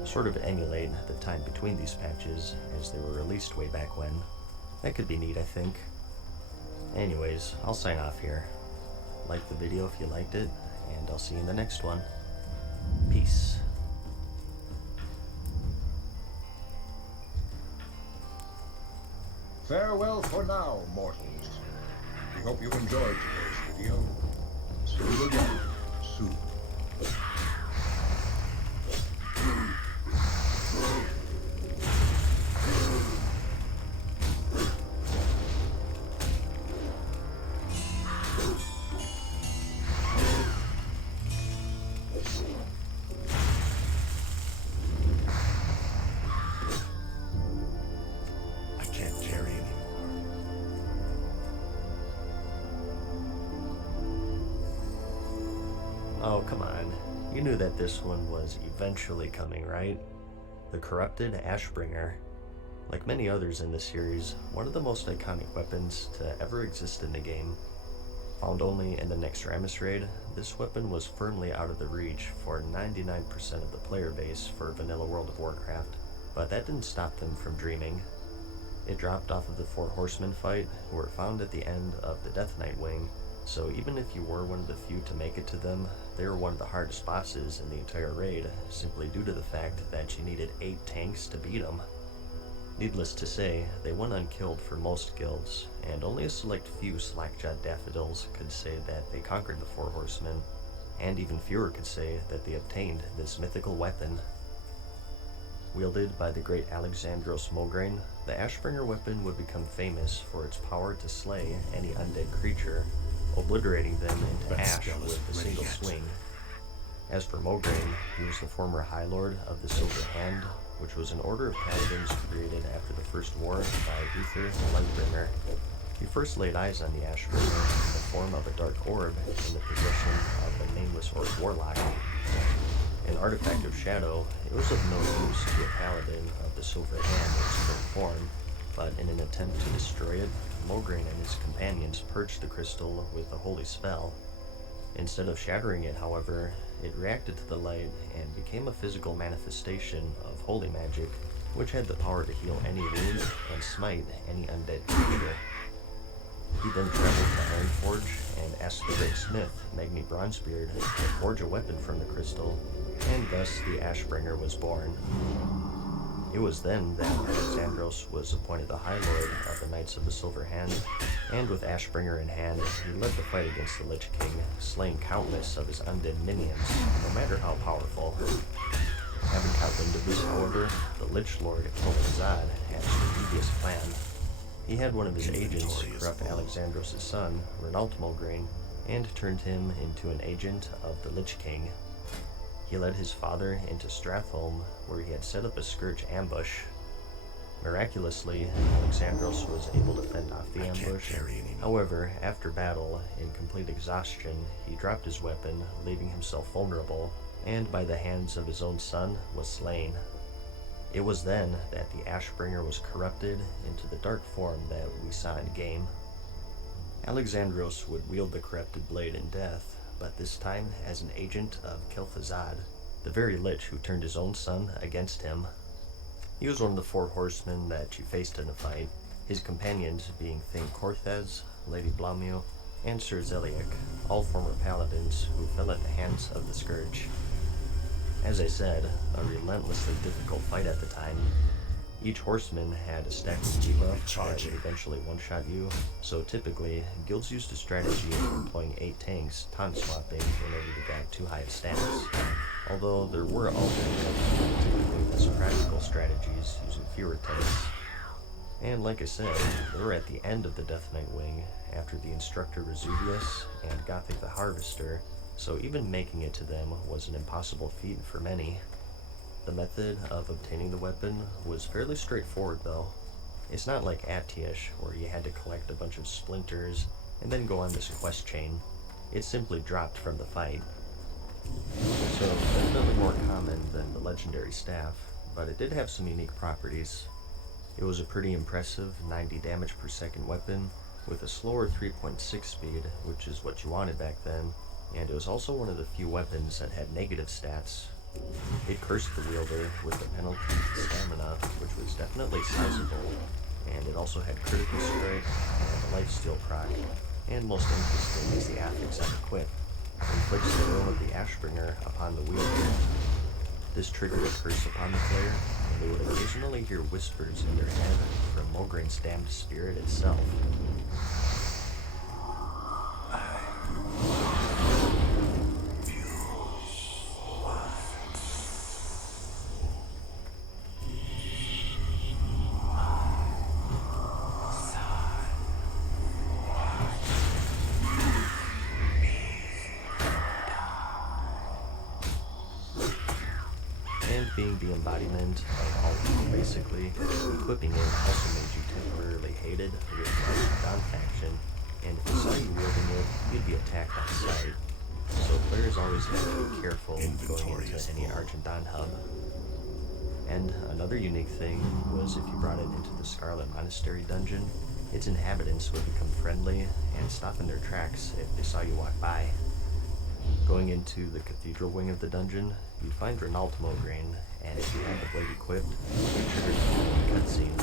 sort of emulate the time between these patches as they were released way back when. That could be neat, I think. Anyways, I'll sign off here. Like the video if you liked it, and I'll see you in the next one. Peace. Farewell for now, mortals. We hope you enjoyed today's video. See you again soon. Oh, come on. You knew that this one was eventually coming, right? The corrupted Ashbringer. Like many others in this series, one of the most iconic weapons to ever exist in the game. Found only in the Nextramus raid, this weapon was firmly out of the reach for 99% of the player base for vanilla World of Warcraft, but that didn't stop them from dreaming. It dropped off of the 4 horsemen fight, who were found at the end of the Death Knight wing, so even if you were one of the few to make it to them, they were one of the hardest bosses in the entire raid, simply due to the fact that you needed 8 tanks to beat them. Needless to say, they went unkilled for most guilds, and only a select few slack-jawed daffodils could say that they conquered the 4 horsemen, and even fewer could say that they obtained this mythical weapon. Wielded by the great Alexandros Mograine, the Ashbringer weapon would become famous for its power to slay any undead creature, obliterating them into ash with a single swing. As for Mograine, he was the former High Lord of the Silver Hand, which was an order of paladins created after the First War by Uther the Lightbringer. He first laid eyes on the Ashbringer in the form of a dark orb in the possession of a nameless orc warlock. An artifact of shadow, it was of no use to a paladin of the Silver Hand in its current form, but in an attempt to destroy it, Mograine and his companions purged the crystal with a holy spell. Instead of shattering it, however, it reacted to the light and became a physical manifestation of holy magic, which had the power to heal any wound and smite any undead creature. He then traveled to Ironforge and asked the great smith, Magni Bronzebeard, to forge a weapon from the crystal, and thus the Ashbringer was born. It was then that Alexandros was appointed the High Lord of the Knights of the Silver Hand, and with Ashbringer in hand, he led the fight against the Lich King, slaying countless of his undead minions, no matter how powerful. Having caught wind of this, however, the Lich Lord Crusade hatched a devious plan. He had one of his agents corrupt Alexandros' son, Renault Mulgrain, and turned him into an agent of the Lich King. He led his father into Stratholme, where he had set up a Scourge ambush. Miraculously, Alexandros was able to fend off the ambush. However, after battle, in complete exhaustion, he dropped his weapon, leaving himself vulnerable, and by the hands of his own son was slain. It was then that the Ashbringer was corrupted into the dark form that we saw in game. Alexandros would wield the corrupted blade in death, but this time as an agent of Kel'Thuzad, the very lich who turned his own son against him. He was one of the 4 horsemen that you faced in the fight, his companions being Thane Corthez, Lady Blamio, and Sir Zeliek, all former paladins who fell at the hands of the Scourge. As I said, a relentlessly difficult fight at the time. Each horseman had a stack of debuff that would eventually one-shot you, so typically, guilds used a strategy of employing 8 tanks, taunt swapping in order to grab too high of stats. Although there were alternatives, typically less practical strategies using fewer tanks. And like I said, they were at the end of the Death Knight wing, after the instructor Vesuvius and Gothic the Harvester, so even making it to them was an impossible feat for many. The method of obtaining the weapon was fairly straightforward though. It's not like Atiesh, where you had to collect a bunch of splinters and then go on this quest chain. It simply dropped from the fight. So definitely more common than the legendary staff, but it did have some unique properties. It was a pretty impressive 90 damage per second weapon with a slower 3.6 speed, which is what you wanted back then, and it was also one of the few weapons that had negative stats. It cursed the wielder with a penalty to stamina, which was definitely sizable, and it also had critical strike and a lifesteal proc, and most interesting is the affix on equip. Inflicts the will of the Ashbringer upon the wielder. This triggered a curse upon the player, and they would occasionally hear whispers in their head from Mulgrain's damned spirit itself. And being the embodiment of all evil, basically, equipping it also made you temporarily hated with the Argent Dawn faction, and if they saw you wielding it, you'd be attacked on sight. So players always had to be careful going into any Argent Dawn hub. And another unique thing was if you brought it into the Scarlet Monastery dungeon, its inhabitants would become friendly and stop in their tracks if they saw you walk by. Going into the cathedral wing of the dungeon, you'd find Renault Mulgrain, and if you had the blade equipped, you triggered the following cutscene.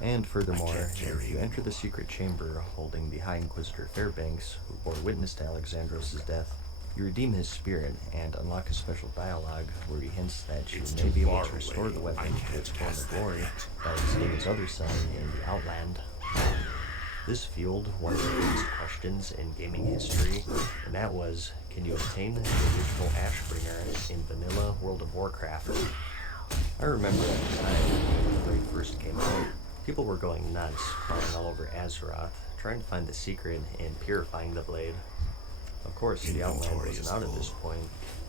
And furthermore, if you enter the secret chamber holding the High Inquisitor Fairbanks, who bore witness to Alexandros' death, you redeem his spirit and unlock a special dialogue where he hints that you may be able to restore the weapon to its former glory by seeing his other son in the Outland. This fueled one of the biggest questions in gaming history, and that was, can you obtain the original Ashbringer in vanilla World of Warcraft? I remember at the time, when the raid first came out, people were going nuts, crawling all over Azeroth, trying to find the secret in purifying the blade. Of course, the Outland wasn't out at this point.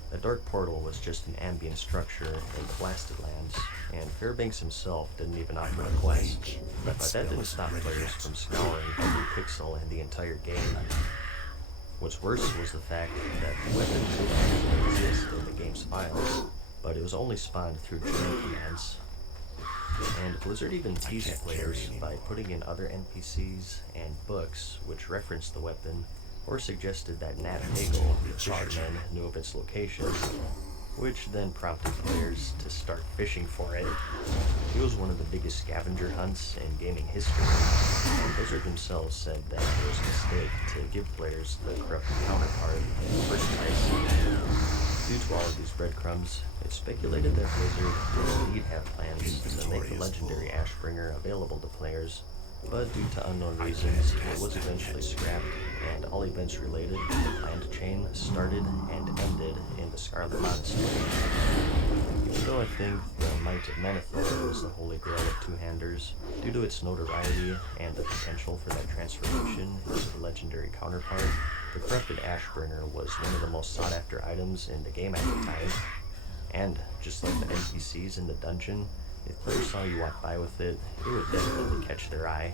The Dark Portal was just an ambient structure in the Blasted Lands, and Fairbanks himself didn't even offer a quest. But that didn't stop players from scouring every pixel in the entire game. What's worse was the fact that the weapon did actually exist in the game's files, but it was only spawned through join commands. And Blizzard even teased players by putting in other NPCs and books which referenced the weapon or suggested that Nat Hagel, the fisherman, knew of its location, which then prompted players to start fishing for it. It was one of the biggest scavenger hunts in gaming history, and Blizzard themselves said that it was a mistake to give players the corrupted counterpart in the first place. Due to all of these breadcrumbs, it's speculated that Blizzard would indeed have plans to make the legendary Ashbringer available to players, but due to unknown reasons, it was eventually scrapped, and all events related to the planned chain started and ended in the Scarlet Monastery. Even though I think the Might of Manethor is the holy grail of two-handers, due to its notoriety and the potential for that transformation into the legendary counterpart, the corrupted Ashbringer was one of the most sought-after items in the game at the time. And, just like the NPCs in the dungeon, if players saw you walk by with it, it would definitely catch their eye.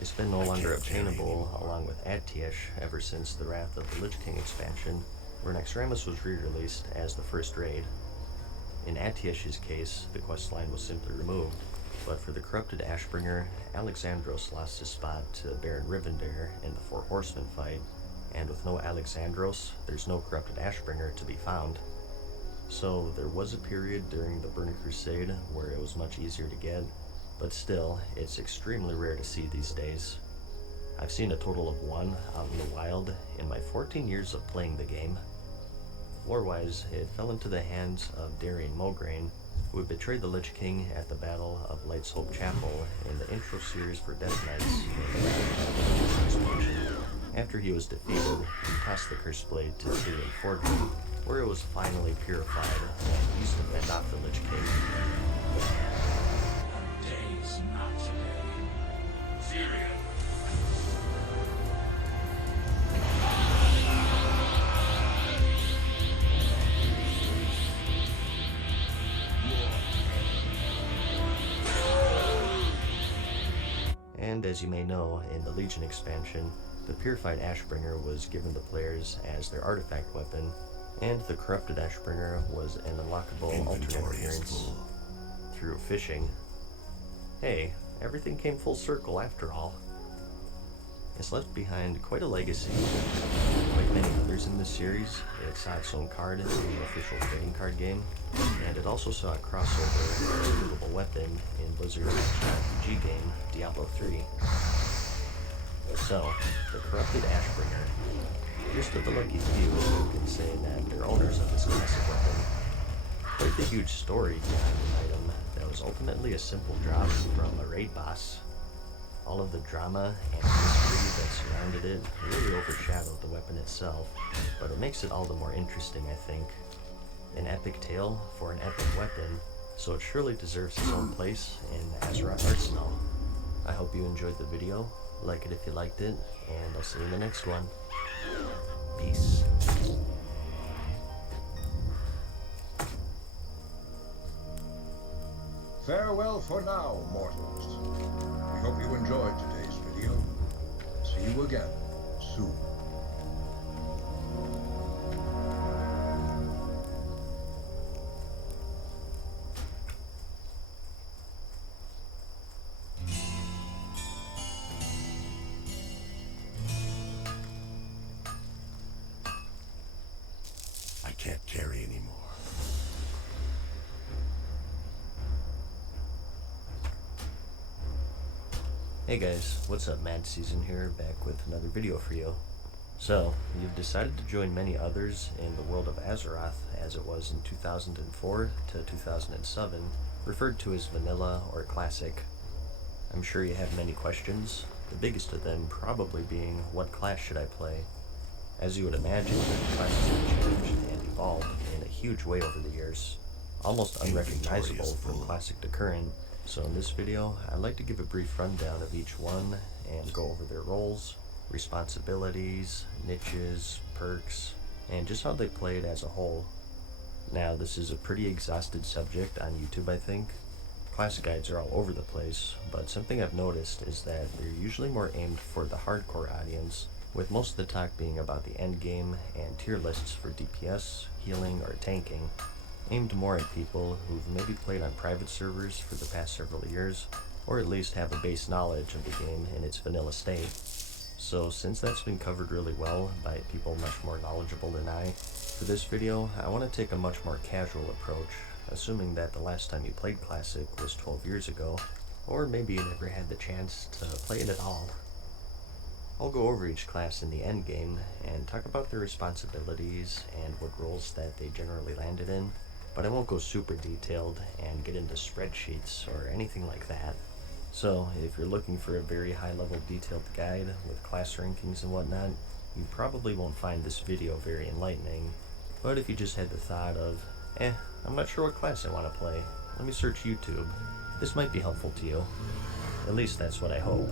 It's been no longer obtainable along with Adtiesh ever since the Wrath of the Lich King expansion, where Naxxramas was re-released as the first raid. In Adtiesh's case, the questline was simply removed, but for the corrupted Ashbringer, Alexandros lost his spot to Baron Rivendare in the Four Horsemen fight, and with no Alexandros, there's no corrupted Ashbringer to be found. So there was a period during the Burning Crusade where it was much easier to get, but still, it's extremely rare to see these days. I've seen a total of one out in the wild in my 14 years of playing the game. Lore-wise, it fell into the hands of Darian Mograine, who would betray the Lich King at the Battle of Light's Hope Chapel in the intro series for Death Knights in the Wrath of the Lich King expansion. After he was defeated, he tossed the Cursed Blade to Tyrion Fortune, where it was finally purified and used to fend off the Lich King. Days not today. Syria. And as you may know, in the Legion expansion, the purified Ashbringer was given to players as their artifact weapon, and the corrupted Ashbringer was an unlockable alternate appearance through fishing. Hey, everything came full circle after all. It's left behind quite a legacy. Like many others in this series, it saw its own card in the official trading card game, and it also saw a crossover with a movable weapon in Blizzard's action RPG game, Diablo 3. So, the corrupted Ashbringer. Here's to the lucky few who can say that they're owners of this classic weapon. Quite the huge story behind an item that was ultimately a simple drop from a raid boss. All of the drama and mystery that surrounded it really overshadowed the weapon itself, but it makes it all the more interesting, I think. An epic tale for an epic weapon, so it surely deserves its own place in Azeroth Arsenal. I hope you enjoyed the video. Like it if you liked it, and I'll see you in the next one. Peace. Farewell for now, mortals. We hope you enjoyed today's video. See you again soon. I can't carry anymore. Hey guys, what's up? Mad Season here, back with another video for you. So, you've decided to join many others in the world of Azeroth as it was in 2004 to 2007, referred to as Vanilla or Classic. I'm sure you have many questions, the biggest of them probably being, what class should I play? As you would imagine, classes have changed and evolved in a huge way over the years, almost unrecognizable from Classic to current. So in this video, I'd like to give a brief rundown of each one and go over their roles, responsibilities, niches, perks, and just how they play it as a whole. Now, this is a pretty exhausted subject on YouTube, I think. Class guides are all over the place, but something I've noticed is that they're usually more aimed for the hardcore audience, with most of the talk being about the end game and tier lists for DPS, healing, or tanking, aimed more at people who've maybe played on private servers for the past several years, or at least have a base knowledge of the game in its vanilla state. So since that's been covered really well by people much more knowledgeable than I, for this video I want to take a much more casual approach, assuming that the last time you played Classic was 12 years ago, or maybe you never had the chance to play it at all. I'll go over each class in the endgame and talk about their responsibilities and what roles that they generally landed in, but I won't go super detailed and get into spreadsheets or anything like that. So if you're looking for a very high level detailed guide with class rankings and whatnot, you probably won't find this video very enlightening. But if you just had the thought of, I'm not sure what class I want to play, let me search YouTube, this might be helpful to you. At least that's what I hope.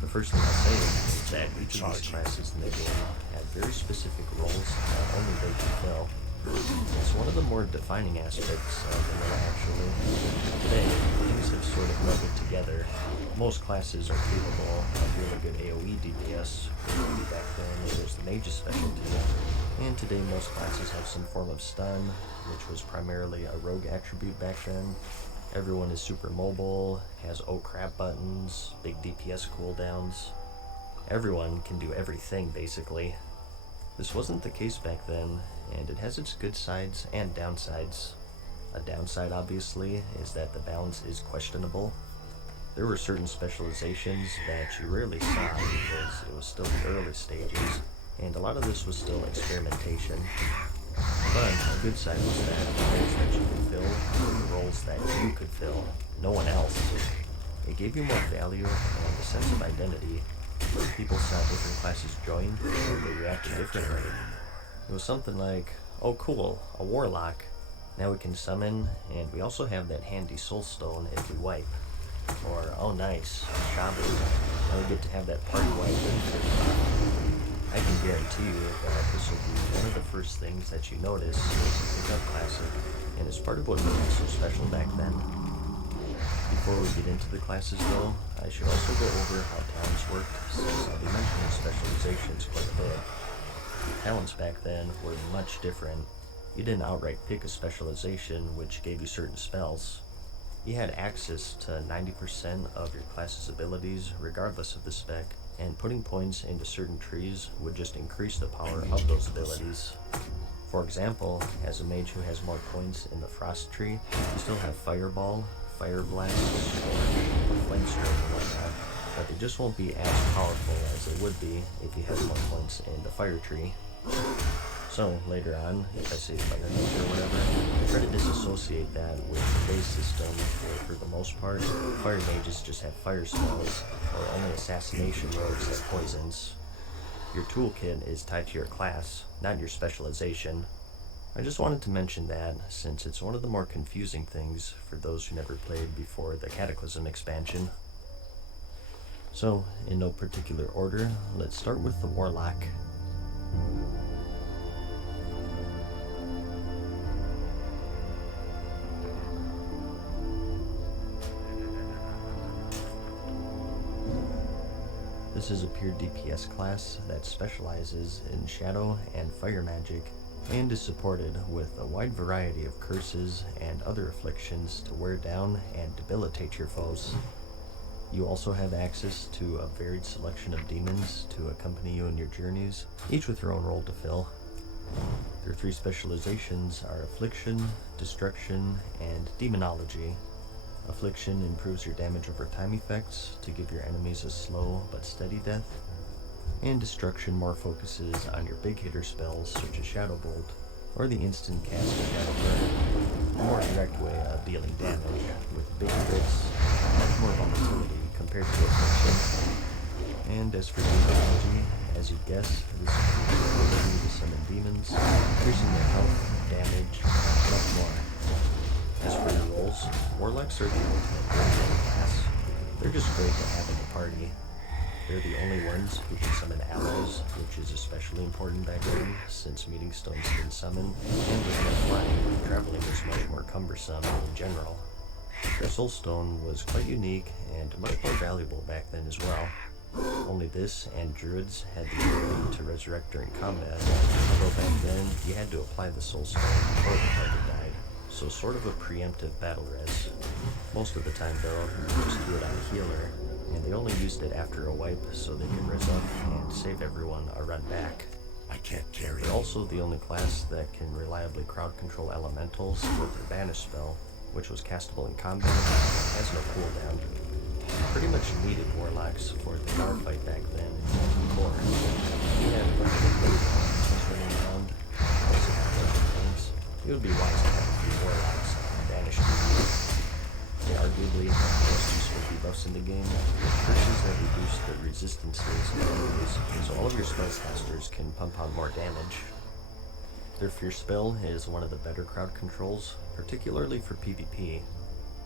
The first thing I'll say is that each of these classes in the game have very specific roles that only they can fill. It's one of the more defining aspects of vanilla actually. Today, things have sort of melded together. Most classes are capable of really good AoE DPS, maybe back then it was the mage's specialty, and today most classes have some form of stun, which was primarily a rogue attribute back then. Everyone is super mobile, has oh crap buttons, big DPS cooldowns. Everyone can do everything basically. This wasn't the case back then, and it has its good sides and downsides. A downside, obviously, is that the balance is questionable. There were certain specializations that you rarely saw because it was still the early stages, and a lot of this was still experimentation. But a good side was that the roles that you could fill were the roles that you could fill, no one else. It gave you more value and a sense of identity. People saw different classes join, and they reacted differently. It was something like, oh cool, a warlock. Now we can summon, and we also have that handy soul stone if we wipe. Or, oh nice, a shaman. Now we get to have that party wipe in. I can guarantee you that this will be one of the first things that you notice as you pick up Classic, and it's part of what made it so special back then. Before we get into the classes though, I should also go over how talents worked, since I'll be mentioning specializations quite a bit. Talents back then were much different. You didn't outright pick a specialization which gave you certain spells. You had access to 90% of your class's abilities regardless of the spec, and putting points into certain trees would just increase the power of those abilities. For example, as a mage who has more points in the frost tree, you still have Fireball, Fire Blast, Scorch, Flame Stroke and whatnot, but they just won't be as powerful as they would be if you had more points in the Fire Tree. So, later on, if I say Fire Mage or whatever, I try to disassociate that with the base system, where for the most part, Fire Mages just have fire spells, or only assassination rogues have poisons. Your toolkit is tied to your class, not your specialization. I just wanted to mention that, since it's one of the more confusing things for those who never played before the Cataclysm expansion. So, in no particular order, let's start with the Warlock. This is a pure DPS class that specializes in shadow and fire magic, and is supported with a wide variety of curses and other afflictions to wear down and debilitate your foes. You also have access to a varied selection of demons to accompany you in your journeys, each with their own role to fill. Their three specializations are Affliction, Destruction, and Demonology. Affliction improves your damage over time effects to give your enemies a slow but steady death, and Destruction more focuses on your big hitter spells such as Shadow Bolt, or the instant cast of Shadow Burn, a more direct way of dealing damage, with big crits and much more volatility compared to Affliction. And as for Demonology, as you'd guess, this is the ability to summon demons, increasing their health, damage, and much more. As for your roles, Warlocks are the ultimate game class. They're just great to have in the party. They're the only ones who can summon allies, which is especially important back then, since meeting stones didn't summon, and with no flying, traveling was much more cumbersome in general. Their soul stone was quite unique and much more valuable back then as well. Only this and druids had the ability to resurrect during combat, although back then you had to apply the soul stone before the target died, so sort of a preemptive battle res. Most of the time though, you just do it on a healer, and they only used it after a wipe so they could res up and save everyone a run back. I can't carry They're also the only class that can reliably crowd control elementals with their banish spell, which was castable in combat and has no cooldown. You pretty much needed warlocks for the guard fight back then in core. You had a bunch of things running around, also had a bunch of tanks. It would be wise to have a few warlocks on banish duty. They arguably have the most useful debuffs in the game, with curses that reduce the resistances of enemies, so all of your spellcasters can pump out more damage. Their Fierce spell is one of the better crowd controls, particularly for PvP.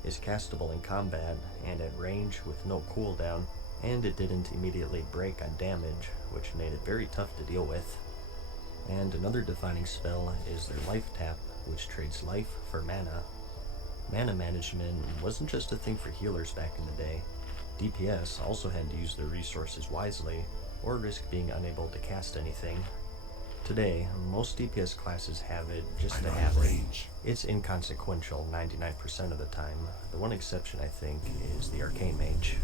It's castable in combat and at range with no cooldown, and it didn't immediately break on damage, which made it very tough to deal with. And another defining spell is their Life Tap, which trades life for mana. Mana management wasn't just a thing for healers back in the day. DPS also had to use their resources wisely, or risk being unable to cast anything. Today, most DPS classes have it just to have it. It's inconsequential 99% of the time. The one exception, I think, is the Arcane Mage.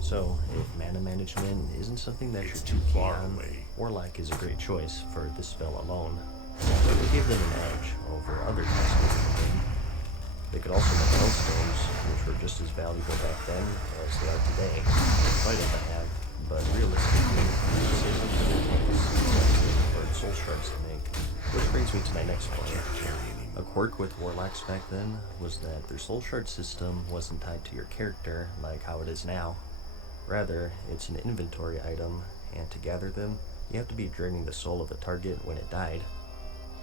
So, if mana management isn't something that you're too keen on, Warlock is a great choice for this spell alone. It gave them an edge over other classes in the game. They could also make hellstones, which were just as valuable back then as they are today, vital to have, but realistically, you save them for their tanks, or soul shards to make. Which brings me to my next point. A quirk with warlocks back then was that their soul shard system wasn't tied to your character like how it is now. Rather, it's an inventory item, and to gather them, you have to be draining the soul of the target when it died.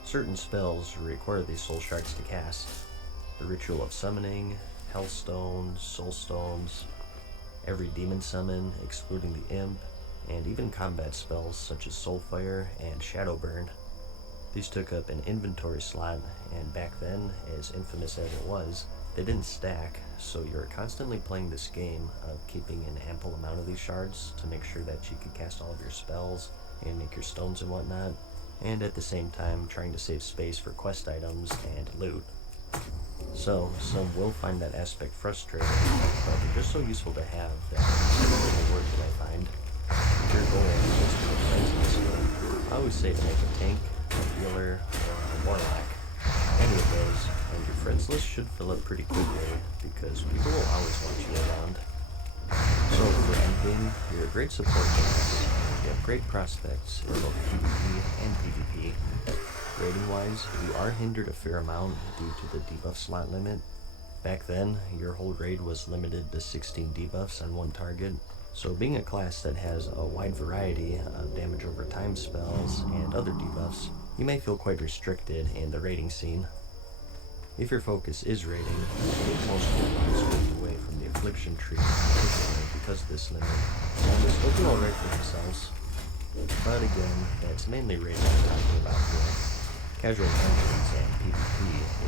Certain spells require these soul shards to cast. The Ritual of Summoning, Hellstones, Soulstones, every demon summon, excluding the Imp, and even combat spells such as Soulfire and Shadowburn. These took up an inventory slot, and back then, as infamous as it was, they didn't stack, so you were constantly playing this game of keeping an ample amount of these shards to make sure that you could cast all of your spells and make your stones and whatnot, and at the same time trying to save space for quest items and loot. So, some will find that aspect frustrating, but they're just so useful to have that it's a little worth it, I find. If your goal is to make friends in this game, I always say to make a tank, a healer, or a warlock. Any of those, and your friends list should fill up pretty quickly, because people will always want you around. So, for endgame, you're a great support class. You have great prospects in both PvP and PvP. Rating-wise, you are hindered a fair amount due to the debuff slot limit. Back then, your whole raid was limited to 16 debuffs on one target, so being a class that has a wide variety of damage over time spells and other debuffs, you may feel quite restricted in the raiding scene. If your focus is raiding, I think most warlocks moved away from the affliction tree because of this limit, and they're still do alright for themselves. But again, that's mainly raiding I'm talking about here. Casual dungeons and PvP,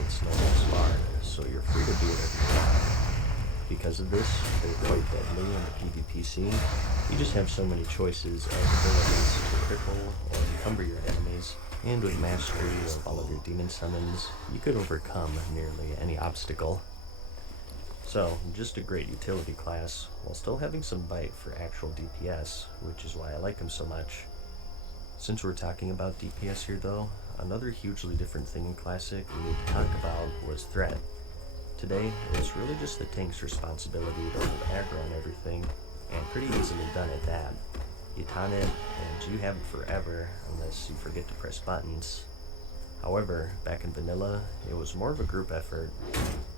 it's no holds barred, so you're free to do whatever you want. Because of this, they're quite deadly in the PvP scene. You just have so many choices of abilities to cripple or encumber your enemies, and with mastery of all of your demon summons, you could overcome nearly any obstacle. So, just a great utility class, while still having some bite for actual DPS, which is why I like him so much. Since we're talking about DPS here though, another hugely different thing in Classic we need to talk about was threat. Today, it's really just the tank's responsibility to hold aggro on everything, and pretty easily done at that. You taunt it, and you have it forever, unless you forget to press buttons. However, back in vanilla, it was more of a group effort.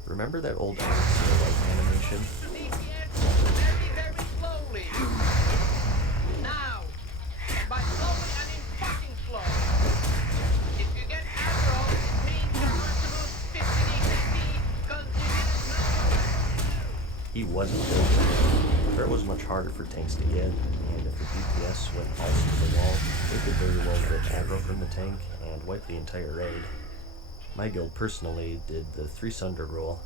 Remember that old life animation? Very, very slowly. Now, by slowly, I mean fucking slow. If you get aggro, it means you're going to lose 50 XP because you didn't know. He wasn't built. Threat was much harder for tanks to get, and if the DPS went all to the wall, it could very well get aggro from the tank and wipe the entire raid. My guild personally did the 3 Sunder rule.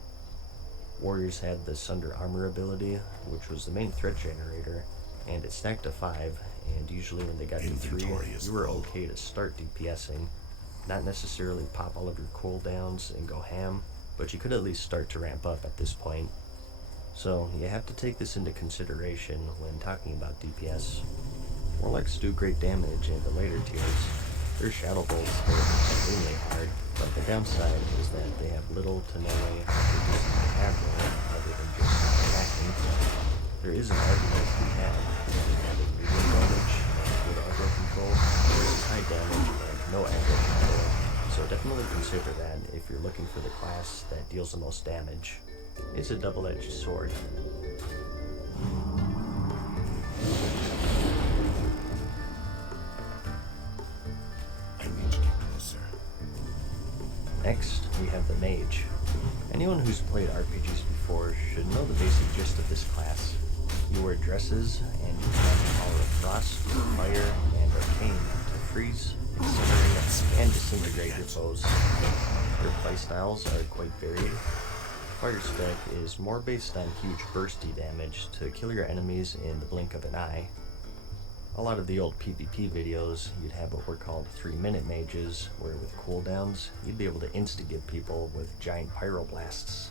Warriors had the Sunder armor ability, which was the main threat generator, and it stacked to 5, and usually when they got to 3, you were okay to start DPSing. Not necessarily pop all of your cooldowns and go ham, but you could at least start to ramp up at this point. So you have to take this into consideration when talking about DPS. Warlocks do great damage in the later tiers. Their shadow bolts hit extremely hard, but the downside is that they have little to no way of reducing the aggro other than just attacking. There is an argument to be had between having medium damage and good aggro control versus high damage and no aggro control, so definitely consider that if you're looking for the class that deals the most damage. It's a double-edged sword. Next, we have the Mage. Anyone who's played RPGs before should know the basic gist of this class. You wear dresses, and you have the power of frost, fire, and arcane to freeze, incinerate, and disintegrate your foes. Their playstyles are quite varied. Fire spec is more based on huge bursty damage to kill your enemies in the blink of an eye. A lot of the old PvP videos, you'd have what were called 3-minute mages, where with cooldowns, you'd be able to insta-give people with giant pyroblasts.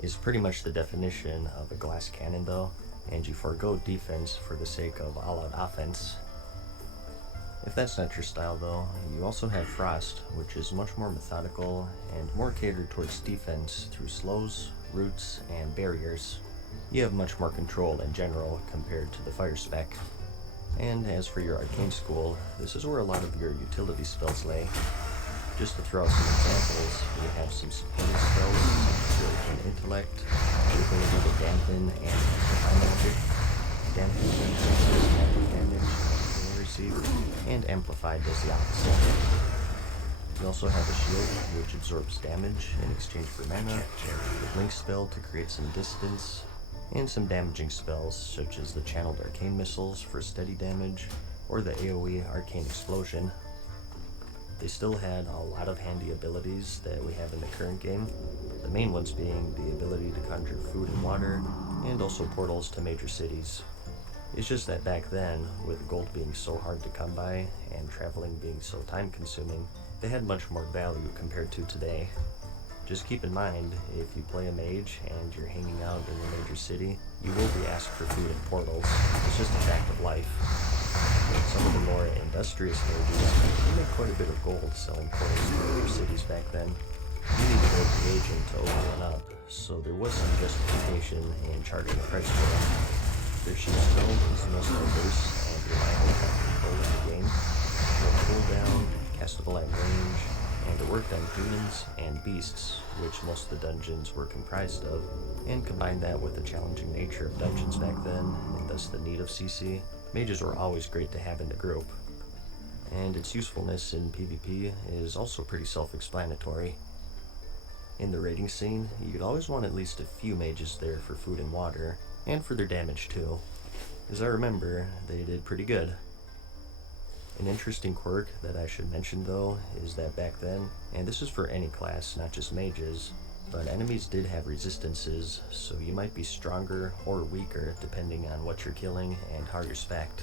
It's pretty much the definition of a glass cannon though, and you forego defense for the sake of all-out offense. If that's not your style though, you also have Frost, which is much more methodical and more catered towards defense through slows, roots, and barriers. You have much more control in general compared to the fire spec. And as for your arcane school, this is where a lot of your utility spells lay. Just to throw out some examples, we have some supporting spells, Puritan Intellect, the ability to dampen and amplify magic, dampen increases magic damage and receive, and amplified does the opposite. You also have a shield, which absorbs damage in exchange for mana, the blink spell to create some distance, and some damaging spells such as the channeled arcane missiles for steady damage, or the AoE arcane explosion. They still had a lot of handy abilities that we have in the current game, the main ones being the ability to conjure food and water, and also portals to major cities. It's just that back then, with gold being so hard to come by, and traveling being so time consuming, they had much more value compared to today. Just keep in mind, if you play a mage and you're hanging out in a major city, you will be asked for food and portals. It's just a fact of life. Some of the more industrious mages, they made quite a bit of gold selling portals to major cities back then. You need to vote the agent to open one up, so there was some justification in charging a price for them. Their shield spell is the most diverse and reliable kind of control in the game. More cooldown, castable at range, and it worked on humans and beasts, which most of the dungeons were comprised of, and combine that with the challenging nature of dungeons back then, and thus the need of CC, mages were always great to have in the group. And its usefulness in PvP is also pretty self-explanatory. In the raiding scene, you'd always want at least a few mages there for food and water, and for their damage too. As I remember, they did pretty good. An interesting quirk that I should mention though is that back then, and this is for any class, not just mages, but enemies did have resistances, so you might be stronger or weaker depending on what you're killing and how you're spec'd.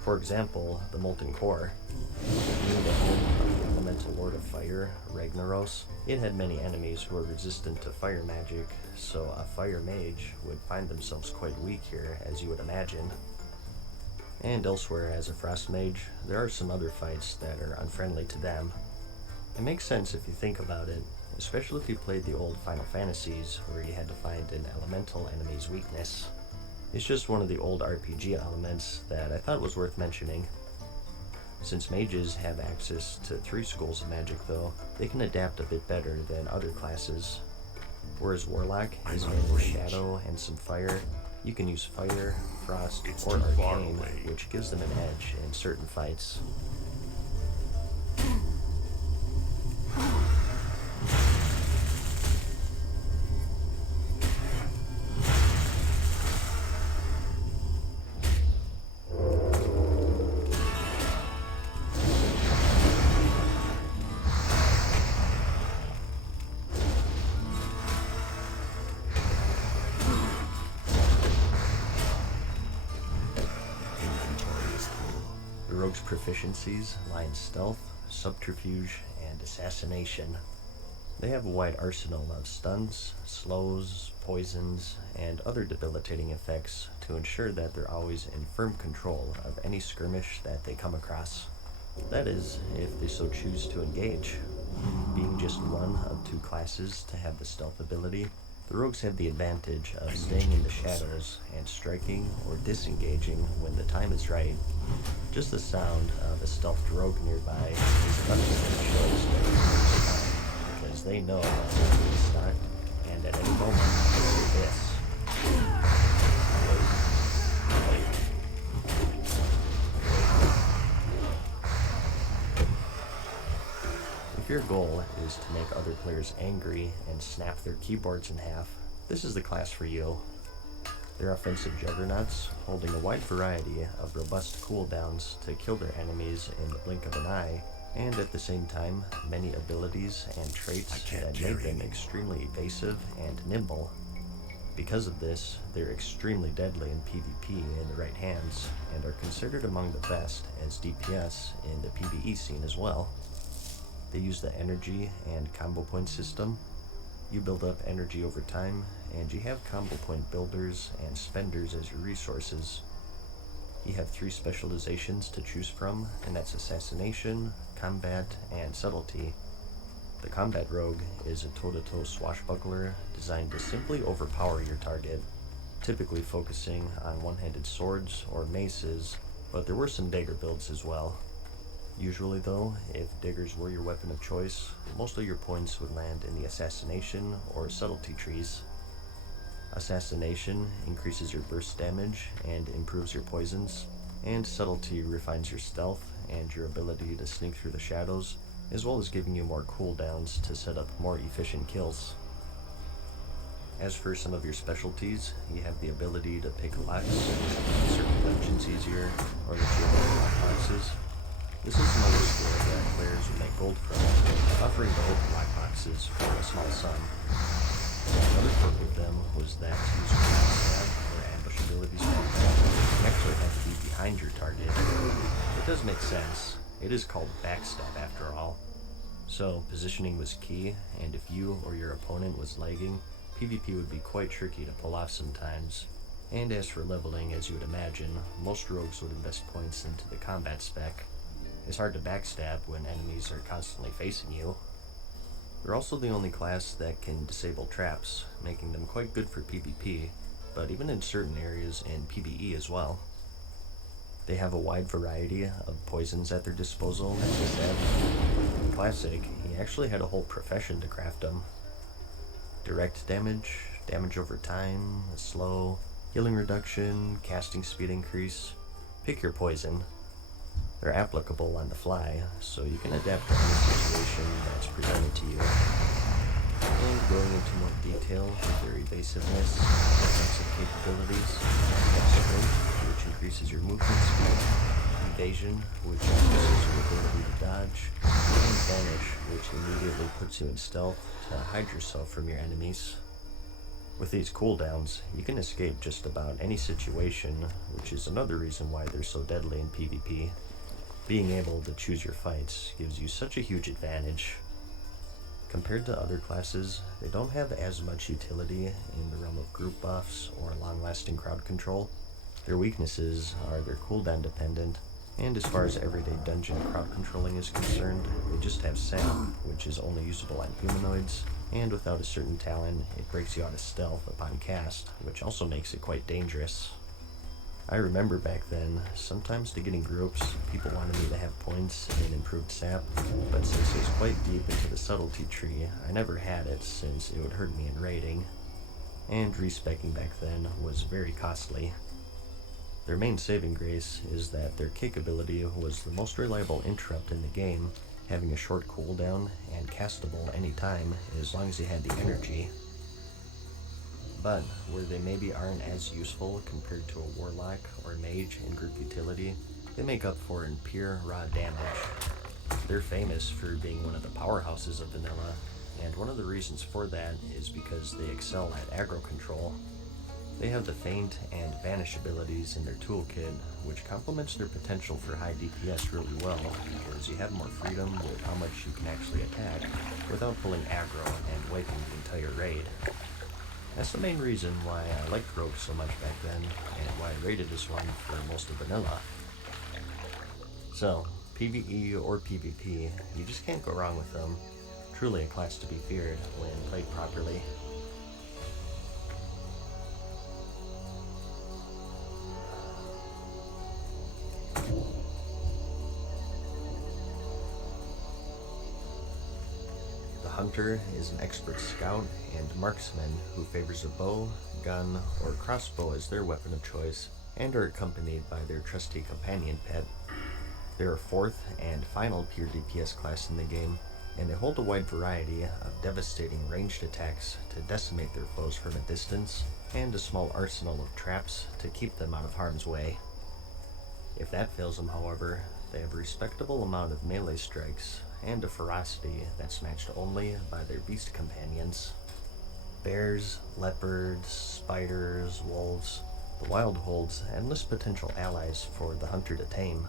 For example, the Molten Core, being the home of the elemental lord of fire, Ragnaros, it had many enemies who were resistant to fire magic, so a fire mage would find themselves quite weak here, as you would imagine. And elsewhere as a frost mage, there are some other fights that are unfriendly to them. It makes sense if you think about it, especially if you played the old Final Fantasies where you had to find an elemental enemy's weakness. It's just one of the old RPG elements that I thought was worth mentioning. Since mages have access to 3 schools of magic though, they can adapt a bit better than other classes. Whereas Warlock is made with shadow and some fire, you can use fire, frost, or arcane, which gives them an edge in certain fights. rogues' proficiencies lie in stealth, subterfuge, and assassination. They have a wide arsenal of stuns, slows, poisons, and other debilitating effects to ensure that they're always in firm control of any skirmish that they come across. That is, if they so choose to engage. Being just one of two classes to have the stealth ability, the rogues have the advantage of staying in the shadows and striking or disengaging when the time is right. Just the sound of a stealthed rogue nearby is enough to shows that because they know that they're being stalked, and at any moment they'll do this. If your goal is to make other players angry and snap their keyboards in half, this is the class for you. They're offensive juggernauts, holding a wide variety of robust cooldowns to kill their enemies in the blink of an eye, and at the same time, many abilities and traits that make them extremely evasive and nimble. Because of this, they're extremely deadly in PvP in the right hands, and are considered among the best as DPS in the PvE scene as well. They use the energy and combo point system. You build up energy over time, and you have combo point builders and spenders as your resources. You have 3 specializations to choose from, and that's assassination, combat, and subtlety. The combat rogue is a toe-to-toe swashbuckler designed to simply overpower your target, typically focusing on one-handed swords or maces, but there were some dagger builds as well. Usually though, if daggers were your weapon of choice, most of your points would land in the assassination or subtlety trees. Assassination increases your burst damage and improves your poisons, and subtlety refines your stealth and your ability to sneak through the shadows, as well as giving you more cooldowns to set up more efficient kills. As for some of your specialties, you have the ability to pick locks, make certain dungeons easier, or let you open lock boxes. This is another skill that players will make gold from, offering to open lockboxes for a small sum. Another perk of them was that to use stab or ambush abilities from them, you actually have to be behind your target. It does make sense. It is called backstab after all. So positioning was key, and if you or your opponent was lagging, PvP would be quite tricky to pull off sometimes. And as for leveling, as you would imagine, most rogues would invest points into the combat spec. It's hard to backstab when enemies are constantly facing you. They're also the only class that can disable traps, making them quite good for PvP, but even in certain areas in PvE as well. They have a wide variety of poisons at their disposal, as I said. In Classic, he actually had a whole profession to craft them. Direct damage, damage over time, slow, healing reduction, casting speed increase. Pick your poison. They're applicable on the fly, so you can adapt to any situation that's presented to you. And going into more detail with their evasiveness, defensive capabilities, you have sprint, which increases your movement speed, evasion, which increases your ability to dodge, and vanish, which immediately puts you in stealth to hide yourself from your enemies. With these cooldowns, you can escape just about any situation, which is another reason why they're so deadly in PvP. Being able to choose your fights gives you such a huge advantage. Compared to other classes, they don't have as much utility in the realm of group buffs or long-lasting crowd control. Their weaknesses are they're cooldown dependent, and as far as everyday dungeon crowd controlling is concerned, they just have sap, which is only usable on humanoids, and without a certain talent, it breaks you out of stealth upon cast, which also makes it quite dangerous. I remember back then, sometimes to get in groups, people wanted me to have points in improved sap, but since it was quite deep into the subtlety tree, I never had it since it would hurt me in raiding, and respeccing back then was very costly. Their main saving grace is that their kick ability was the most reliable interrupt in the game, having a short cooldown and castable anytime as long as you had the energy. But where they maybe aren't as useful compared to a warlock or a mage in group utility, they make up for in pure raw damage. They're famous for being one of the powerhouses of vanilla, and one of the reasons for that is because they excel at aggro control. They have the Feint and Vanish abilities in their toolkit, which complements their potential for high DPS really well, because you have more freedom with how much you can actually attack without pulling aggro and wiping the entire raid. That's the main reason why I liked Rogue so much back then, and why I rated this one for most of vanilla. So, PvE or PvP, you just can't go wrong with them. Truly a class to be feared when played properly. The Hunter is an expert scout and marksman who favors a bow, gun, or crossbow as their weapon of choice, and are accompanied by their trusty companion pet. They're a fourth and final pure DPS class in the game, and they hold a wide variety of devastating ranged attacks to decimate their foes from a distance, and a small arsenal of traps to keep them out of harm's way. If that fails them, however, they have a respectable amount of melee strikes, and a ferocity that's matched only by their beast companions. Bears, leopards, spiders, wolves, the wild holds endless potential allies for the hunter to tame.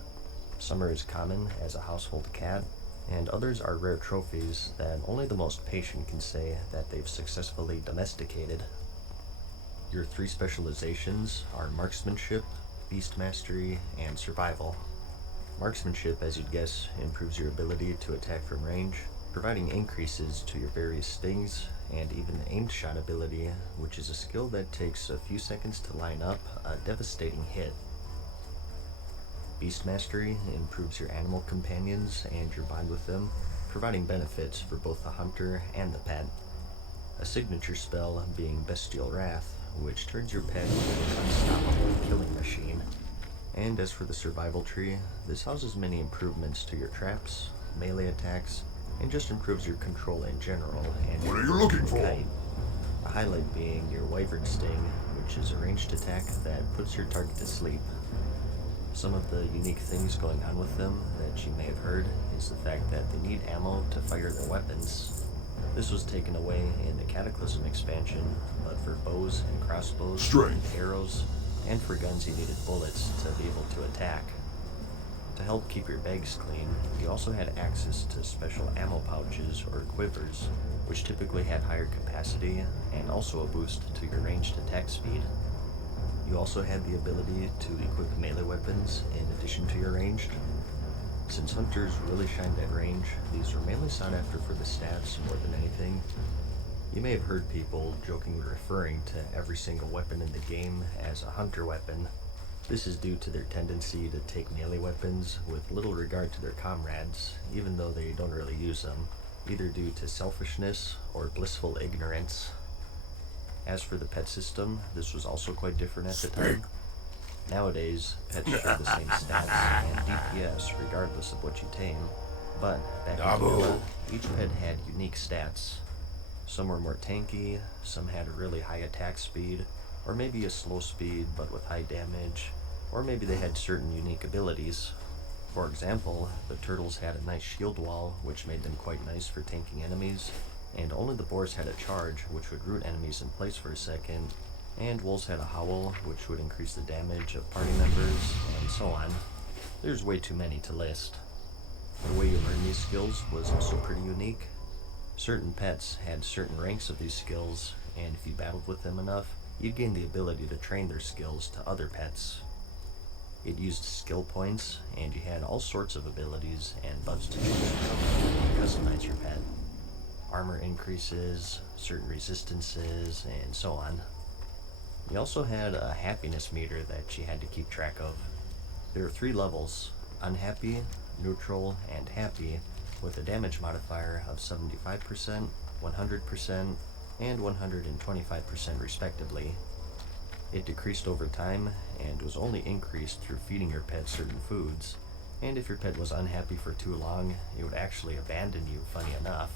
Some are as common as a household cat, and others are rare trophies that only the most patient can say that they've successfully domesticated. Your three specializations are marksmanship, beast mastery, and survival. Marksmanship, as you'd guess, improves your ability to attack from range, providing increases to your various stings, and even the aimed shot ability, which is a skill that takes a few seconds to line up a devastating hit. Beast Mastery improves your animal companions and your bond with them, providing benefits for both the hunter and the pet. A signature spell being Bestial Wrath, which turns your pet into an unstoppable killing machine. And as for the survival tree, this houses many improvements to your traps, melee attacks, and just improves your control in general. And What are you looking for? Kite. A highlight being your Wyvern Sting, which is a ranged attack that puts your target to sleep. Some of the unique things going on with them that you may have heard is the fact that they need ammo to fire their weapons. This was taken away in the Cataclysm expansion, but for bows and crossbows, Strength. and arrows, and for guns you needed bullets to be able to attack. To help keep your bags clean, you also had access to special ammo pouches or quivers, which typically had higher capacity and also a boost to your ranged attack speed. You also had the ability to equip melee weapons in addition to your ranged. Since hunters really shined at range, these were mainly sought after for the stats more than anything. You may have heard people jokingly referring to every single weapon in the game as a hunter weapon. This is due to their tendency to take melee weapons with little regard to their comrades, even though they don't really use them, either due to selfishness or blissful ignorance. As for the pet system, this was also quite different at the time. Nowadays, pets share the same stats and DPS regardless of what you tame, but back in vanilla, each pet had unique stats. Some were more tanky, some had a really high attack speed, or maybe a slow speed but with high damage, or maybe they had certain unique abilities. For example, the turtles had a nice shield wall, which made them quite nice for tanking enemies, and only the boars had a charge, which would root enemies in place for a second, and wolves had a howl, which would increase the damage of party members, and so on. There's way too many to list. The way you learn these skills was also pretty unique. Certain pets had certain ranks of these skills, and if you battled with them enough, you'd gain the ability to train their skills to other pets. It used skill points, and you had all sorts of abilities and buffs to choose from to customize your pet. Armor increases, certain resistances, and so on. You also had a happiness meter that you had to keep track of. There are 3 levels: unhappy, neutral, and happy, with a damage modifier of 75%, 100%, and 125% respectively. It decreased over time and was only increased through feeding your pet certain foods, and if your pet was unhappy for too long, it would actually abandon you, funny enough.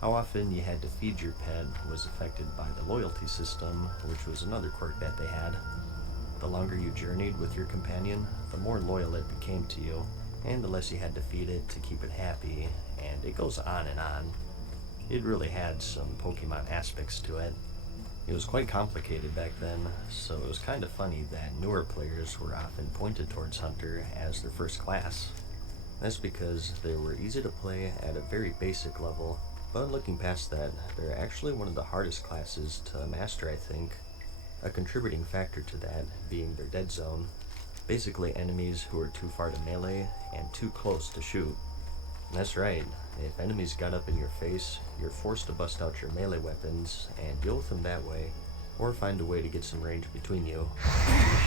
How often you had to feed your pet was affected by the loyalty system, which was another quirk that they had. The longer you journeyed with your companion, the more loyal it became to you, and the less you had to feed it to keep it happy, and it goes on and on. It really had some Pokemon aspects to it. It was quite complicated back then, so it was kind of funny that newer players were often pointed towards Hunter as their first class. That's because they were easy to play at a very basic level, but looking past that, they're actually one of the hardest classes to master, I think. A contributing factor to that being their dead zone. Basically enemies who are too far to melee and too close to shoot. And that's right, if enemies got up in your face, you're forced to bust out your melee weapons and deal with them that way, or find a way to get some range between you.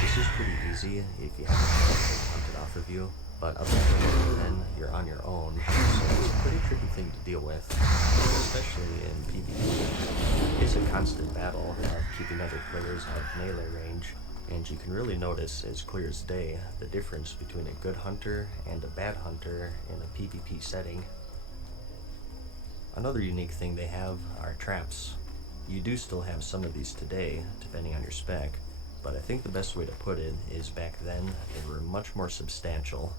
This is pretty easy if you haven't had anything hunted off of you, but up until then, you're on your own, so it's a pretty tricky thing to deal with, especially in PvP. It's a constant battle of keeping other players out of melee range, and you can really notice as clear as day the difference between a good hunter and a bad hunter in a PvP setting. Another unique thing they have are traps. You do still have some of these today, depending on your spec, but I think the best way to put it is back then they were much more substantial,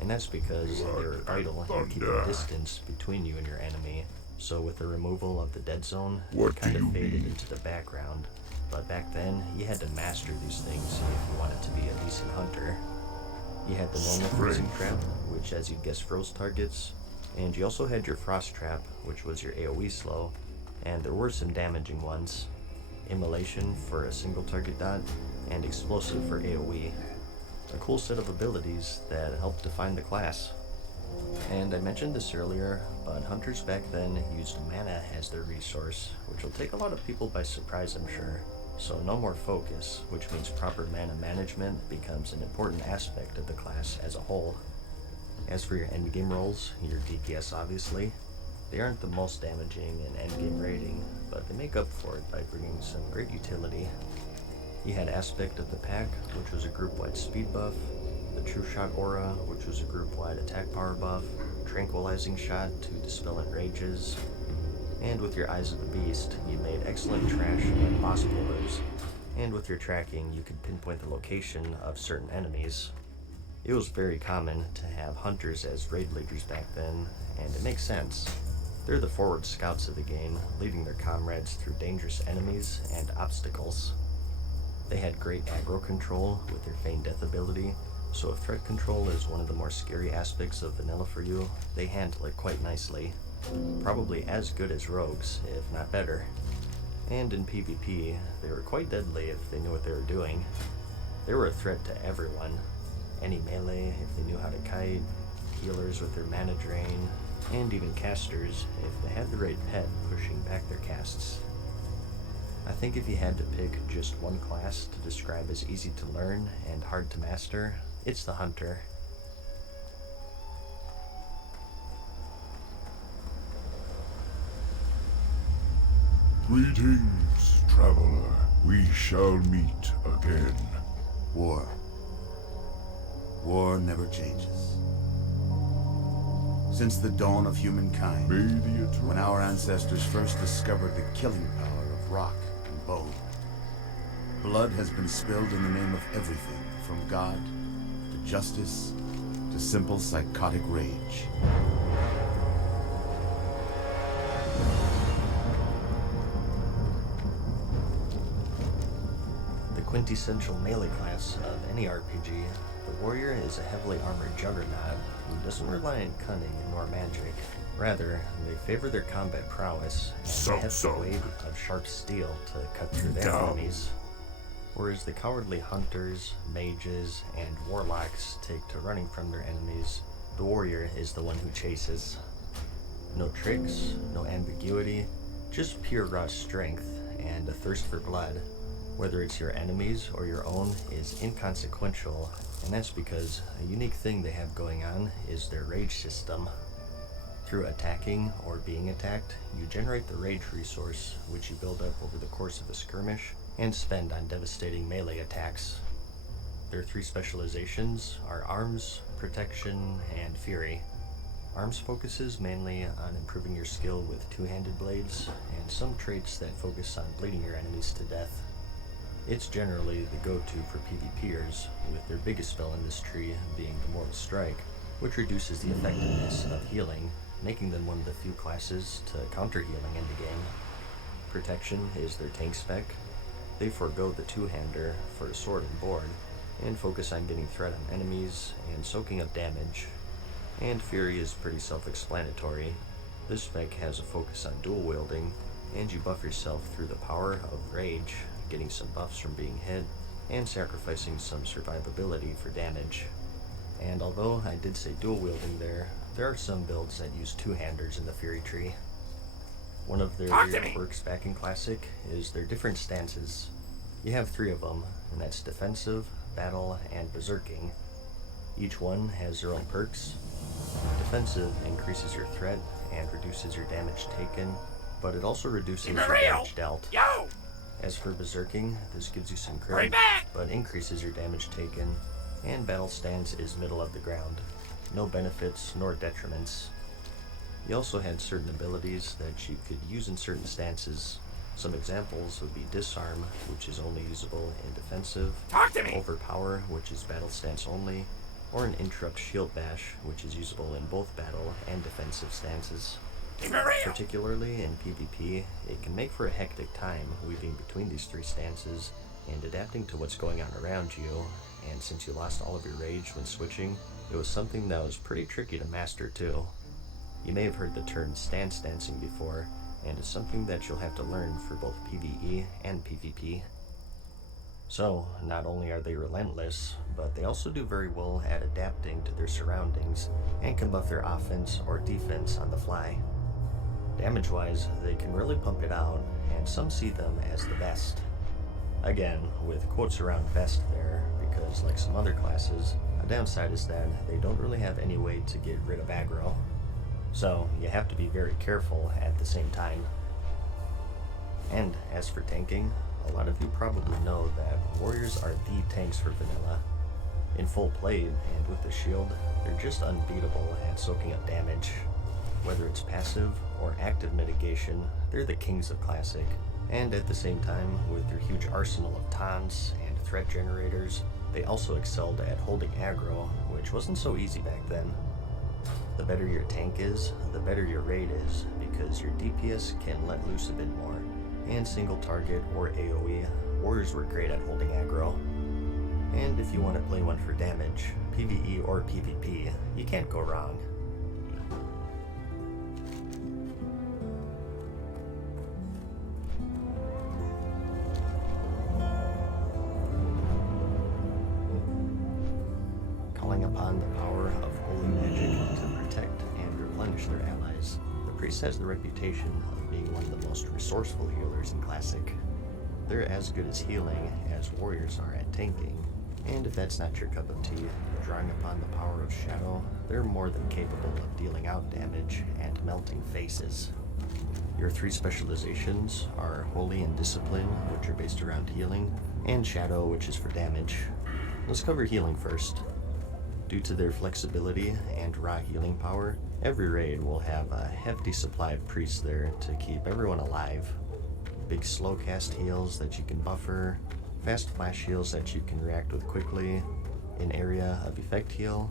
and that's because they were vital in keeping distance between you and your enemy, so with the removal of the dead zone, it kind of faded into the background. But back then, you had to master these things if you wanted to be a decent hunter. You had the normal freezing trap, which as you'd guess froze targets, and you also had your frost trap, which was your AoE slow, and there were some damaging ones. Immolation for a single target dot, and explosive for AoE. A cool set of abilities that helped define the class. And I mentioned this earlier, but hunters back then used mana as their resource, which will take a lot of people by surprise, I'm sure. So no more focus, which means proper mana management becomes an important aspect of the class as a whole. As for your endgame rolls, your DPS obviously, they aren't the most damaging in endgame rating, but they make up for it by bringing some great utility. You had Aspect of the Pack, which was a group-wide speed buff, the True Shot Aura, which was a group-wide attack power buff, Tranquilizing Shot to dispel enrages, and with your Eyes of the Beast, you made excellent trash and boss pullers, and with your tracking, you could pinpoint the location of certain enemies. It was very common to have hunters as raid leaders back then, and it makes sense. They're the forward scouts of the game, leading their comrades through dangerous enemies and obstacles. They had great aggro control with their Feigned Death ability, so if threat control is one of the more scary aspects of vanilla for you, they handle it quite nicely. Probably as good as rogues, if not better. And in PvP, they were quite deadly if they knew what they were doing. They were a threat to everyone. Any melee if they knew how to kite, healers with their mana drain, and even casters if they had the right pet pushing back their casts. I think if you had to pick just one class to describe as easy to learn and hard to master, it's the Hunter. Greetings, traveler. We shall meet again. War. War never changes. Since the dawn of humankind, May the eternal when our ancestors first discovered the killing power of rock and bone, blood has been spilled in the name of everything from God to justice to simple psychotic rage. The quintessential melee class of any RPG, the warrior is a heavily armored juggernaut who doesn't rely on cunning nor magic. Rather, they favor their combat prowess and the hefty weight of sharp steel to cut through their enemies. Whereas the cowardly hunters, mages, and warlocks take to running from their enemies, the warrior is the one who chases. No tricks, no ambiguity, just pure raw strength and a thirst for blood. Whether it's your enemies or your own is inconsequential, and that's because a unique thing they have going on is their rage system. Through attacking or being attacked, you generate the rage resource, which you build up over the course of a skirmish and spend on devastating melee attacks. Their three specializations are Arms, Protection, and Fury. Arms focuses mainly on improving your skill with two-handed blades, and some traits that focus on bleeding your enemies to death. It's generally the go-to for PvPers, with their biggest spell in this tree being the Mortal Strike, which reduces the effectiveness of healing, making them one of the few classes to counter healing in the game. protection is their tank spec. They forego the two-hander for a sword and board, and focus on getting threat on enemies and soaking up damage. And Fury is pretty self-explanatory. This spec has a focus on dual wielding, and you buff yourself through the power of Rage, getting some buffs from being hit, and sacrificing some survivability for damage. And although I did say dual wielding there are some builds that use two-handers in the Fury tree. One of their weird quirks back in Classic is their different stances. You have 3 of them, and that's Defensive, Battle, and Berserking. Each one has their own perks. Defensive increases your threat and reduces your damage taken, but it also reduces your damage dealt. As for Berserking, this gives you some crit, but increases your damage taken, and Battle Stance is middle of the ground. No benefits nor detriments. You also had certain abilities that you could use in certain stances. Some examples would be Disarm, which is only usable in defensive, Overpower, which is battle stance only, or an Interrupt Shield Bash, which is usable in both battle and defensive stances. Particularly in PvP, it can make for a hectic time weaving between these 3 stances and adapting to what's going on around you, and since you lost all of your rage when switching, it was something that was pretty tricky to master too. You may have heard the term stance dancing before, and it's something that you'll have to learn for both PvE and PvP. So, not only are they relentless, but they also do very well at adapting to their surroundings and can buff their offense or defense on the fly. Damage-wise, they can really pump it out, and some see them as the best. Again, with quotes around best there, because like some other classes, a downside is that they don't really have any way to get rid of aggro. So, you have to be very careful at the same time. And as for tanking, a lot of you probably know that warriors are the tanks for vanilla. In full plate and with the shield, they're just unbeatable at soaking up damage. Whether it's passive or active mitigation, they're the kings of Classic. And at the same time, with their huge arsenal of taunts and threat generators, they also excelled at holding aggro, which wasn't so easy back then. The better your tank is, the better your raid is, because your DPS can let loose a bit more, and single target or AoE, warriors were great at holding aggro. And if you want to play one for damage, PvE or PvP, you can't go wrong. Calling upon the power of holy magic to protect and replenish their allies, the priest has the reputation of being one of the most resourceful healers in Classic. They're as good as healing as warriors are at tanking, and if that's not your cup of tea, drawing upon the power of shadow, they're more than capable of dealing out damage and melting faces. Your 3 specializations are Holy and Discipline, which are based around healing, and Shadow, which is for damage. Let's cover healing first. Due to their flexibility and raw healing power, every raid will have a hefty supply of priests there to keep everyone alive. Big slow cast heals that you can buffer, fast flash heals that you can react with quickly, an area of effect heal,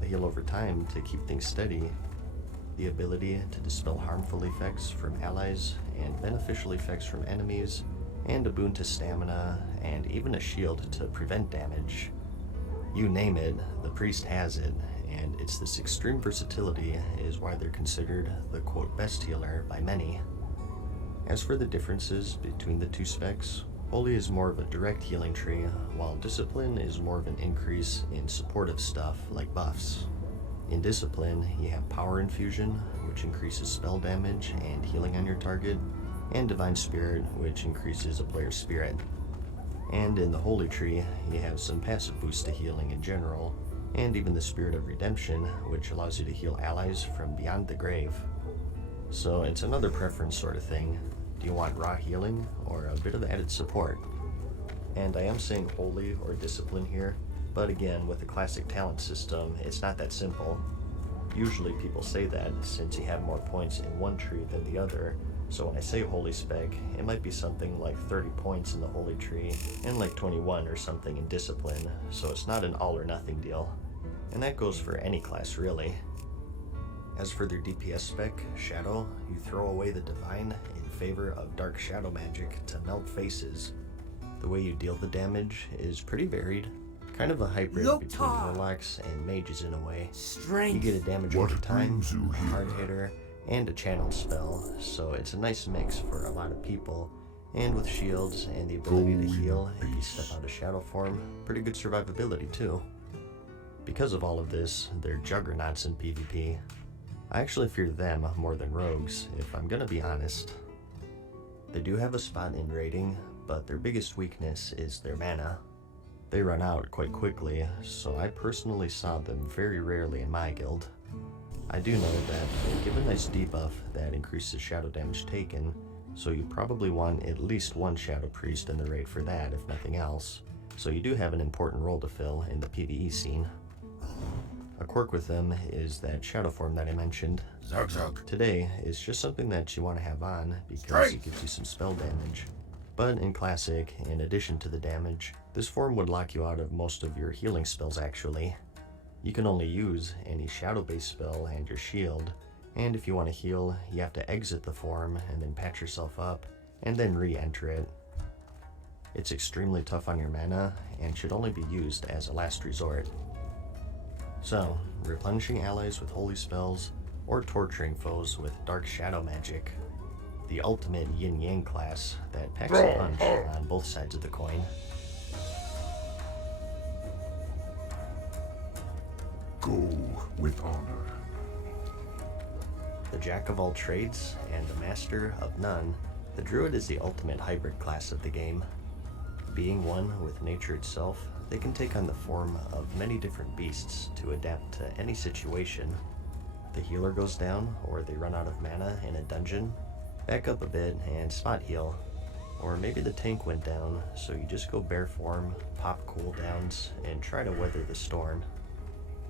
a heal over time to keep things steady, the ability to dispel harmful effects from allies and beneficial effects from enemies, and a boon to stamina, and even a shield to prevent damage. You name it, the priest has it, and it's this extreme versatility is why they're considered the quote best healer by many. As for the differences between the 2 specs, Holy is more of a direct healing tree, while Discipline is more of an increase in supportive stuff like buffs. In Discipline, you have Power Infusion, which increases spell damage and healing on your target, and Divine Spirit, which increases a player's spirit. And in the Holy Tree, you have some passive boosts to healing in general, and even the Spirit of Redemption, which allows you to heal allies from beyond the grave. So it's another preference sort of thing. Do you want raw healing, or a bit of added support? And I am saying Holy or Discipline here, but again, with the Classic talent system, it's not that simple. Usually people say that since you have more points in one tree than the other, so when I say Holy spec, it might be something like 30 points in the Holy tree, and like 21 or something in Discipline, so it's not an all or nothing deal. And that goes for any class really. As for their DPS spec, Shadow, you throw away the Divine in favor of dark shadow magic to melt faces. The way you deal the damage is pretty varied, kind of a hybrid between Loktar. warlocks and mages in a way. You Strength. get a damage What over time, brings you a hard here? hitter, and a channel spell, so it's a nice mix for a lot of people. And with shields and the ability to Go in heal if you peace. step out of shadow form, pretty good survivability too. Because of all of this, they're juggernauts in PvP. I actually fear them more than rogues, if I'm gonna be honest. They do have a spot in raiding, but their biggest weakness is their mana. They run out quite quickly, so I personally saw them very rarely in my guild. I do know that they give a nice debuff that increases shadow damage taken, so you probably want at least one Shadow Priest in the raid for that, if nothing else. So you do have an important role to fill in the PvE scene. A quirk with them is that shadow form that I mentioned. Zug zug. Today is just something that you want to have on because Strike. it gives you some spell damage. But in Classic, in addition to the damage, this form would lock you out of most of your healing spells actually. You can only use any shadow-based spell and your shield, and if you want to heal, you have to exit the form and then patch yourself up, and then re-enter it. It's extremely tough on your mana, and should only be used as a last resort. So, replenishing allies with holy spells, or torturing foes with dark shadow magic. The ultimate yin-yang class that packs a punch on both sides of the coin. Go with honor. The jack of all trades and the master of none, the druid is the ultimate hybrid class of the game. Being one with nature itself, they can take on the form of many different beasts to adapt to any situation. The healer goes down, or they run out of mana in a dungeon, back up a bit and spot heal. Or maybe the tank went down, so you just go bare form, pop cooldowns, and try to weather the storm.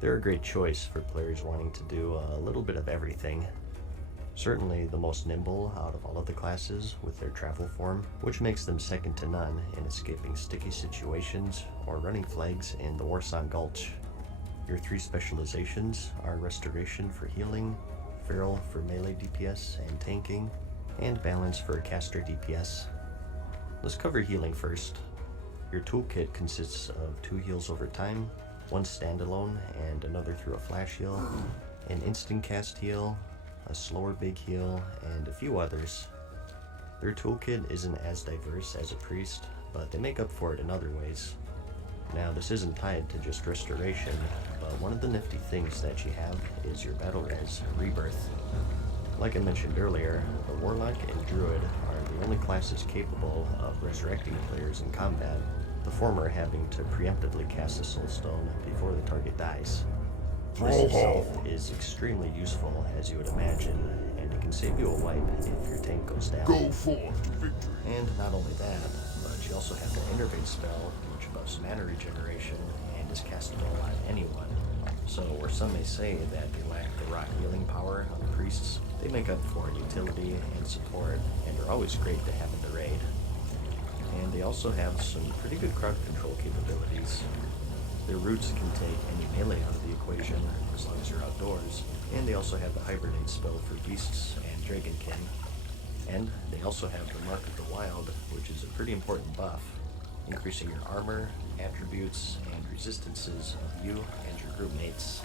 They're a great choice for players wanting to do a little bit of everything. Certainly the most nimble out of all of the classes with their travel form, which makes them second to none in escaping sticky situations or running flags in the Warsong Gulch. Your three specializations are Restoration for healing, Feral for melee DPS and tanking, and Balance for caster DPS. Let's cover healing first. Your toolkit consists of 2 heals over time, 1 standalone and another through a flash heal, an instant cast heal, a slower big heal, and a few others. Their toolkit isn't as diverse as a priest, but they make up for it in other ways. Now, this isn't tied to just restoration, but one of the nifty things that you have is your battle res, Rebirth. Like I mentioned earlier, the Warlock and Druid are the only classes capable of resurrecting players in combat, the former having to preemptively cast a Soul Stone before the target dies. This itself is extremely useful, as you would imagine, and it can save you a wipe if your tank goes down. Go forth to victory. And not only that, but you also have the Innervate spell, which buffs mana regeneration and is castable on anyone. So, where some may say that they lack the rock healing power of the priests, they make up for in utility and support, and are always great to have in the raid. And they also have some pretty good crowd control capabilities. Their roots can take any melee out of the equation, as long as you're outdoors, and they also have the Hibernate spell for beasts and dragonkin. And they also have the Mark of the Wild, which is a pretty important buff, increasing your armor, attributes, and resistances of you and your group mates.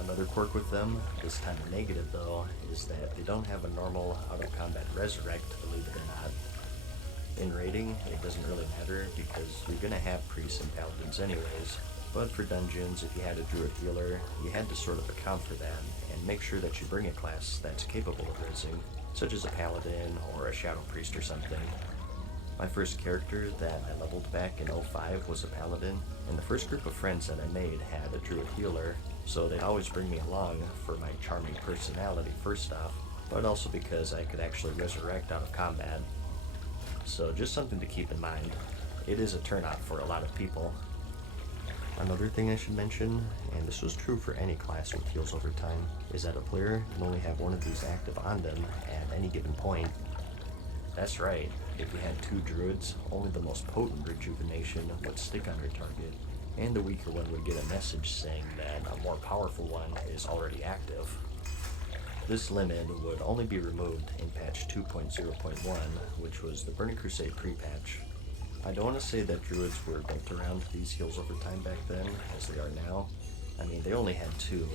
Another quirk with them, this time a negative though, is that they don't have a normal out-of-combat resurrect, believe it or not. In raiding, it doesn't really matter because you're gonna have priests and paladins anyways, but for dungeons, if you had a druid healer, you had to sort of account for that and make sure that you bring a class that's capable of rizzing, such as a paladin or a shadow priest or something. My first character that I leveled back in 05 was a paladin, and the first group of friends that I made had a druid healer, so they'd always bring me along for my charming personality first off, but also because I could actually resurrect out of combat. So just something to keep in mind. It is a turnout for a lot of people. Another thing I should mention, and this was true for any class with heals over time, is that a player can only have one of these active on them at any given point. That's right, if you had 2 druids, only the most potent rejuvenation would stick on your target, and the weaker one would get a message saying that a more powerful one is already active. This limit would only be removed in patch 2.0.1, which was the Burning Crusade pre-patch. I don't want to say that druids were built around these heals over time back then, as they are now. I mean, they only had 2,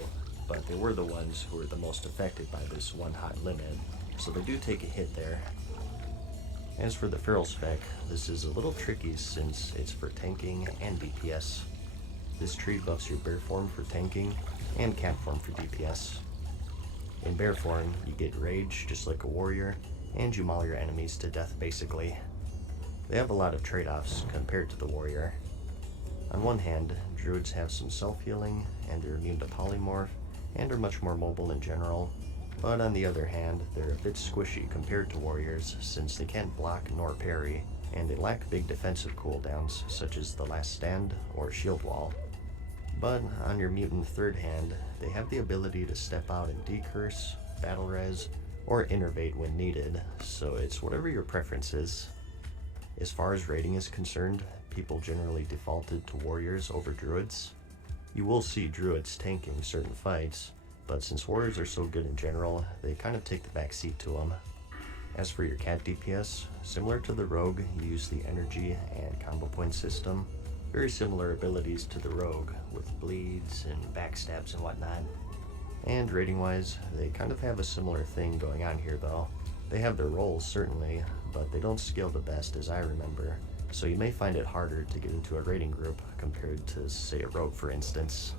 but they were the ones who were the most affected by this one hot limit, so they do take a hit there. As for the feral spec, this is a little tricky since it's for tanking and DPS. This tree buffs your bear form for tanking and cat form for DPS. In bear form, you get rage just like a warrior, and you maul your enemies to death basically. They have a lot of trade-offs compared to the warrior. On one hand, druids have some self-healing, and they're immune to polymorph, and are much more mobile in general. But on the other hand, they're a bit squishy compared to warriors, since they can't block nor parry, and they lack big defensive cooldowns, such as the Last Stand or Shield Wall. But on your mutant third hand, they have the ability to step out and decurse, battle res, or innervate when needed, so it's whatever your preference is. As far as raiding is concerned, people generally defaulted to warriors over druids. You will see druids tanking certain fights, but since warriors are so good in general, they kind of take the back seat to them. As for your cat DPS, similar to the rogue, you use the energy and combo point system. Very similar abilities to the rogue, with bleeds and backstabs and whatnot. And rating wise, they kind of have a similar thing going on here though. They have their roles certainly, but they don't scale the best as I remember, so you may find it harder to get into a raiding group compared to, say, a rogue for instance.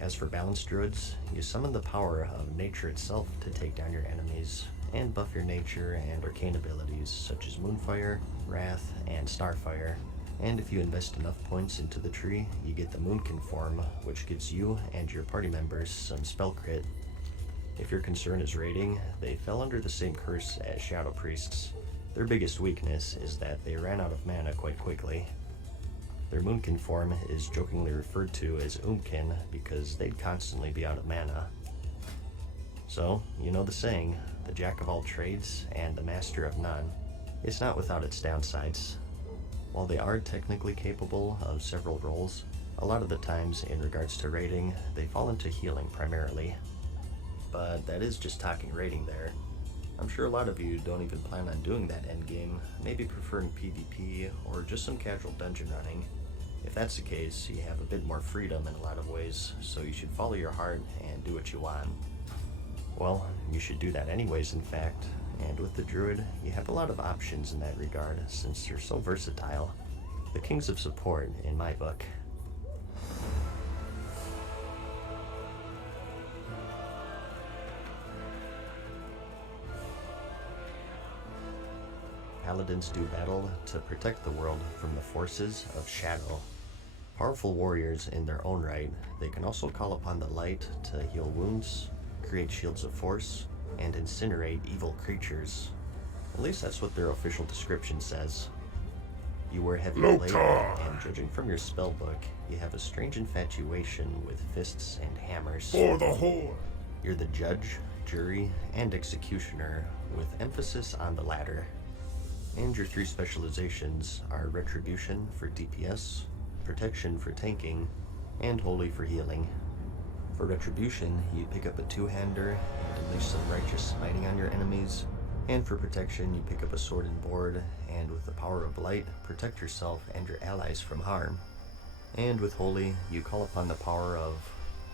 As for balanced druids, you summon the power of nature itself to take down your enemies, and buff your nature and arcane abilities such as Moonfire, Wrath, and Starfire. And if you invest enough points into the tree, you get the Moonkin form, which gives you and your party members some spell crit. If your concern is raiding, they fell under the same curse as Shadow Priests. Their biggest weakness is that they ran out of mana quite quickly. Their Moonkin form is jokingly referred to as Oomkin because they'd constantly be out of mana. So, you know the saying, the jack of all trades and the master of none. It's not without its downsides. While they are technically capable of several roles, a lot of the times in regards to raiding, they fall into healing primarily. But that is just talking raiding there. I'm sure a lot of you don't even plan on doing that endgame, maybe preferring PvP or just some casual dungeon running. If that's the case, you have a bit more freedom in a lot of ways, so you should follow your heart and do what you want. Well, you should do that anyways, in fact. And with the druid, you have a lot of options in that regard, since you're so versatile. The kings of support, in my book. Paladins do battle to protect the world from the forces of shadow. Powerful warriors in their own right, they can also call upon the light to heal wounds, create shields of force, and incinerate evil creatures. At least that's what their official description says. You wear heavy plate, and judging from your spellbook, you have a strange infatuation with fists and hammers. For the Horde! You're the judge, jury, and executioner, with emphasis on the latter. And your 3 specializations are Retribution for DPS, Protection for tanking, and Holy for healing. For Retribution, you pick up a 2-hander and unleash some righteous smiting on your enemies, and for Protection, you pick up a sword and board, and with the power of light, protect yourself and your allies from harm. And with Holy, you call upon the power of,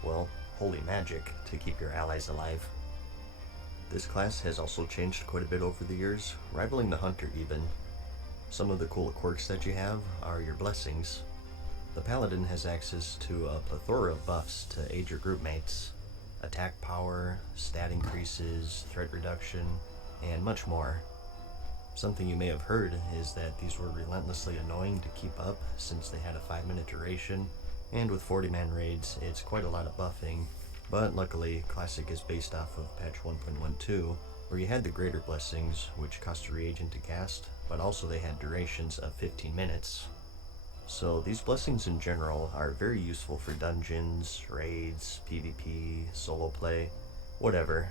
well, holy magic to keep your allies alive. This class has also changed quite a bit over the years, rivaling the Hunter even. Some of the cool quirks that you have are your blessings. The Paladin has access to a plethora of buffs to aid your group mates. Attack power, stat increases, threat reduction, and much more. Something you may have heard is that these were relentlessly annoying to keep up since they had a 5-minute duration, and with 40-man raids, it's quite a lot of buffing. But luckily, Classic is based off of patch 1.12, where you had the greater blessings, which cost a reagent to cast, but also they had durations of 15 minutes. So these blessings in general are very useful for dungeons, raids, PvP, solo play, whatever.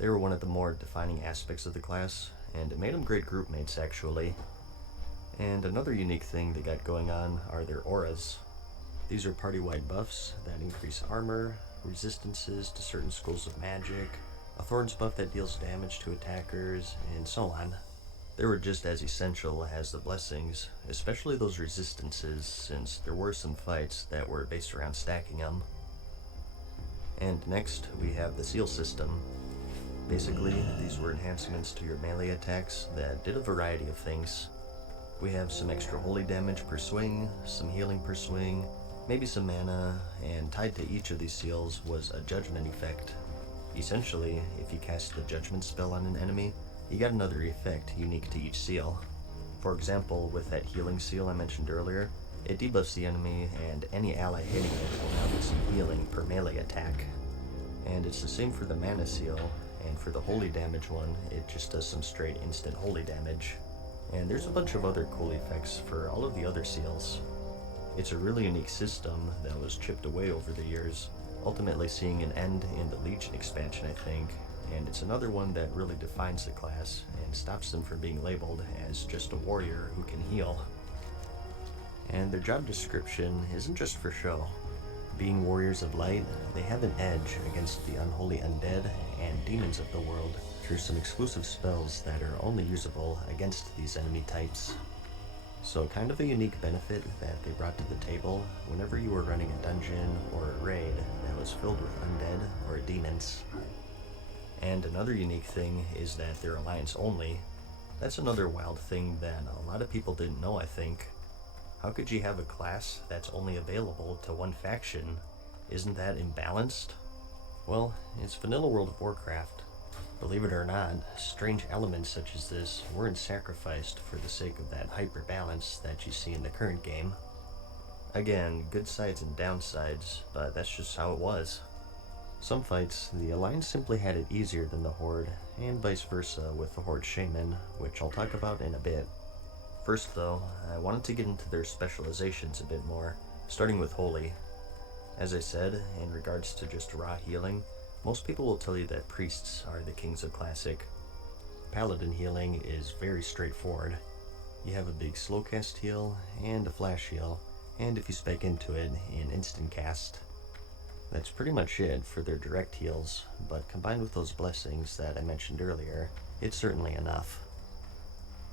They were one of the more defining aspects of the class, and it made them great group mates actually. And another unique thing they got going on are their auras. These are party-wide buffs that increase armor, resistances to certain schools of magic, a thorns buff that deals damage to attackers, and so on. They were just as essential as the blessings, especially those resistances, since there were some fights that were based around stacking them. And next, we have the seal system. Basically, these were enhancements to your melee attacks that did a variety of things. We have some extra holy damage per swing, some healing per swing, maybe some mana, and tied to each of these seals was a judgment effect. Essentially, if you cast the judgment spell on an enemy, you got another effect unique to each seal. For example, with that healing seal I mentioned earlier, it debuffs the enemy and any ally hitting it will now get some healing per melee attack. And it's the same for the mana seal, and for the holy damage one, it just does some straight instant holy damage. And there's a bunch of other cool effects for all of the other seals. It's a really unique system that was chipped away over the years, ultimately seeing an end in the Legion expansion, I think, and it's another one that really defines the class and stops them from being labeled as just a warrior who can heal. And their job description isn't just for show. Being warriors of light, they have an edge against the unholy undead and demons of the world through some exclusive spells that are only usable against these enemy types. So kind of a unique benefit that they brought to the table whenever you were running a dungeon or a raid that was filled with undead or demons. And another unique thing is that they're alliance only. That's another wild thing that a lot of people didn't know, I think. How could you have a class that's only available to one faction? Isn't that imbalanced? Well, it's vanilla World of Warcraft. Believe it or not, strange elements such as this weren't sacrificed for the sake of that hyper-balance that you see in the current game. Again, good sides and downsides, but that's just how it was. Some fights, the Alliance simply had it easier than the Horde, and vice versa with the Horde Shaman, which I'll talk about in a bit. First though, I wanted to get into their specializations a bit more, starting with Holy. As I said, in regards to just raw healing, most people will tell you that priests are the kings of Classic. Paladin healing is very straightforward. You have a big slow cast heal and a flash heal, and if you spec into it, an instant cast. That's pretty much it for their direct heals, but combined with those blessings that I mentioned earlier, it's certainly enough.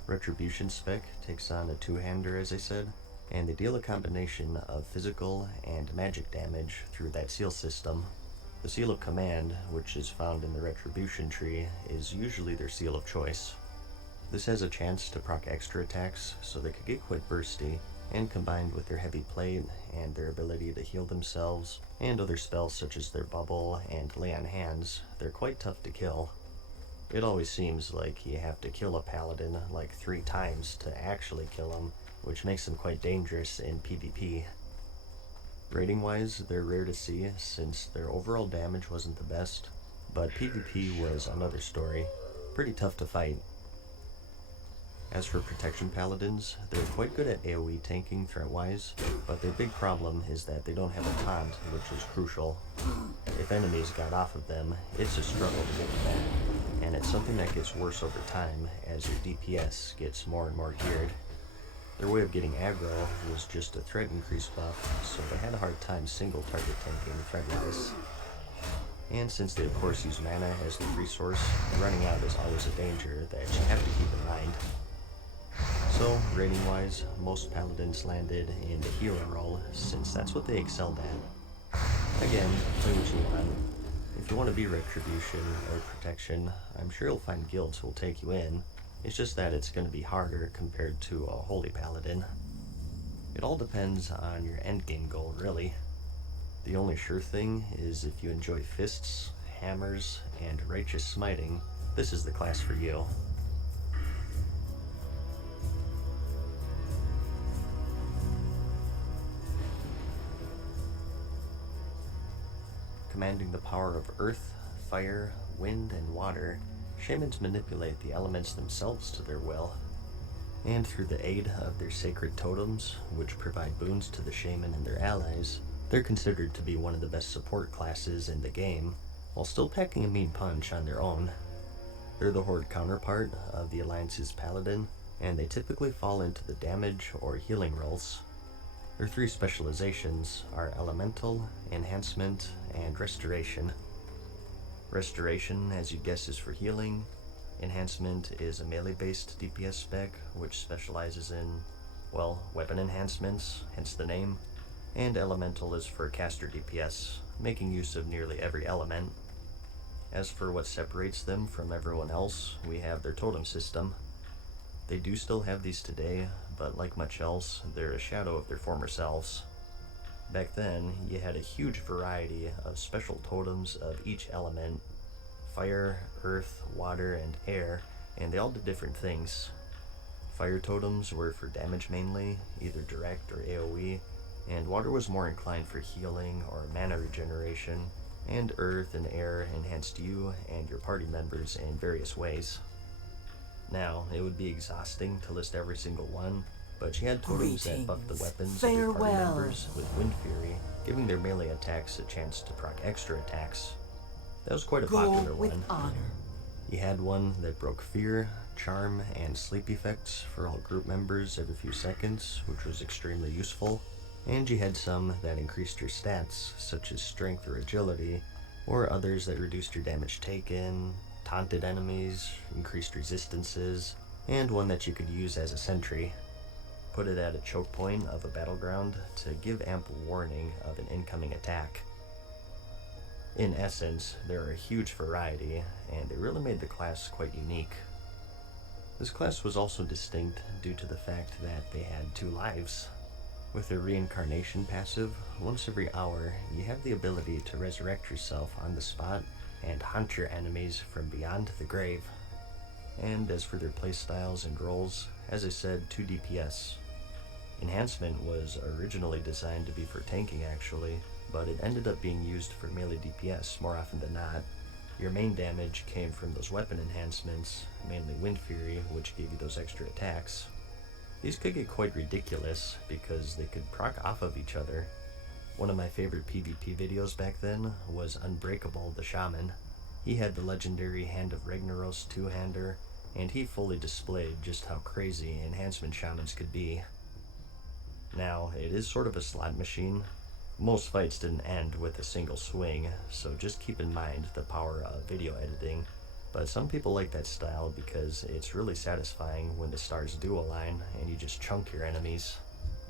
Retribution spec takes on a two-hander, as I said, and they deal a combination of physical and magic damage through that seal system. The Seal of Command, which is found in the Retribution tree, is usually their seal of choice. This has a chance to proc extra attacks, so they could get quite bursty, and combined with their heavy plate and their ability to heal themselves, and other spells such as their bubble and lay on hands, they're quite tough to kill. It always seems like you have to kill a paladin like 3 times to actually kill him, which makes them quite dangerous in PvP. Rating-wise, they're rare to see since their overall damage wasn't the best, but PvP was another story. Pretty tough to fight. As for protection paladins, they're quite good at AoE tanking threat-wise, but their big problem is that they don't have a taunt, which is crucial. If enemies got off of them, it's a struggle to get them back, and it's something that gets worse over time as your DPS gets more and more geared. Their way of getting aggro was just a threat increase buff, so they had a hard time single target tanking threat-wise. And since they of course use mana as the resource, running out is always a danger that you have to keep in mind. So, rating-wise, most paladins landed in the hero role, since that's what they excelled at. Again, play what you want. If you want to be Retribution or Protection, I'm sure you'll find guilds who'll take you in. It's just that it's going to be harder compared to a Holy Paladin. It all depends on your endgame goal, really. The only sure thing is if you enjoy fists, hammers, and righteous smiting, this is the class for you. Commanding the power of earth, fire, wind, and water, shamans manipulate the elements themselves to their will. And through the aid of their sacred totems, which provide boons to the shaman and their allies, they're considered to be one of the best support classes in the game, while still packing a mean punch on their own. They're the Horde counterpart of the Alliance's Paladin, and they typically fall into the damage or healing roles. Their 3 specializations are Elemental, Enhancement, and Restoration. Restoration, as you'd guess, is for healing. Enhancement is a melee-based DPS spec, which specializes in, well, weapon enhancements, hence the name. And Elemental is for caster DPS, making use of nearly every element. As for what separates them from everyone else, we have their totem system. They do still have these today, but like much else, they're a shadow of their former selves. Back then, you had a huge variety of special totems of each element: fire, earth, water, and air, and they all did different things. Fire totems were for damage mainly, either direct or AoE, and water was more inclined for healing or mana regeneration, and earth and air enhanced you and your party members in various ways. Now, it would be exhausting to list every single one, but she had totems that buffed the weapons of your party Farewell. members with Wind Fury, giving their melee attacks a chance to proc extra attacks. That was quite a Go popular with one. honor. You had one that broke fear, charm, and sleep effects for all group members every few seconds, which was extremely useful. And you had some that increased your stats, such as strength or agility, or others that reduced your damage taken, taunted enemies, increased resistances, and one that you could use as a sentry. Put it at a choke point of a battleground to give ample warning of an incoming attack. In essence, there are a huge variety, and they really made the class quite unique. This class was also distinct due to the fact that they had 2 lives. With their reincarnation passive, once every hour, you have the ability to resurrect yourself on the spot and hunt your enemies from beyond the grave. And as for their playstyles and roles, as I said, 2 DPS. Enhancement was originally designed to be for tanking actually, but it ended up being used for melee DPS more often than not. Your main damage came from those weapon enhancements, mainly Wind Fury, which gave you those extra attacks. These could get quite ridiculous because they could proc off of each other. One of my favorite PvP videos back then was Unbreakable the Shaman. He had the legendary Hand of Ragnaros 2-hander, and he fully displayed just how crazy enhancement shamans could be. Now, it is sort of a slot machine. Most fights didn't end with a single swing, so just keep in mind the power of video editing. But some people like that style because it's really satisfying when the stars do align and you just chunk your enemies.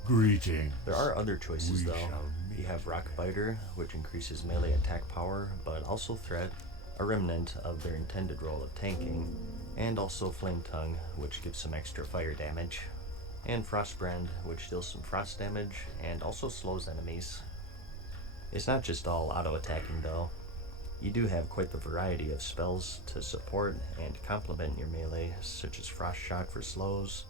Greetings. There are other choices We though. shall meet. You have Rock Biter, which increases melee attack power, but also threat, a remnant of their intended role of tanking, and also Flame Tongue, which gives some extra fire damage. And Frostbrand, which deals some frost damage and also slows enemies. It's not just all auto-attacking though. You do have quite the variety of spells to support and complement your melee, such as Frost Shock for slows,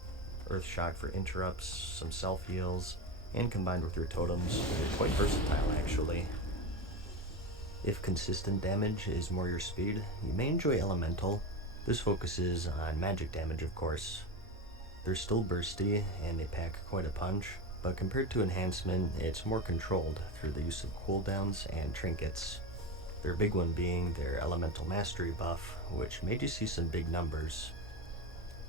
Earth Shock for interrupts, some self-heals, and combined with your totems, they're quite versatile actually. If consistent damage is more your speed, you may enjoy Elemental. This focuses on magic damage of course. They're still bursty, and they pack quite a punch, but compared to Enhancement, it's more controlled through the use of cooldowns and trinkets. Their big one being their Elemental Mastery buff, which made you see some big numbers.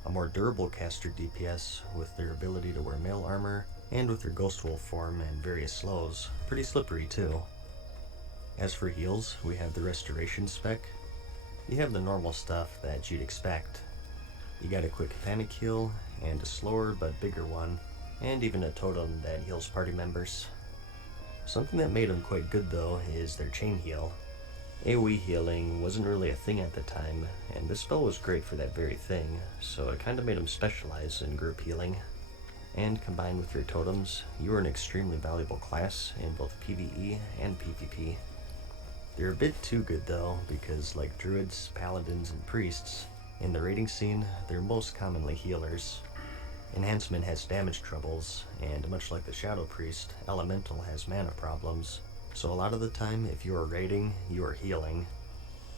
A more durable caster DPS with their ability to wear mail armor, and with their Ghost Wolf form and various slows, pretty slippery too. As for heals, we have the Restoration spec. You have the normal stuff that you'd expect. You got a quick panic heal, and a slower but bigger one, and even a totem that heals party members. Something that made them quite good though is their chain heal. AoE healing wasn't really a thing at the time, and this spell was great for that very thing, so it kinda made them specialize in group healing. And combined with your totems, you are an extremely valuable class in both PvE and PvP. They're a bit too good though, because like druids, paladins, and priests, in the raiding scene, they're most commonly healers. Enhancement has damage troubles, and much like the Shadow Priest, Elemental has mana problems, so a lot of the time if you are raiding, you are healing.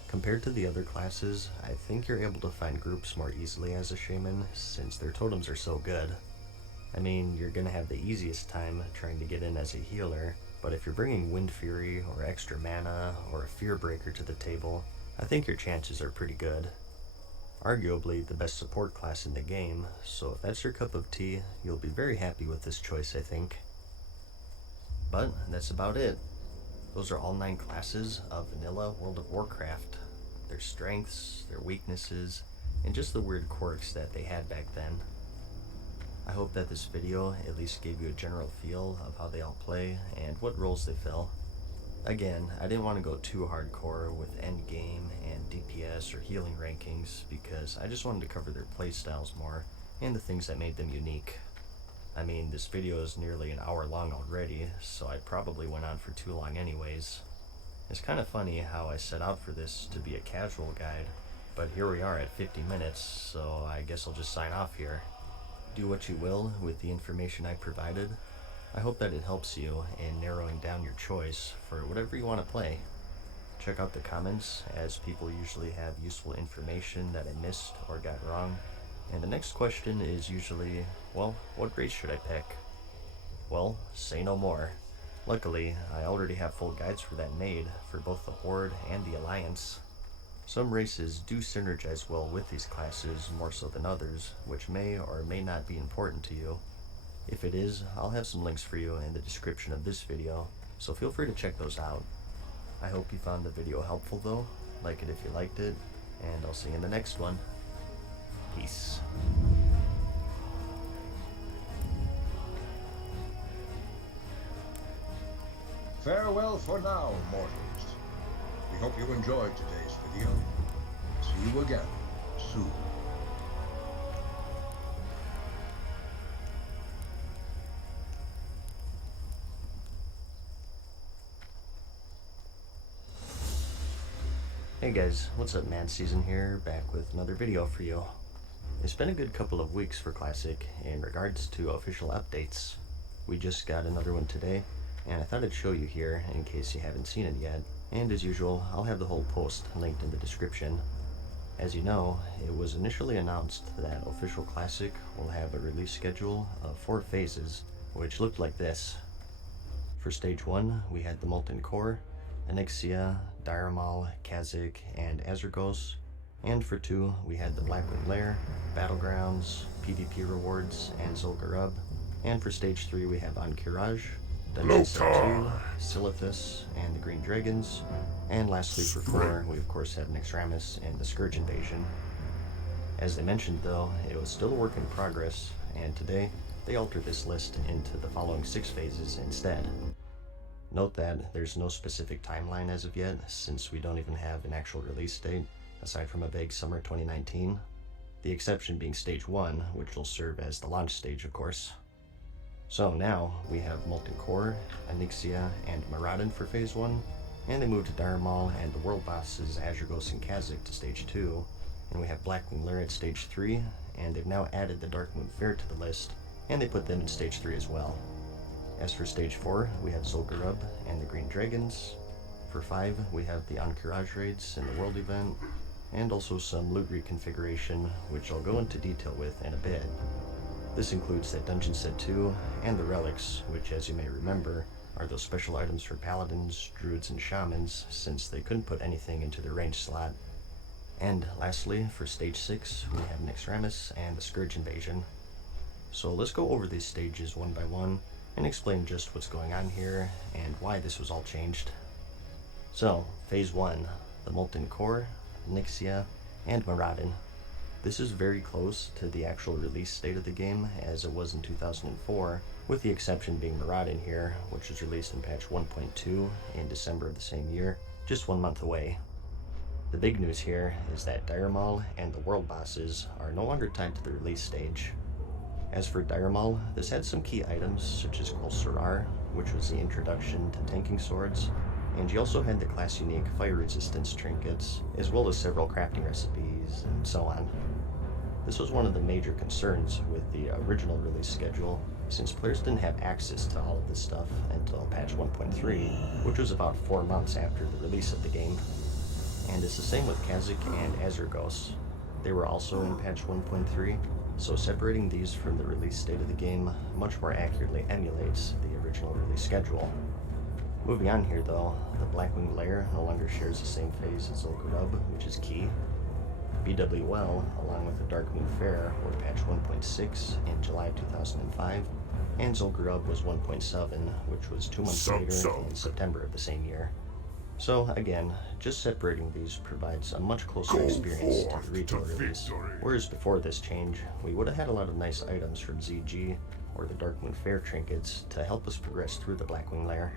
Compared to the other classes, I think you're able to find groups more easily as a shaman, since their totems are so good. I mean, you're gonna have the easiest time trying to get in as a healer, but if you're bringing Wind Fury or extra mana or a Fear Breaker to the table, I think your chances are pretty good. Arguably the best support class in the game, so if that's your cup of tea, you'll be very happy with this choice, I think. But that's about it. Those are all 9 classes of vanilla World of Warcraft. their strengths, their weaknesses, and just the weird quirks that they had back then. I hope that this video at least gave you a general feel of how they all play and what roles they fill. Again, I didn't want to go too hardcore with endgame and DPS or healing rankings because I just wanted to cover their playstyles more and the things that made them unique. I mean, this video is nearly an hour long already, so I probably went on for too long anyways. It's kind of funny how I set out for this to be a casual guide, but here we are at 50 minutes, so I guess I'll just sign off here. Do what you will with the information I provided. I hope that it helps you in narrowing down your choice for whatever you want to play. Check out the comments, as people usually have useful information that I missed or got wrong. And the next question is usually, well, what race should I pick? Well, say no more. Luckily, I already have full guides for that made for both the Horde and the Alliance. Some races do synergize well with these classes more so than others, which may or may not be important to you. If it is, I'll have some links for you in the description of this video, so feel free to check those out. I hope you found the video helpful though, like it if you liked it, and I'll see you in the next one. Peace. Farewell for now, mortals. We hope you enjoyed today's video. See you again soon. Hey guys, what's up? Mad Season here, back with another video for you. It's been a good couple of weeks for Classic in regards to official updates. We just got another one today, and I thought I'd show you here in case you haven't seen it yet. And as usual, I'll have the whole post linked in the description. As you know, it was initially announced that Official Classic will have a release schedule of 4 phases, which looked like this. For Stage 1, we had the Molten Core, Onyxia, Diremal, Kha'Zix, and Azergos. And for 2, we had the Blackwing Lair, Battlegrounds, PvP Rewards, and Zul'Gurub. And for Stage 3, we have Ankiraj, Dungeon Set 2, Silithus, and the Green Dragons. And lastly for 4, we of course have Nexramus and the Scourge Invasion. As I mentioned though, it was still a work in progress, and today they altered this list into the following 6 phases instead. Note that there's no specific timeline as of yet, since we don't even have an actual release date, aside from a vague summer 2019. The exception being Stage 1, which will serve as the launch stage of course. So now, we have Molten Core, Onyxia, and Maraudon for Phase 1, and they moved Diremal and the world bosses Azergos and Kha'Zix to Stage 2, and we have Blackwing Lair at Stage 3, and they've now added the Darkmoon Fair to the list, and they put them in Stage 3 as well. As for Stage 4, we have Zul'Gurub and the Green Dragons. For 5, we have the Ankiraj raids in the world event, and also some loot reconfiguration, which I'll go into detail with in a bit. This includes that Dungeon Set 2 and the Relics, which as you may remember, are those special items for Paladins, Druids, and Shamans, since they couldn't put anything into their range slot. And lastly, for Stage 6, we have Nexramus and the Scourge Invasion. So let's go over these stages one by one, and explain just what's going on here, and why this was all changed. So, Phase 1, the Molten Core, Onyxia, and Maraudon. This is very close to the actual release date of the game, as it was in 2004, with the exception being Maraudon here, which was released in patch 1.2 in December of the same year, just 1 month away. The big news here is that Diremal and the world bosses are no longer tied to the release stage. As for Diremal, this had some key items such as Kol Sorar, which was the introduction to tanking swords, and you also had the class-unique fire resistance trinkets, as well as several crafting recipes, and so on. This was one of the major concerns with the original release schedule, since players didn't have access to all of this stuff until patch 1.3, which was about 4 months after the release of the game. And it's the same with Kha'Zix and Azergos. They were also in patch 1.3, so separating these from the release date of the game much more accurately emulates the original release schedule. Moving on here though, the Blackwing Lair no longer shares the same phase as Zul'Gurub, which is key. BWL, along with the Darkmoon Fair, were patch 1.6 in July of 2005, and Zul'Gurub was 1.7, which was 2 months later in September of the same year. So again, just separating these provides a much closer Go experience to forth the regional to release. victory. Whereas before this change, we would have had a lot of nice items from ZG or the Darkmoon Fair trinkets to help us progress through the Blackwing lair.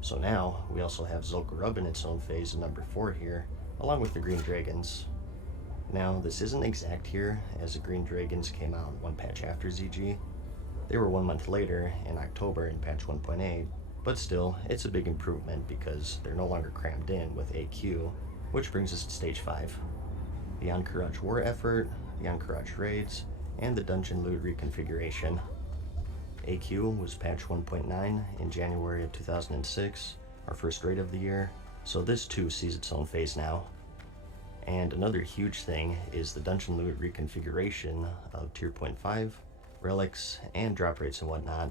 So now, we also have Zul'Gurub in its own phase in number 4 here, along with the Green Dragons. Now, this isn't exact here, as the Green Dragons came out one patch after ZG. They were 1 month later, in October in patch 1.8, but still, it's a big improvement because they're no longer crammed in with AQ, which brings us to Stage 5. The Ahn'Qiraj War Effort, the Ahn'Qiraj Raids, and the Dungeon Loot Reconfiguration. AQ was patch 1.9 in January of 2006, our first raid of the year, so this too sees its own phase now. And another huge thing is the Dungeon Loot Reconfiguration of Tier 0.5, relics, and drop rates and whatnot.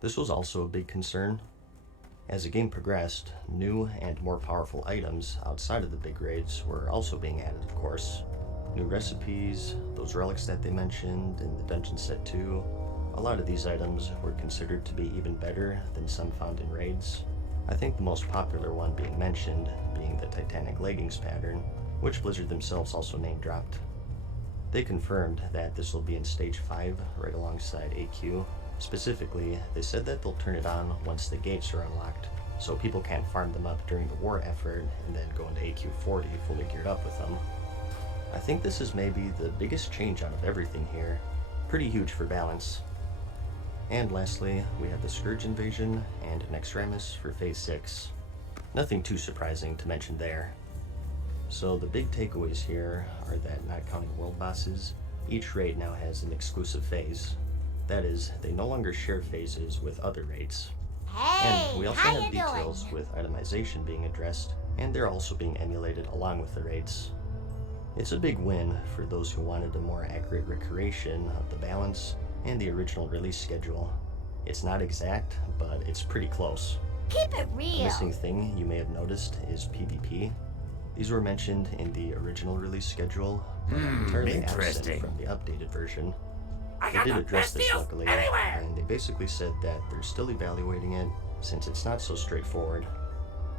This was also a big concern. As the game progressed, new and more powerful items outside of the big raids were also being added, of course. New recipes, those relics that they mentioned in the Dungeon Set 2, a lot of these items were considered to be even better than some found in raids. I think the most popular one being mentioned being the Titanic Leggings pattern, which Blizzard themselves also name dropped. They confirmed that this will be in Stage 5 right alongside AQ. Specifically, they said that they'll turn it on once the gates are unlocked, so people can't farm them up during the war effort and then go into AQ 40 fully geared up with them. I think this is maybe the biggest change out of everything here. Pretty huge for balance. And lastly, we have the Scourge Invasion and Nexramus for Phase 6. Nothing too surprising to mention there. So the big takeaways here are that, not counting world bosses, each raid now has an exclusive phase. That is, they no longer share phases with other raids. And we also have details with itemization being addressed, and they're also being emulated along with the raids. It's a big win for those who wanted a more accurate recreation of the balance and the original release schedule. It's not exact, but it's pretty close. Keep it real. The missing thing you may have noticed is PvP. These were mentioned in the original release schedule, but entirely absent from the updated version. They did address this luckily, and they basically said that they're still evaluating it since it's not so straightforward.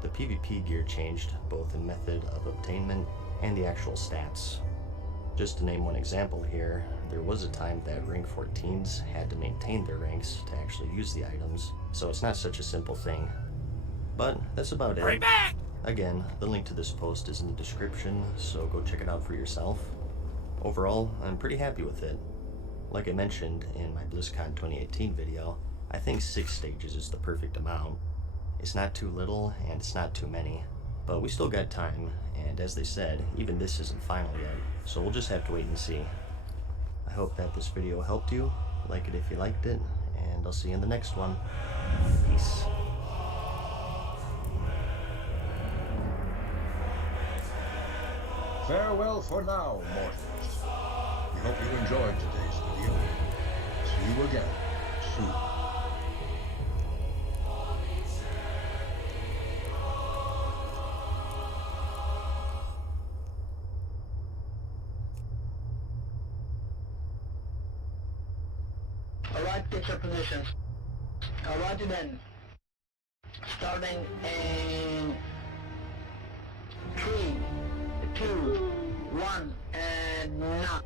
The PvP gear changed both in method of obtainment and the actual stats. Just to name one example here, there was a time that rank 14s had to maintain their ranks to actually use the items, so it's not such a simple thing. But that's about it. Again, the link to this post is in the description, so go check it out for yourself. Overall, I'm pretty happy with it. Like I mentioned in my BlizzCon 2018 video, I think 6 stages is the perfect amount. It's not too little and it's not too many, but we still got time, and as they said, even this isn't final yet, so we'll just have to wait and see. I hope that this video helped you. Like it if you liked it, and I'll see you in the next one. Peace. Farewell for now, mortals. We hope you enjoyed today's video. See you again soon. Alright, get your positions. Alrighty then. Starting in 3, 2, 1, and knock.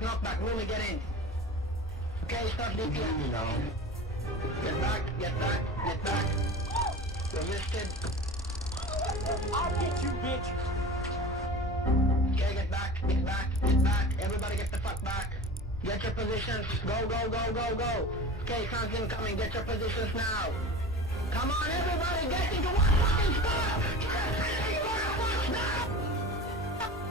Knock back, really get in. Okay, start DPS. No. Get back. Resisted. I'll get you, bitch! Okay, get back. Everybody get the fuck back. Get your positions. Go. Okay, sounds incoming. Get your positions now. Come on, everybody, get into one fucking spot!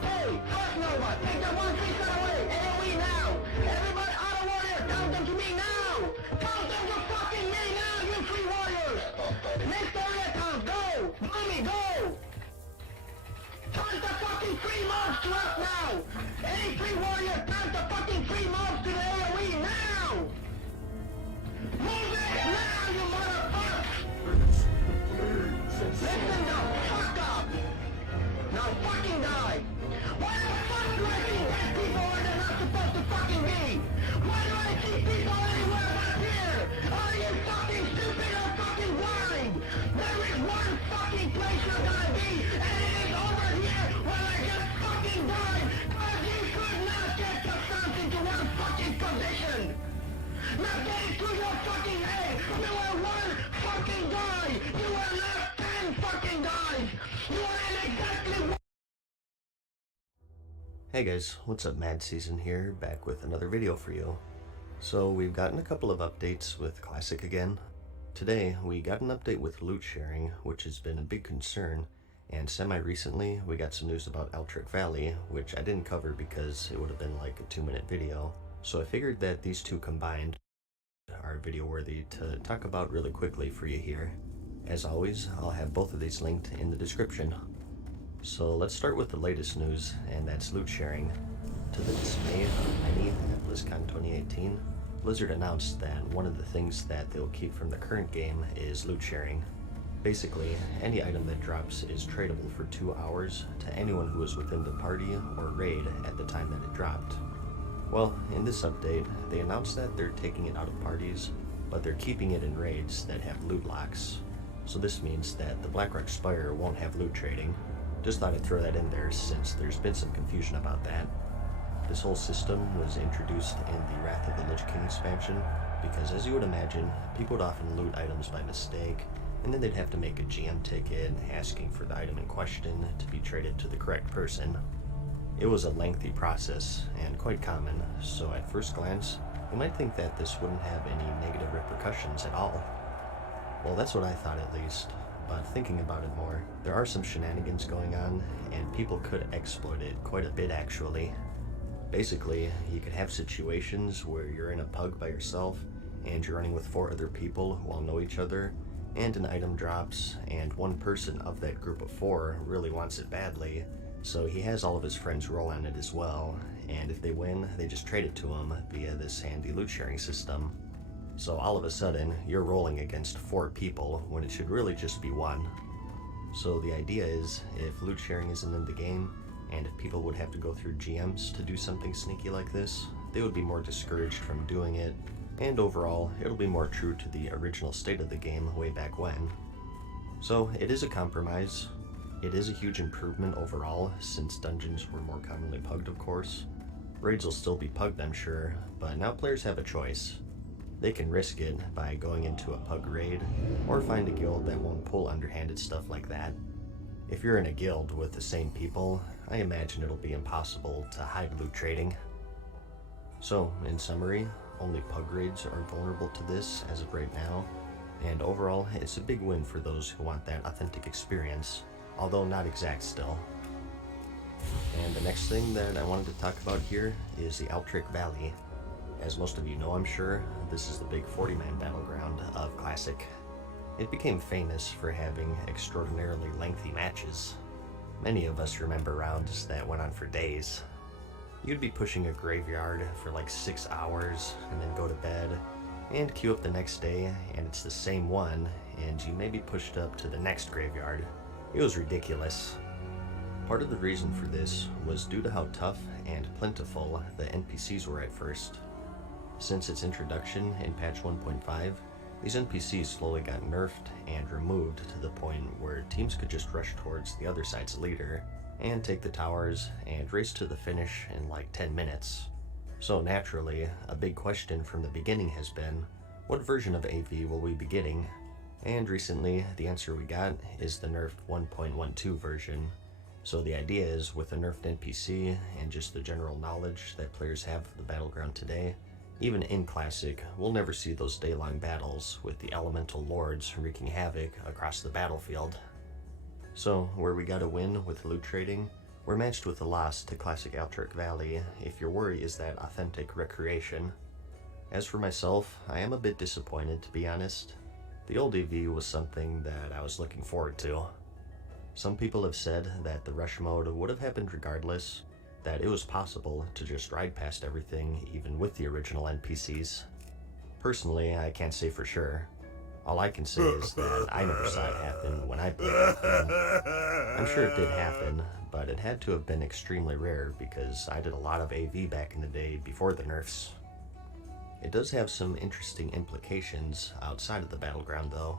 Hey, first Nova, take that 1-3 away! AoE now! Everybody out of warrior, count them to me now! Count them to fucking me now, you 3 warriors! Next area count, go! Mommy, go! Count the fucking 3 mobs to us now! Any 3 warrior, count the fucking 3 mobs to the AoE now! Move it now, you motherfuckers! Listen the fuck up! Now fucking die! Why the fuck do I think dead people Hey guys, what's up? Mad Season here, back with another video for you. So we've gotten a couple of updates with Classic again. Today we got an update with loot sharing, which has been a big concern, and semi-recently we got some news about Altric Valley, which I didn't cover because it would have been like a 2-minute video. So I figured that these two combined are video worthy to talk about really quickly for you here. As always, I'll have both of these linked in the description. So let's start with the latest news, and that's loot sharing. To the dismay of many at BlizzCon 2018, Blizzard announced that one of the things that they'll keep from the current game is loot sharing. Basically, any item that drops is tradable for 2 hours to anyone who is within the party or raid at the time that it dropped. Well, in this update, they announced that they're taking it out of parties, but they're keeping it in raids that have loot locks. So this means that the Blackrock Spire won't have loot trading. Just thought I'd throw that in there since there's been some confusion about that. This whole system was introduced in the Wrath of the Lich King expansion because, as you would imagine, people would often loot items by mistake, and then they'd have to make a GM ticket asking for the item in question to be traded to the correct person. It was a lengthy process and quite common, so at first glance, you might think that this wouldn't have any negative repercussions at all. Well, that's what I thought at least. But thinking about it more, there are some shenanigans going on, and people could exploit it quite a bit actually. Basically, you could have situations where you're in a pug by yourself, and you're running with 4 other people who all know each other, and an item drops, and one person of that group of 4 really wants it badly, so he has all of his friends roll on it as well, and if they win, they just trade it to him via this handy loot sharing system. So all of a sudden, you're rolling against 4 people when it should really just be 1. So the idea is, if loot sharing isn't in the game, and if people would have to go through GMs to do something sneaky like this, they would be more discouraged from doing it, and overall, it'll be more true to the original state of the game way back when. So it is a compromise. It is a huge improvement overall, since dungeons were more commonly pugged, of course. Raids will still be pugged, I'm sure, but now players have a choice. They can risk it by going into a pug raid, or find a guild that won't pull underhanded stuff like that. If you're in a guild with the same people, I imagine it'll be impossible to hide loot trading. So, in summary, only pug raids are vulnerable to this as of right now, and overall, it's a big win for those who want that authentic experience, although not exact still. And the next thing that I wanted to talk about here is the Altric Valley. As most of you know, I'm sure, this is the big 40-man battleground of Classic. It became famous for having extraordinarily lengthy matches. Many of us remember rounds that went on for days. You'd be pushing a graveyard for like 6 hours, and then go to bed, and queue up the next day, and it's the same one, and you may be pushed up to the next graveyard. It was ridiculous. Part of the reason for this was due to how tough and plentiful the NPCs were at first. Since its introduction in patch 1.5, these NPCs slowly got nerfed and removed to the point where teams could just rush towards the other side's leader and take the towers and race to the finish in like 10 minutes. So naturally, a big question from the beginning has been, what version of AV will we be getting? And recently, the answer we got is the nerfed 1.12 version. So the idea is, with a nerfed NPC and just the general knowledge that players have of the battleground today, even in Classic, we'll never see those day-long battles with the elemental lords wreaking havoc across the battlefield. So, where we got a win with loot trading, we're matched with a loss to Classic Altric Valley if your worry is that authentic recreation. As for myself, I am a bit disappointed, to be honest. The old AV was something that I was looking forward to. Some people have said that the rush mode would have happened regardless, that it was possible to just ride past everything even with the original NPCs. Personally, I can't say for sure. All I can say is that I never saw it happen when I played it. I'm sure it did happen, but it had to have been extremely rare because I did a lot of AV back in the day before the nerfs. It does have some interesting implications outside of the battleground though.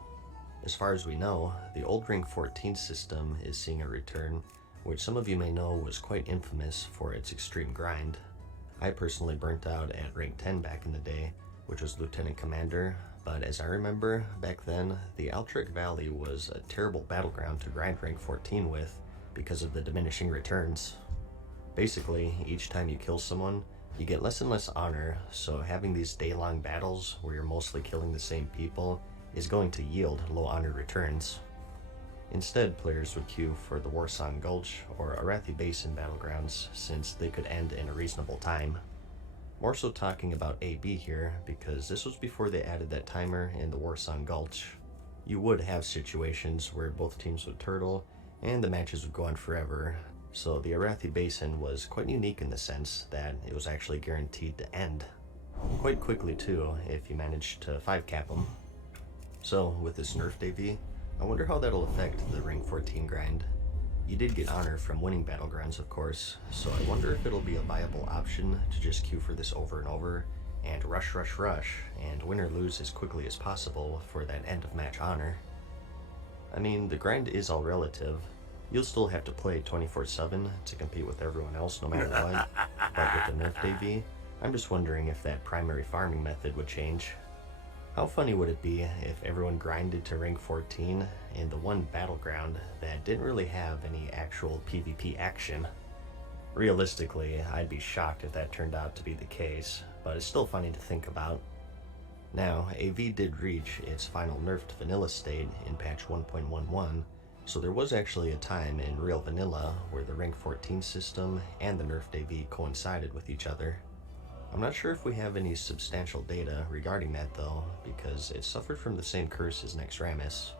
As far as we know, the old rank 14 system is seeing a return, which some of you may know was quite infamous for its extreme grind. I personally burnt out at rank 10 back in the day, which was Lieutenant Commander, but as I remember, back then, the Altric Valley was a terrible battleground to grind rank 14 with because of the diminishing returns. Basically, each time you kill someone, you get less and less honor, so having these day-long battles where you're mostly killing the same people is going to yield low honor returns. Instead, players would queue for the Warsong Gulch or Arathi Basin battlegrounds since they could end in a reasonable time. More so talking about AB here because this was before they added that timer in the Warsong Gulch. You would have situations where both teams would turtle and the matches would go on forever, so the Arathi Basin was quite unique in the sense that it was actually guaranteed to end. Quite quickly too, if you managed to 5-cap them. So with this nerfed AV, I wonder how that'll affect the Ring 14 grind. You did get honor from winning battlegrounds, of course, so I wonder if it'll be a viable option to just queue for this over and over, and rush, and win or lose as quickly as possible for that end of match honor. I mean, the grind is all relative. You'll still have to play 24/7 to compete with everyone else no matter what, but with the nerfed AV, I'm just wondering if that primary farming method would change. How funny would it be if everyone grinded to rank 14 in the one battleground that didn't really have any actual PvP action? Realistically, I'd be shocked if that turned out to be the case, but it's still funny to think about. Now, AV did reach its final nerfed vanilla state in patch 1.11, so there was actually a time in real vanilla where the rank 14 system and the nerfed AV coincided with each other. I'm not sure if we have any substantial data regarding that though, because it suffered from the same curse as Nexramus.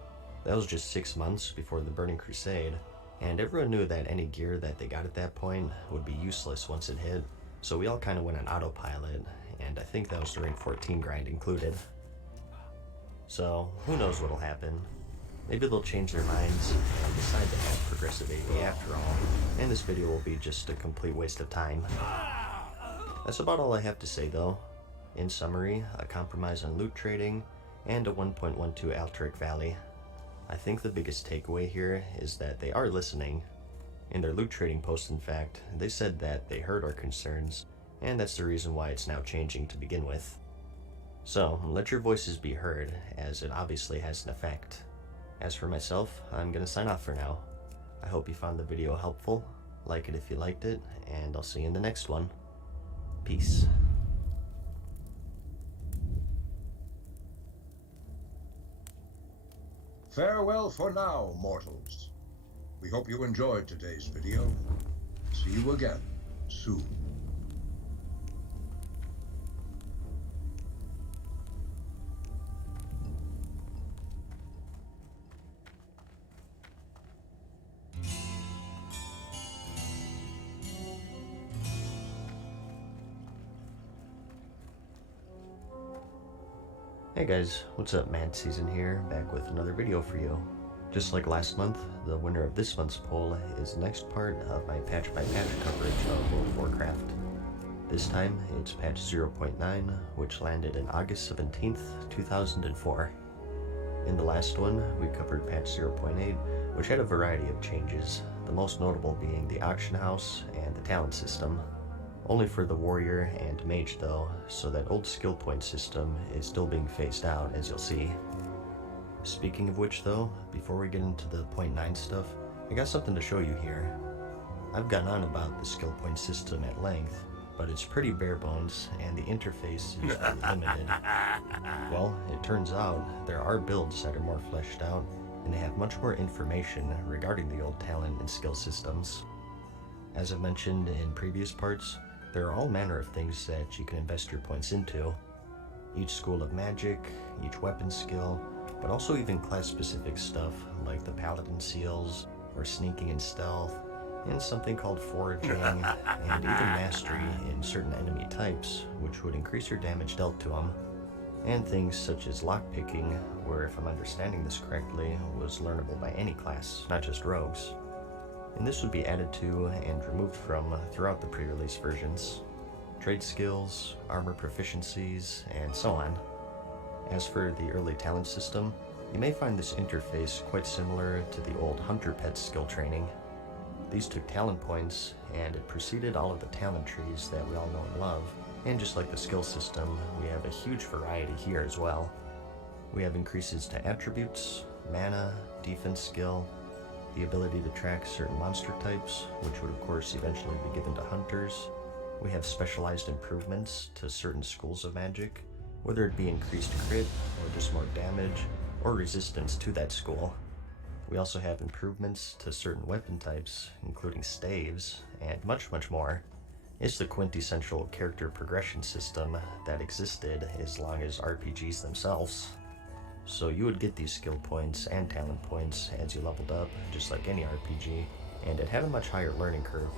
That was just 6 months before the Burning Crusade, and everyone knew that any gear that they got at that point would be useless once it hit, so we all kind of went on autopilot, and I think that was the rank 14 grind included. So, who knows what'll happen. Maybe they'll change their minds and decide to have progressive AV after all, and this video will be just a complete waste of time. That's about all I have to say though. In summary, a compromise on loot trading, and a 1.12 Alteric Valley. I think the biggest takeaway here is that they are listening. In their loot trading post, in fact, they said that they heard our concerns, and that's the reason why it's now changing to begin with. So, let your voices be heard, as it obviously has an effect. As for myself, I'm gonna sign off for now. I hope you found the video helpful, like it if you liked it, and I'll see you in the next one. Peace. Farewell for now, mortals. We hope you enjoyed today's video. See you again soon. Hey guys, what's up? Mad Season here, back with another video for you. Just like last month, the winner of this month's poll is the next part of my patch-by-patch coverage of World of Warcraft. This time, it's patch 0.9, which landed on August 17th, 2004. In the last one, we covered patch 0.8, which had a variety of changes, the most notable being the auction house and the talent system. Only for the warrior and mage though, so that old skill point system is still being phased out, as you'll see. Speaking of which though, before we get into the 0.9 stuff, I got something to show you here. I've gone on about the skill point system at length, but it's pretty bare bones and the interface is really limited. Well, it turns out there are builds that are more fleshed out, and they have much more information regarding the old talent and skill systems. As I've mentioned in previous parts, there are all manner of things that you can invest your points into. Each school of magic, each weapon skill, but also even class-specific stuff like the paladin seals, or sneaking and stealth, and something called foraging, and even mastery in certain enemy types, which would increase your damage dealt to them. And things such as lockpicking, where if I'm understanding this correctly, was learnable by any class, not just rogues. And this would be added to and removed from throughout the pre-release versions. Trade skills, armor proficiencies, and so on. As for the early talent system, you may find this interface quite similar to the old hunter pet skill training. These took talent points, and it preceded all of the talent trees that we all know and love, and just like the skill system, we have a huge variety here as well. We have increases to attributes, mana, defense skill, the ability to track certain monster types, which would of course eventually be given to hunters. We have specialized improvements to certain schools of magic, whether it be increased crit, or just more damage, or resistance to that school. We also have improvements to certain weapon types, including staves, and much more. It's the quintessential character progression system that existed as long as RPGs themselves. So you would get these skill points and talent points as you leveled up, just like any RPG, and it had a much higher learning curve.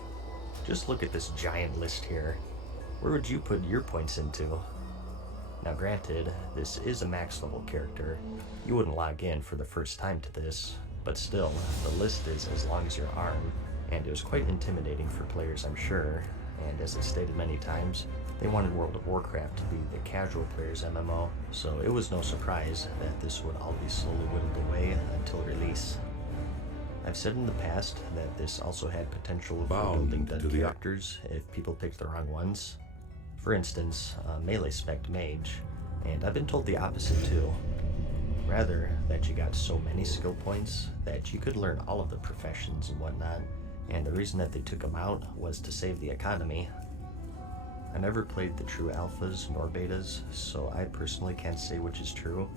Just look at this giant list here. Where would you put your points into? Now granted, this is a max level character. You wouldn't log in for the first time to this, but still, the list is as long as your arm, and it was quite intimidating for players, I'm sure, and as I stated many times, they wanted World of Warcraft to be the casual player's MMO, so it was no surprise that this would all be slowly whittled away until release. I've said in the past that this also had potential for Bound building to done the- characters if people picked the wrong ones. For instance, a melee spec mage, and I've been told the opposite too. Rather, that you got so many skill points that you could learn all of the professions and whatnot, and the reason that they took them out was to save the economy. I never played the true alphas nor betas, so I personally can't say which is true.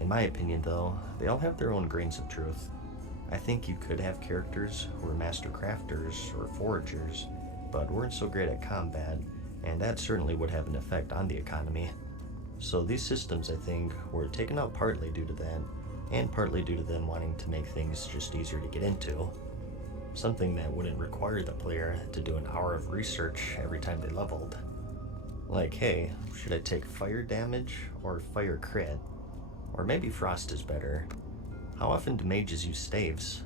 In my opinion though, they all have their own grains of truth. I think you could have characters who were master crafters or foragers, but weren't so great at combat, and that certainly would have an effect on the economy. So these systems, I think, were taken out partly due to that, and partly due to them wanting to make things just easier to get into. Something that wouldn't require the player to do an hour of research every time they leveled. Like, hey, should I take fire damage or fire crit? Or maybe frost is better. How often do mages use staves?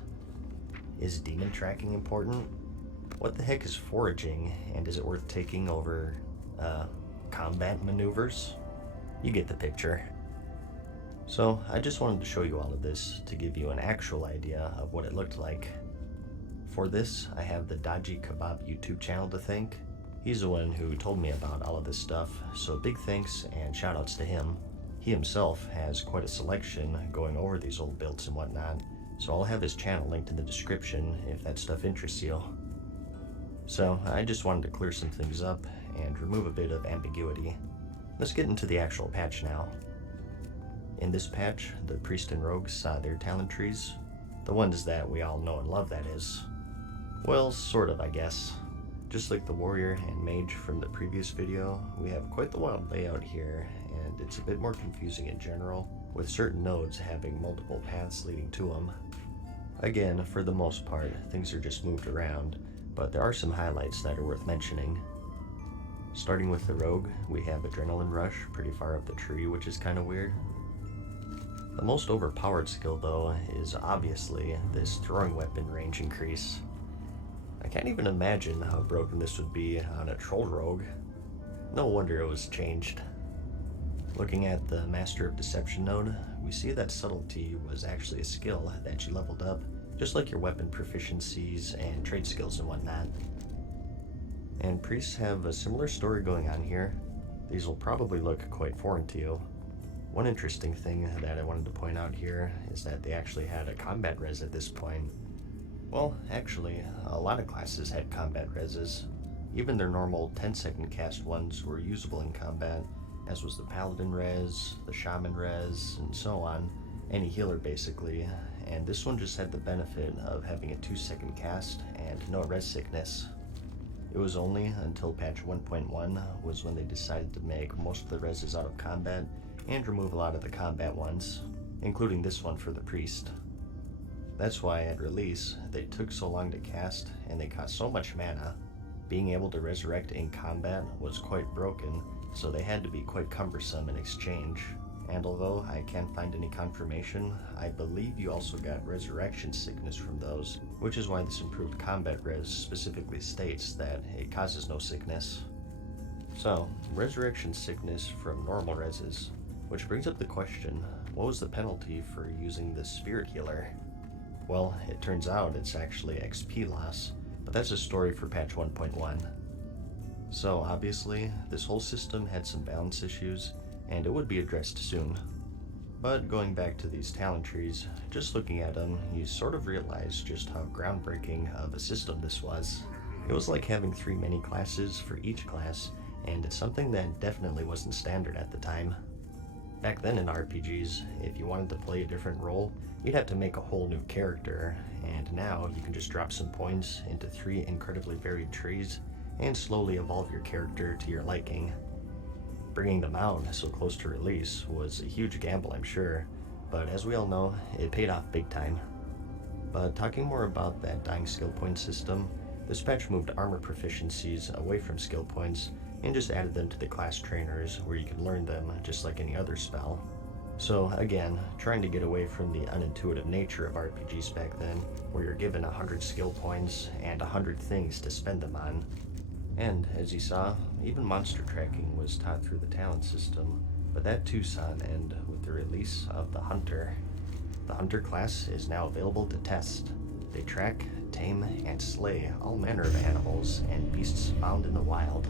Is demon tracking important? What the heck is foraging, and is it worth taking over, combat maneuvers? You get the picture. So, I just wanted to show you all of this to give you an actual idea of what it looked like. For this, I have the Dodgy Kebab YouTube channel to thank. He's the one who told me about all of this stuff, so big thanks and shoutouts to him. He himself has quite a selection going over these old builds and whatnot, so I'll have his channel linked in the description if that stuff interests you. So, I just wanted to clear some things up and remove a bit of ambiguity. Let's get into the actual patch now. In this patch, the priest and rogues saw their talent trees. The ones that we all know and love, that is. Well, sort of, I guess. Just like the warrior and mage from the previous video, we have quite the wild layout here, and it's a bit more confusing in general, with certain nodes having multiple paths leading to them. Again, for the most part, things are just moved around, but there are some highlights that are worth mentioning. Starting with the rogue, we have Adrenaline Rush pretty far up the tree, which is kind of weird. The most overpowered skill, though, is obviously this throwing weapon range increase. I can't even imagine how broken this would be on a troll rogue. No wonder it was changed. Looking at the Master of Deception node, we see that subtlety was actually a skill that you leveled up, just like your weapon proficiencies and trade skills and whatnot. And priests have a similar story going on here. These will probably look quite foreign to you. One interesting thing that I wanted to point out here is that they actually had a combat res at this point. Well, actually, a lot of classes had combat reses. Even their normal 10-second cast ones were usable in combat, as was the paladin res, the shaman res, and so on. Any healer basically, and this one just had the benefit of having a 2-second cast and no res sickness. It was only until patch 1.1 was when they decided to make most of the reses out of combat and remove a lot of the combat ones, including this one for the priest. That's why at release, they took so long to cast and they cost so much mana. Being able to resurrect in combat was quite broken, so they had to be quite cumbersome in exchange. And although I can't find any confirmation, I believe you also got resurrection sickness from those, which is why this improved combat res specifically states that it causes no sickness. So, resurrection sickness from normal reses, which brings up the question, what was the penalty for using the spirit healer? Well, it turns out it's actually XP loss, but that's a story for patch 1.1. So obviously, this whole system had some balance issues, and it would be addressed soon. But going back to these talent trees, just looking at them, you sort of realize just how groundbreaking of a system this was. It was like having 3 mini classes for each class, and it's something that definitely wasn't standard at the time. Back then in RPGs, if you wanted to play a different role, you'd have to make a whole new character, and now you can just drop some points into 3 incredibly varied trees and slowly evolve your character to your liking. Bringing them out so close to release was a huge gamble, I'm sure, but as we all know, it paid off big time. But talking more about that dying skill point system, this patch moved armor proficiencies away from skill points and just added them to the class trainers where you can learn them just like any other spell. So again, trying to get away from the unintuitive nature of RPGs back then, where you're given 100 skill points and 100 things to spend them on. And, as you saw, even monster tracking was taught through the talent system, but that too saw an end with the release of the Hunter. The Hunter class is now available to test. They track, tame, and slay all manner of animals and beasts found in the wild.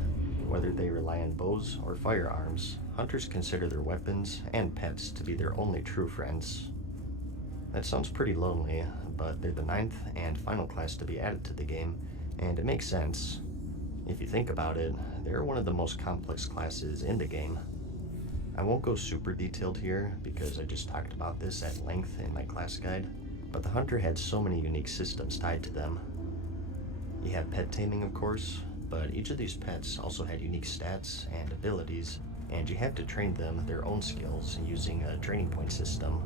Whether they rely on bows or firearms, hunters consider their weapons and pets to be their only true friends. That sounds pretty lonely, but they're the 9th and final class to be added to the game, and it makes sense. If you think about it, they're one of the most complex classes in the game. I won't go super detailed here because I just talked about this at length in my class guide, but the Hunter had so many unique systems tied to them. You have pet taming, of course, but each of these pets also had unique stats and abilities, and you had to train them their own skills using a training point system.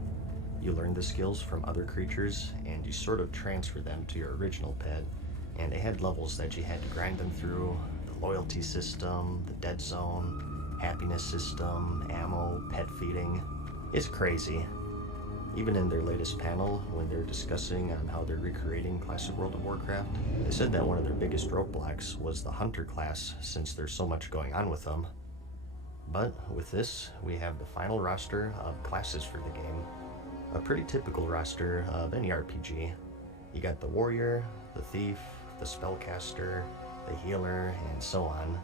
You learn the skills from other creatures, and you sort of transfer them to your original pet, and they had levels that you had to grind them through: the loyalty system, the dead zone, happiness system, ammo, pet feeding. It's crazy. Even in their latest panel, when they're discussing on how they're recreating Classic World of Warcraft, they said that one of their biggest roadblocks was the Hunter class, since there's so much going on with them. But with this, we have the final roster of classes for the game. A pretty typical roster of any RPG. You got the warrior, the thief, the spellcaster, the healer, and so on.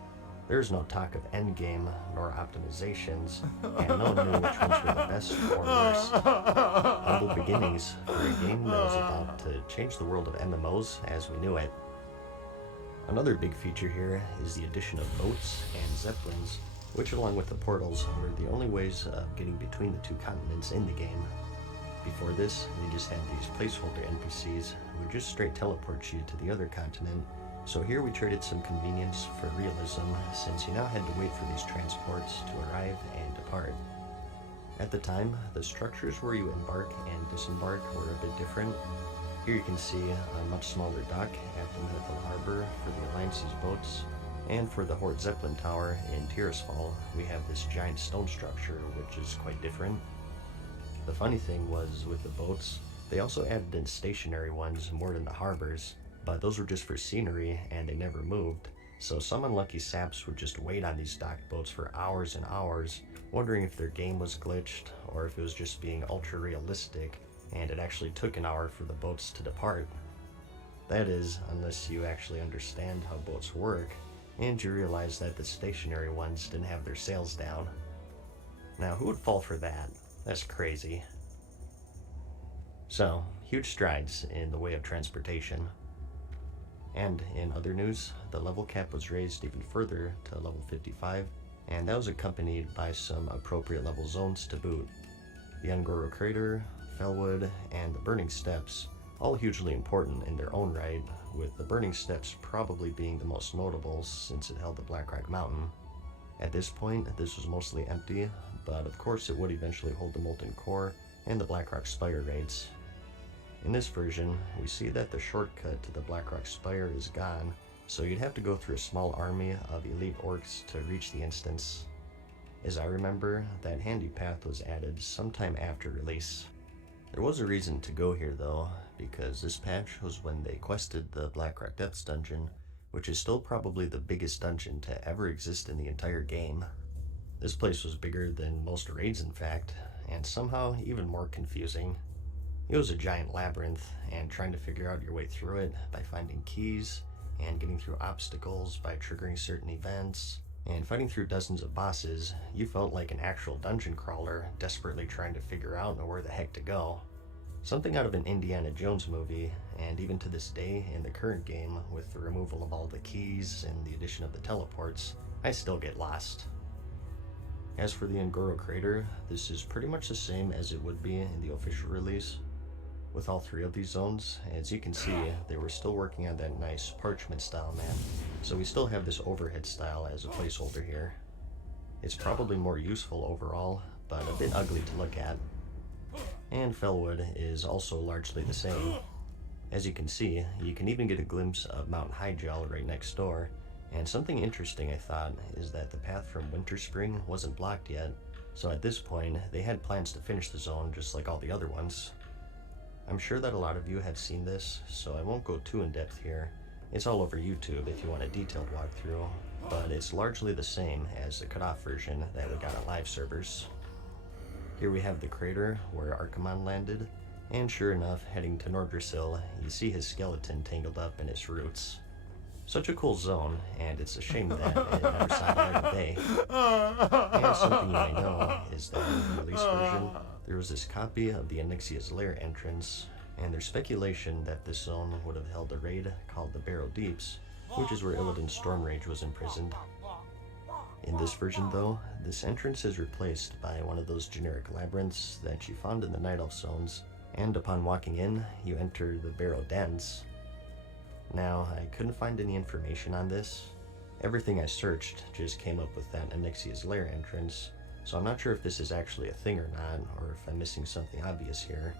There's no talk of endgame nor optimizations, and no one knew which ones were the best or worst. Humble beginnings for a game that was about to change the world of MMOs as we knew it. Another big feature here is the addition of boats and zeppelins, which along with the portals were the only ways of getting between the 2 continents in the game. Before this, they just had these placeholder NPCs who would just straight teleport you to the other continent. So here we traded some convenience for realism, since you now had to wait for these transports to arrive and depart. At the time, the structures where you embark and disembark were a bit different. Here you can see a much smaller dock at the Mythical Harbor for the Alliance's boats, and for the Horde Zeppelin Tower in Tirisfal, we have this giant stone structure, which is quite different. The funny thing was, with the boats, they also added in stationary ones moored in the harbors, but those were just for scenery and they never moved, so some unlucky saps would just wait on these docked boats for hours and hours, wondering if their game was glitched or if it was just being ultra realistic and it actually took an hour for the boats to depart. That is, unless you actually understand how boats work and you realize that the stationary ones didn't have their sails down. Now, who would fall for that? That's crazy. So, huge strides in the way of transportation. And in other news, the level cap was raised even further to level 55, and that was accompanied by some appropriate level zones to boot. The Ungoro Crater, Fellwood, and the Burning Steps, all hugely important in their own right, with the Burning Steps probably being the most notable since it held the Blackrock Mountain. At this point, this was mostly empty, but of course it would eventually hold the Molten Core and the Blackrock Spire raids. In this version, we see that the shortcut to the Blackrock Spire is gone, so you'd have to go through a small army of elite orcs to reach the instance. As I remember, that handy path was added sometime after release. There was a reason to go here though, because this patch was when they quested the Blackrock Depths dungeon, which is still probably the biggest dungeon to ever exist in the entire game. This place was bigger than most raids in fact, and somehow even more confusing. It was a giant labyrinth, and trying to figure out your way through it by finding keys, and getting through obstacles by triggering certain events, And fighting through dozens of bosses, you felt like an actual dungeon crawler desperately trying to figure out where the heck to go. Something out of an Indiana Jones movie, and even to this day in the current game, with the removal of all the keys and the addition of the teleports, I still get lost. As for the Ngoro crater, this is pretty much the same as it would be in the official release. With all three of these zones, as you can see, they were still working on that nice parchment style map, so we still have this overhead style as a placeholder here. It's probably more useful overall, but a bit ugly to look at. And Felwood is also largely the same. As you can see, you can even get a glimpse of Mount Hyjal right next door, and something interesting I thought is that the path from Winterspring wasn't blocked yet, so at this point they had plans to finish the zone just like all the other ones. I'm sure that a lot of you have seen this, so I won't go too in depth here. It's all over YouTube if you want a detailed walkthrough, but it's largely the same as the cut-off version that we got on live servers. Here we have the crater where Archimonde landed, and sure enough, heading to Nordrassil, you see his skeleton tangled up in its roots. Such a cool zone, and it's a shame that it never saw the light of day. And something you might know is that in the release version, there was this copy of the Onyxia's Lair entrance, and there's speculation that this zone would have held a raid called the Barrow Deeps, which is where Illidan's Stormrage was imprisoned. In this version though, this entrance is replaced by one of those generic labyrinths that you found in the Night Elf zones, and upon walking in, you enter the Barrow Dens. Now, I couldn't find any information on this. Everything I searched just came up with that Onyxia's Lair entrance, so I'm not sure if this is actually a thing or not, or if I'm missing something obvious here.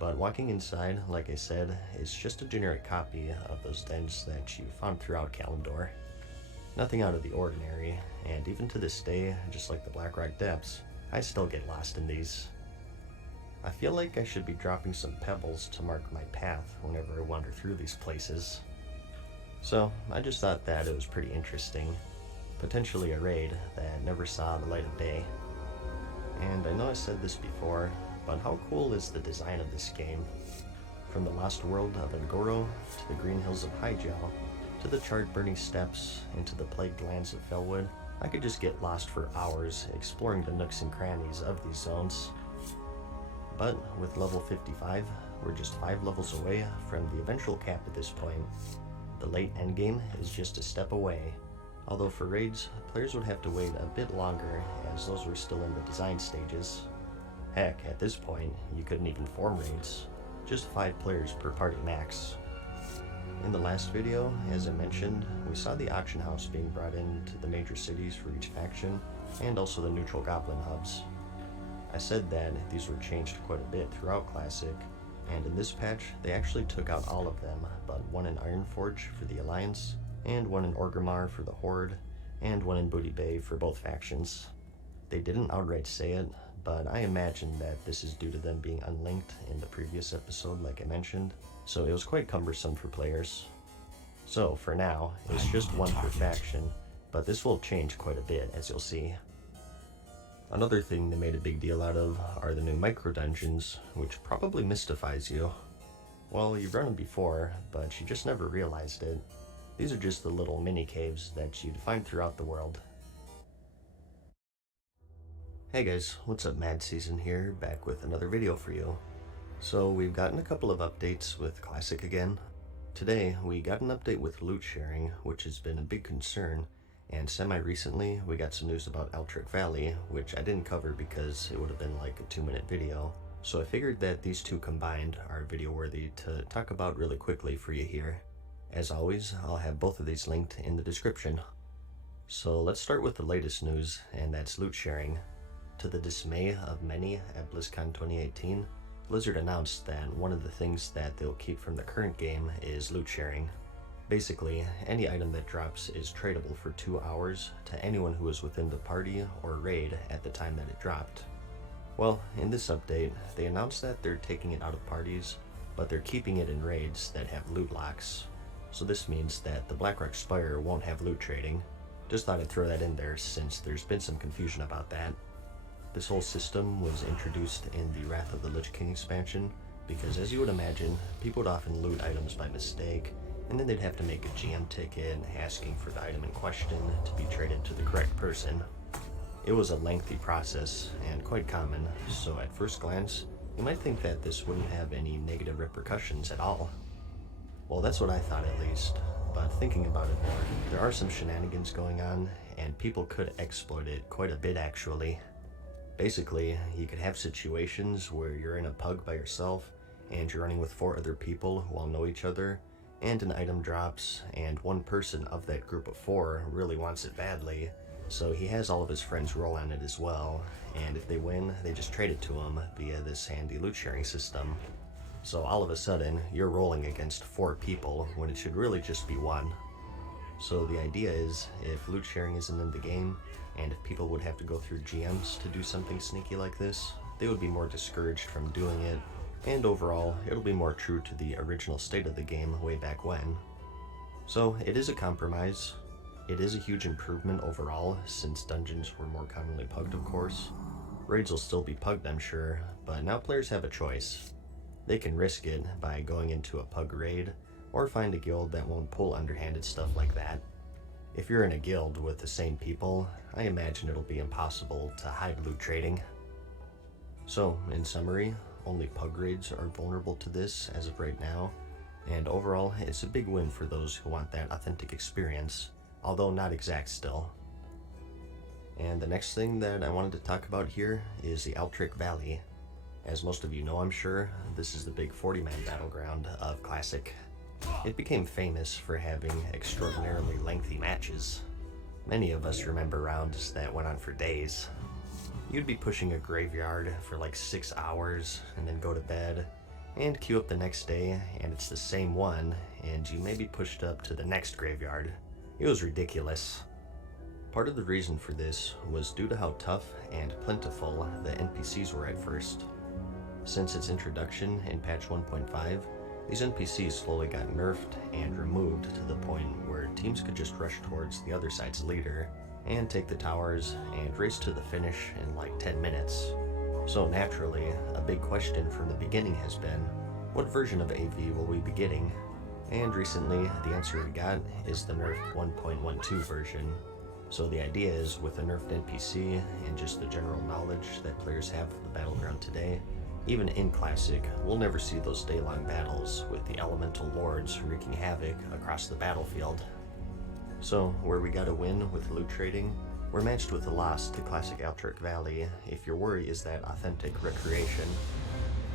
But walking inside, like I said, is just a generic copy of those dens that you found throughout Kalimdor. Nothing out of the ordinary, and even to this day, just like the Blackrock Depths, I still get lost in these. I feel like I should be dropping some pebbles to mark my path whenever I wander through these places. So, I just thought that it was pretty interesting. Potentially a raid that never saw the light of day. And I know I said this before, but how cool is the design of this game? From the lost world of Ngoro, to the green hills of Hyjal, to the charred burning steppes, and to the plagued lands of Felwood, I could just get lost for hours exploring the nooks and crannies of these zones. But with level 55, we're just 5 levels away from the eventual cap at this point. The late endgame is just a step away, although for raids, players would have to wait a bit longer as those were still in the design stages. Heck, at this point, you couldn't even form raids, just 5 players per party max. In the last video, as I mentioned, we saw the auction house being brought into the major cities for each faction, and also the neutral goblin hubs. I said that these were changed quite a bit throughout Classic, and in this patch, they actually took out all of them, but one in Ironforge for the Alliance, and one in Orgrimmar for the Horde, and one in Booty Bay for both factions. They didn't outright say it, but I imagine that this is due to them being unlinked in the previous episode like I mentioned, so it was quite cumbersome for players. So for now, it's just one per faction, but this will change quite a bit as you'll see. Another thing they made a big deal out of are the new micro-dungeons, which probably mystifies you. Well, you've run them before, but you just never realized it. These are just the little mini-caves that you'd find throughout the world. Hey guys, what's up? Mad Season here, back with another video for you. So we've gotten a couple of updates with Classic again. Today, we got an update with loot sharing, which has been a big concern. And semi-recently, we got some news about Eltric Valley, which I didn't cover because it would have been like a 2-minute video. So I figured that these two combined are video worthy to talk about really quickly for you here. As always, I'll have both of these linked in the description. So let's start with the latest news, and that's loot sharing. To the dismay of many at BlizzCon 2018, Blizzard announced that one of the things that they'll keep from the current game is loot sharing. Basically, any item that drops is tradable for 2 hours to anyone who is within the party or raid at the time that it dropped. Well, in this update, they announced that they're taking it out of parties, but they're keeping it in raids that have loot locks. So this means that the Blackrock Spire won't have loot trading. Just thought I'd throw that in there since there's been some confusion about that. This whole system was introduced in the Wrath of the Lich King expansion, because as you would imagine, people would often loot items by mistake, and then they'd have to make a GM ticket asking for the item in question to be traded to the correct person. It was a lengthy process and quite common, so at first glance, you might think that this wouldn't have any negative repercussions at all. Well, that's what I thought at least, but thinking about it more, there are some shenanigans going on, and people could exploit it quite a bit actually. Basically, you could have situations where you're in a pug by yourself, and you're running with 4 other people who all know each other, and an item drops, and one person of that group of 4 really wants it badly, so he has all of his friends roll on it as well, and if they win, they just trade it to him via this handy loot sharing system. So all of a sudden, you're rolling against 4 people when it should really just be 1. So the idea is, if loot sharing isn't in the game, and if people would have to go through GMs to do something sneaky like this, they would be more discouraged from doing it, and overall, it'll be more true to the original state of the game way back when. So it is a compromise. It is a huge improvement overall, since dungeons were more commonly pugged, of course. Raids will still be pugged, I'm sure, but now players have a choice. They can risk it by going into a pug raid, or find a guild that won't pull underhanded stuff like that. If you're in a guild with the same people, I imagine it'll be impossible to hide loot trading. So, in summary, only pug raids are vulnerable to this as of right now, and overall, it's a big win for those who want that authentic experience, although not exact still. And the next thing that I wanted to talk about here is the Altric Valley. As most of you know, I'm sure, this is the big 40-man battleground of Classic. It became famous for having extraordinarily lengthy matches. Many of us remember rounds that went on for days. You'd be pushing a graveyard for like 6 hours and then go to bed, and queue up the next day and it's the same one, and you may be pushed up to the next graveyard. It was ridiculous. Part of the reason for this was due to how tough and plentiful the NPCs were at first. Since its introduction in patch 1.5, these NPCs slowly got nerfed and removed to the point where teams could just rush towards the other side's leader and take the towers and race to the finish in like 10 minutes. So naturally, a big question from the beginning has been, what version of AV will we be getting? And recently, the answer we got is the nerfed 1.12 version. So the idea is, with a nerfed NPC and just the general knowledge that players have of the battleground today, even in Classic, we'll never see those day-long battles with the elemental lords wreaking havoc across the battlefield. So, where we got a win with loot trading, we're matched with a loss to Classic Altric Valley if your worry is that authentic recreation.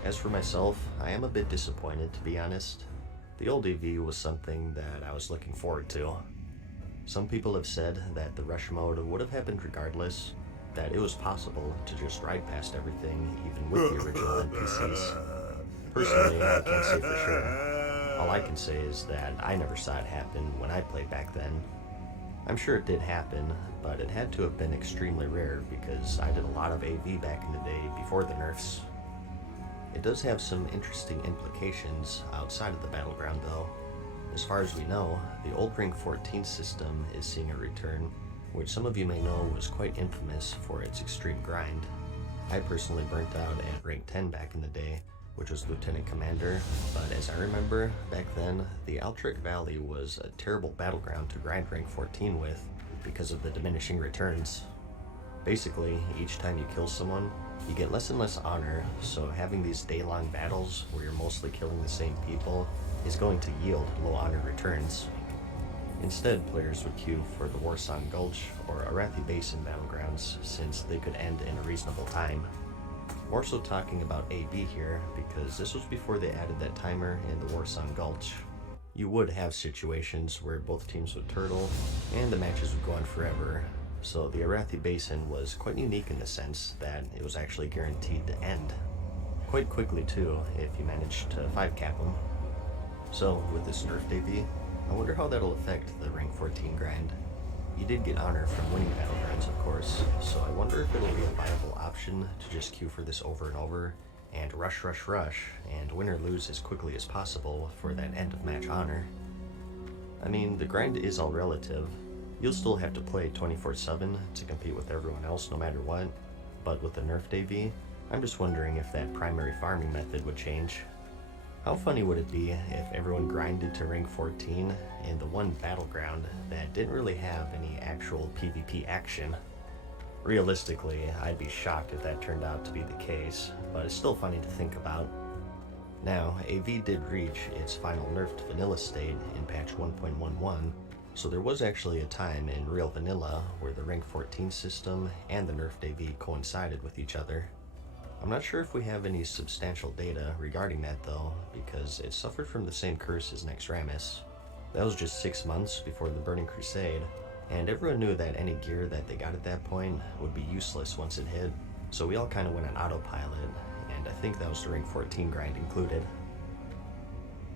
As for myself, I am a bit disappointed, to be honest. The old AV was something that I was looking forward to. Some people have said that the rush mode would have happened regardless, that it was possible to just ride past everything even with the original NPCs. Personally, I can't say for sure. All I can say is that I never saw it happen when I played back then. I'm sure it did happen, but it had to have been extremely rare because I did a lot of AV back in the day before the nerfs. It does have some interesting implications outside of the battleground though. As far as we know, the old rank 14 system is seeing a return, which some of you may know was quite infamous for its extreme grind. I personally burnt out at rank 10 back in the day, which was Lieutenant Commander, but as I remember, back then, the Altric Valley was a terrible battleground to grind rank 14 with because of the diminishing returns. Basically, each time you kill someone, you get less and less honor, so having these day-long battles where you're mostly killing the same people is going to yield low honor returns. Instead, players would queue for the Warsong Gulch or Arathi Basin battlegrounds since they could end in a reasonable time. More so talking about AV here because this was before they added that timer in the Warsong Gulch. You would have situations where both teams would turtle and the matches would go on forever, so the Arathi Basin was quite unique in the sense that it was actually guaranteed to end. Quite quickly too, if you managed to 5-cap them. So with this nerfed AV, I wonder how that'll affect the rank 14 grind. You did get honor from winning battlegrounds, of course, so I wonder if it'll be a viable option to just queue for this over and over, and rush, and win or lose as quickly as possible for that end of match honor. I mean, the grind is all relative. You'll still have to play 24/7 to compete with everyone else no matter what, but with the nerfed AV, I'm just wondering if that primary farming method would change. How funny would it be if everyone grinded to rank 14 in the one battleground that didn't really have any actual PvP action? Realistically, I'd be shocked if that turned out to be the case, but it's still funny to think about. Now, AV did reach its final nerfed vanilla state in patch 1.11, so there was actually a time in real vanilla where the rank 14 system and the nerfed AV coincided with each other. I'm not sure if we have any substantial data regarding that though, because it suffered from the same curse as Naxxramas. That was just 6 months before the Burning Crusade, and everyone knew that any gear that they got at that point would be useless once it hit, so we all kind of went on autopilot, and I think that was the rank 14 grind included.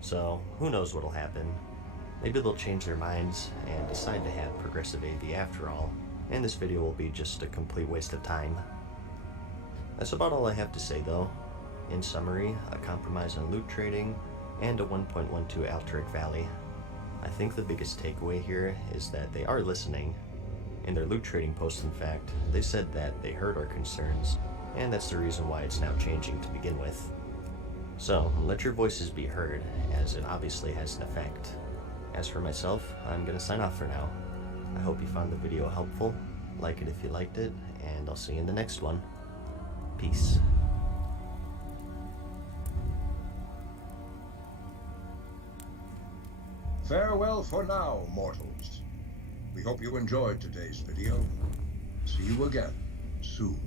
So, who knows what'll happen. Maybe they'll change their minds and decide to have progressive AV after all, and this video will be just a complete waste of time. That's about all I have to say though. In summary, a compromise on loot trading, and a 1.12 Alteric Valley. I think the biggest takeaway here is that they are listening. In their loot trading post, in fact, they said that they heard our concerns, and that's the reason why it's now changing to begin with. So, let your voices be heard, as it obviously has an effect. As for myself, I'm gonna sign off for now. I hope you found the video helpful, like it if you liked it, and I'll see you in the next one. Peace. Farewell for now, mortals. We hope you enjoyed today's video. See you again soon.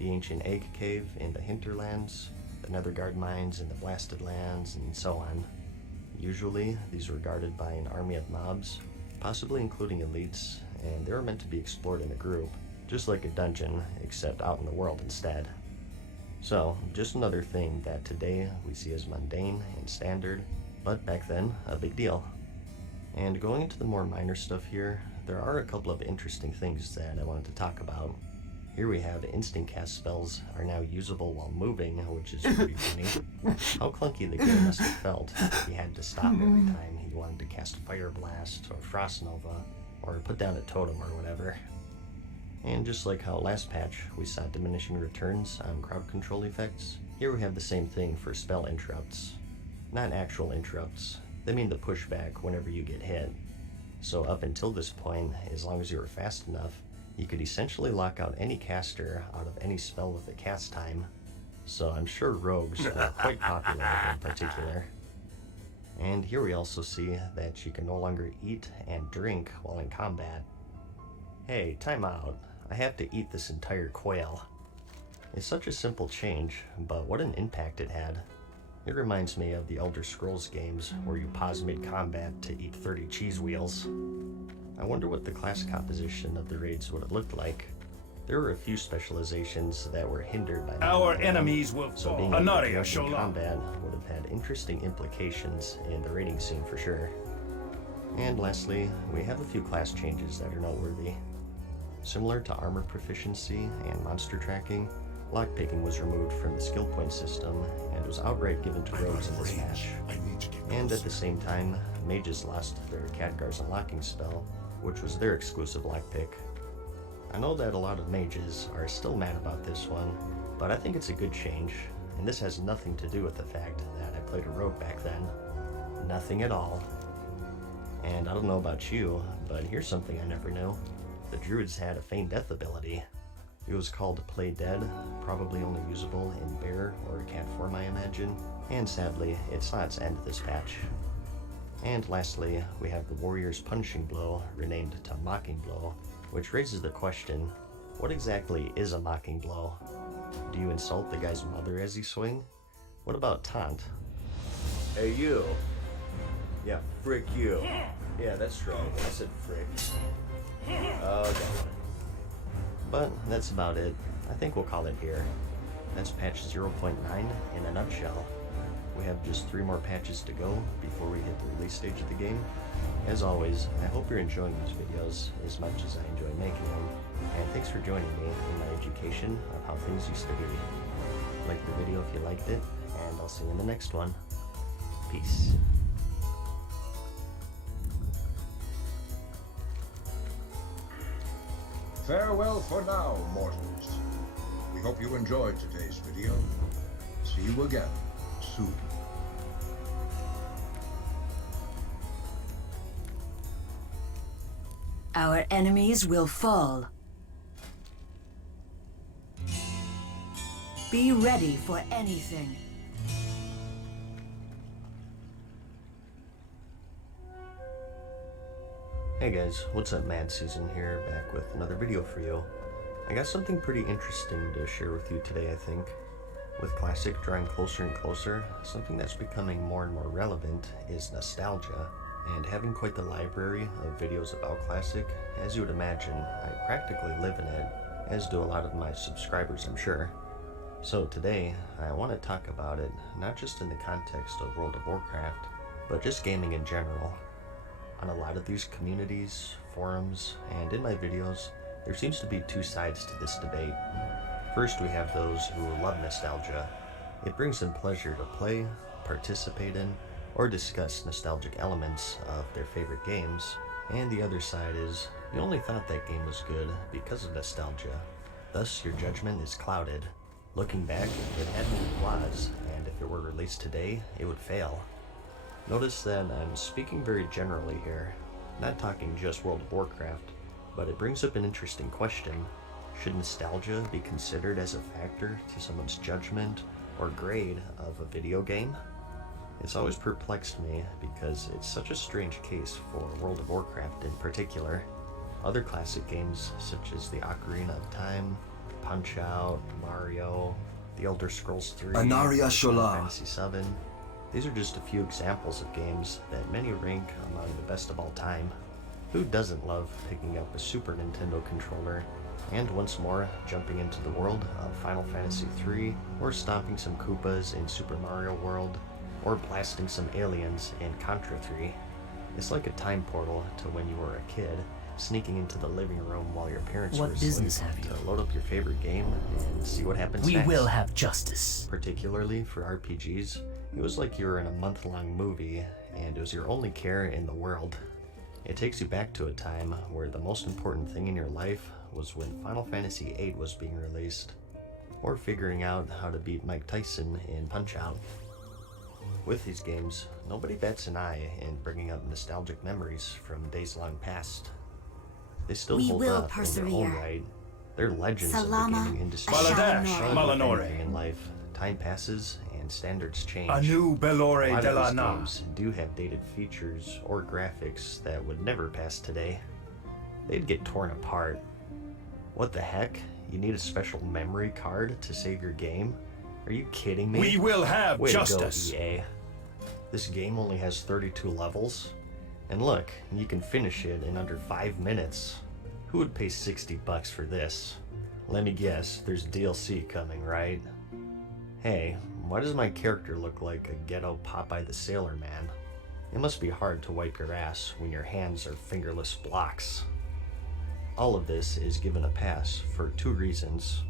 The ancient egg cave in the hinterlands, the netherguard mines in the blasted lands, and so on. Usually, these were guarded by an army of mobs, possibly including elites, and they were meant to be explored in a group, just like a dungeon, except out in the world instead. So, just another thing that today we see as mundane and standard, but back then, a big deal. And going into the more minor stuff here, there are a couple of interesting things that I wanted to talk about. Here we have instant cast spells are now usable while moving, which is pretty funny. How clunky the game must have felt if he had to stop every time he wanted to cast Fire Blast or Frost Nova, or put down a totem or whatever. And just like how last patch we saw diminishing returns on crowd control effects, here we have the same thing for spell interrupts. Not actual interrupts, they mean the pushback whenever you get hit. So up until this point, as long as you were fast enough, you could essentially lock out any caster out of any spell with a cast time. So I'm sure rogues are quite popular in particular. And here we also see that you can no longer eat and drink while in combat. Hey, time out. I have to eat this entire quail. It's such a simple change, but what an impact it had. It reminds me of the Elder Scrolls games where you pause mid-combat to eat 30 cheese wheels. I wonder what the class composition of the raids would have looked like. There were a few specializations that were hindered by Our enemies will so fall. being able to Anaria jump in Shola. combat would have had interesting implications in the raiding scene for sure. And lastly, we have a few class changes that are noteworthy. Similar to armor proficiency and monster tracking, lockpicking was removed from the skill point system and was outright given to rogues in this match. And at the same time, mages lost their Khadgar's unlocking spell, which was their exclusive lockpick. I know that a lot of mages are still mad about this one, but I think it's a good change, and this has nothing to do with the fact that I played a rogue back then. Nothing at all. And I don't know about you, but here's something I never knew. The druids had a feign death ability. It was called Play Dead, probably only usable in bear or cat form I imagine, and sadly, it saw its end this patch. And lastly, we have the warrior's punishing blow renamed to mocking blow, which raises the question, what exactly is a mocking blow? Do you insult the guy's mother as you swing? What about taunt? Hey you! Yeah, frick you. Yeah, that's right, I said frick. Oh, God. But that's about it. I think we'll call it here. That's patch 0.9 in a nutshell. We have just 3 more patches to go before we hit the release stage of the game. As always, I hope you're enjoying these videos as much as I enjoy making them, and thanks for joining me in my education of how things used to be. Like the video if you liked it, and I'll see you in the next one. Peace. Farewell for now, mortals. We hope you enjoyed today's video. See you again soon. Our enemies will fall. Be ready for anything. Hey guys, what's up? Mad Season here, back with another video for you. I got something pretty interesting to share with you today, I think. With Classic drawing closer and closer, something that's becoming more and more relevant is nostalgia. And having quite the library of videos about Classic, as you would imagine, I practically live in it, as do a lot of my subscribers, I'm sure. So today, I want to talk about it, not just in the context of World of Warcraft, but just gaming in general. On a lot of these communities, forums, and in my videos, there seems to be two sides to this debate. First, we have those who love nostalgia. It brings them pleasure to play, participate in, or discuss nostalgic elements of their favorite games. And the other side is, you only thought that game was good because of nostalgia. Thus, your judgment is clouded. Looking back, it had many flaws, and if it were released today, it would fail. Notice that I'm speaking very generally here, not talking just World of Warcraft, but it brings up an interesting question. Should nostalgia be considered as a factor to someone's judgment or grade of a video game? It's always perplexed me because it's such a strange case for World of Warcraft in particular. Other classic games such as the Ocarina of Time, Punch-Out!, Mario, The Elder Scrolls 3, Anaria Final Shola. Fantasy 7. These are just a few examples of games that many rank among the best of all time. Who doesn't love picking up a Super Nintendo controller and once more jumping into the world of Final Fantasy 3, or stomping some Koopas in Super Mario World, or blasting some aliens in Contra 3? It's like a time portal to when you were a kid, sneaking into the living room while your parents were What asleep business have you? to load up your favorite game and see what happens We next. will have justice. Particularly for RPGs, it was like you were in a month-long movie, and it was your only care in the world. It takes you back to a time where the most important thing in your life was when Final Fantasy VIII was being released, or figuring out how to beat Mike Tyson in Punch-Out! With these games, nobody bats an eye in bringing up nostalgic memories from days long past. They still We hold will up in their own persevere. right. They're legends of the Salama gaming industry. Baladesh, Like Malanore. anything in life, time passes and standards change. Anu A Belore lot de la of these Na. games do have dated features or graphics that would never pass today. They'd get torn apart. What the heck? You need a special memory card to save your game? Are you kidding me? We will have Way justice. to go, EA. This game only has 32 levels. And look, you can finish it in under 5 minutes. Who would pay $60 for this? Let me guess, there's DLC coming, right? Hey, why does my character look like a ghetto Popeye the Sailor Man? It must be hard to wipe your ass when your hands are fingerless blocks. All of this is given a pass for two reasons.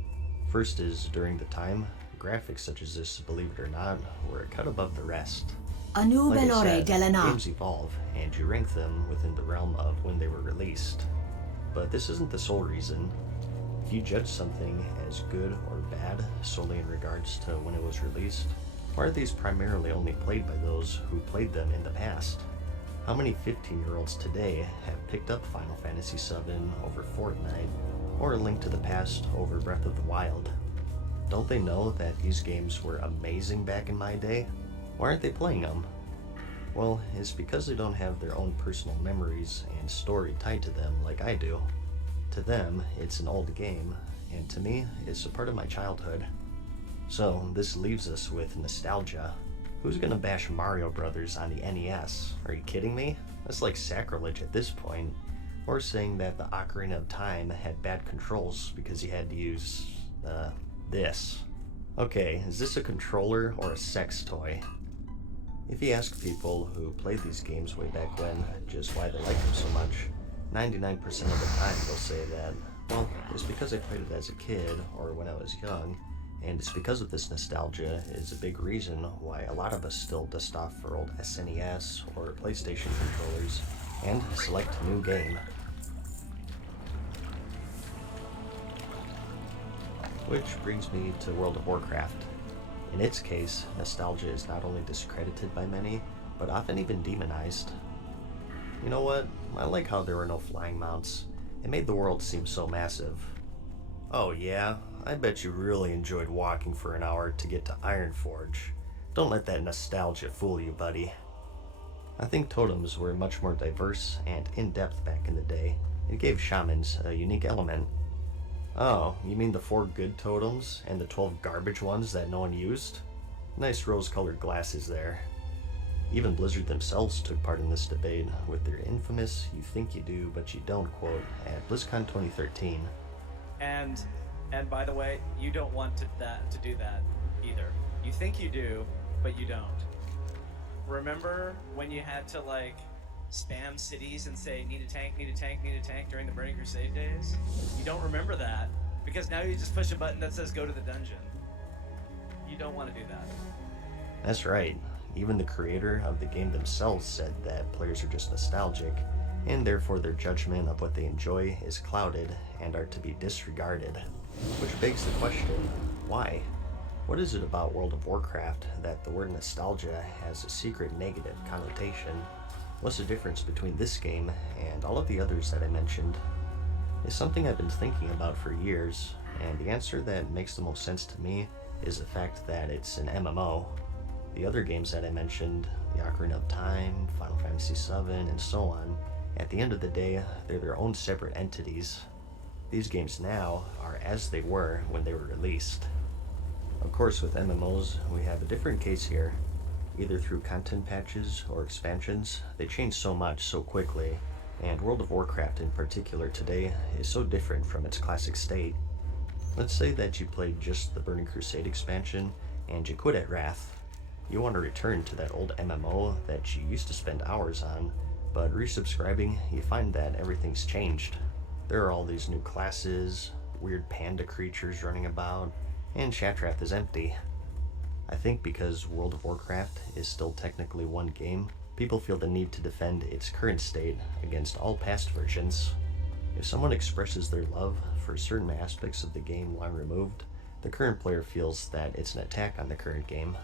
First is, during the time, graphics such as this, believe it or not, were a cut above the rest. Anu Like I Belore said, de la Na. games evolve, and you rank them within the realm of when they were released. But this isn't the sole reason. If you judge something as good or bad solely in regards to when it was released, why are these primarily only played by those who played them in the past? How many 15-year-olds today have picked up Final Fantasy VII over Fortnite, or A Link to the Past over Breath of the Wild? Don't they know that these games were amazing back in my day? Why aren't they playing them? Well, it's because they don't have their own personal memories and story tied to them like I do. To them, it's an old game, and to me, it's a part of my childhood. So, this leaves us with nostalgia. Who's gonna bash Mario Brothers on the NES? Are you kidding me? That's like sacrilege at this point. Or saying that the Ocarina of Time had bad controls because you had to use, this. Okay, is this a controller or a sex toy? If you ask people who played these games way back when just why they like them so much, 99% of the time they'll say that, well, it's because I played it as a kid or when I was young, and it's because of this nostalgia is a big reason why a lot of us still dust off for old SNES or PlayStation controllers and select a new game. Which brings me to World of Warcraft. In its case, nostalgia is not only discredited by many, but often even demonized. You know what? I like how there were no flying mounts. It made the world seem so massive. Oh yeah, I bet you really enjoyed walking for an hour to get to Ironforge. Don't let that nostalgia fool you, buddy. I think totems were much more diverse and in-depth back in the day. It gave shamans a unique element. Oh, you mean the 4 good totems and the 12 garbage ones that no one used? Nice rose-colored glasses there. Even Blizzard themselves took part in this debate with their infamous "you think you do, but you don't" quote at BlizzCon 2013. And by the way, you don't want to do that either. You think you do, but you don't. Remember when you had to like spam cities and say need a tank, need a tank, need a tank during the Burning Crusade days? You don't remember that because now you just push a button that says go to the dungeon. You don't want to do that. That's right. Even the creator of the game themselves said that players are just nostalgic, and therefore their judgment of what they enjoy is clouded and are to be disregarded. Which begs the question, why? What is it about World of Warcraft that the word nostalgia has a secret negative connotation? What's the difference between this game and all of the others that I mentioned? It's something I've been thinking about for years, and the answer that makes the most sense to me is the fact that it's an MMO. The other games that I mentioned, the Ocarina of Time, Final Fantasy VII, and so on, at the end of the day, they're their own separate entities. These games now are as they were when they were released. Of course, with MMOs, we have a different case here. Either through content patches or expansions, they change so much so quickly, and World of Warcraft in particular today is so different from its classic state. Let's say that you played just the Burning Crusade expansion and you quit at Wrath. You want to return to that old MMO that you used to spend hours on, but resubscribing, you find that everything's changed. There are all these new classes, weird panda creatures running about, and Shattrath is empty. I think because World of Warcraft is still technically one game, people feel the need to defend its current state against all past versions. If someone expresses their love for certain aspects of the game long removed, the current player feels that it's an attack on the current game.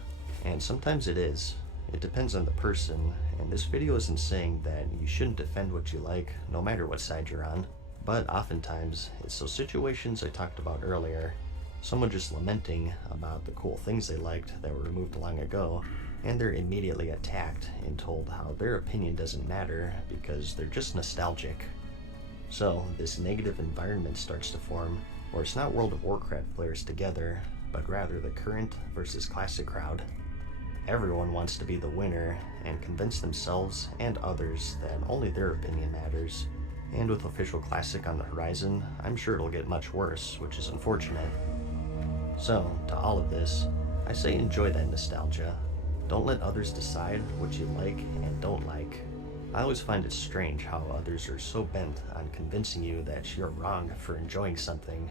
And sometimes it is. It depends on the person, and this video isn't saying that you shouldn't defend what you like, no matter what side you're on. But oftentimes, it's those situations I talked about earlier. Someone just lamenting about the cool things they liked that were removed long ago, and they're immediately attacked and told how their opinion doesn't matter because they're just nostalgic. So, this negative environment starts to form, where it's not World of Warcraft players together, but rather the current versus classic crowd. Everyone wants to be the winner and convince themselves and others that only their opinion matters. And with official classic on the horizon, I'm sure it'll get much worse, which is unfortunate. So, to all of this, I say enjoy that nostalgia. Don't let others decide what you like and don't like. I always find it strange how others are so bent on convincing you that you're wrong for enjoying something.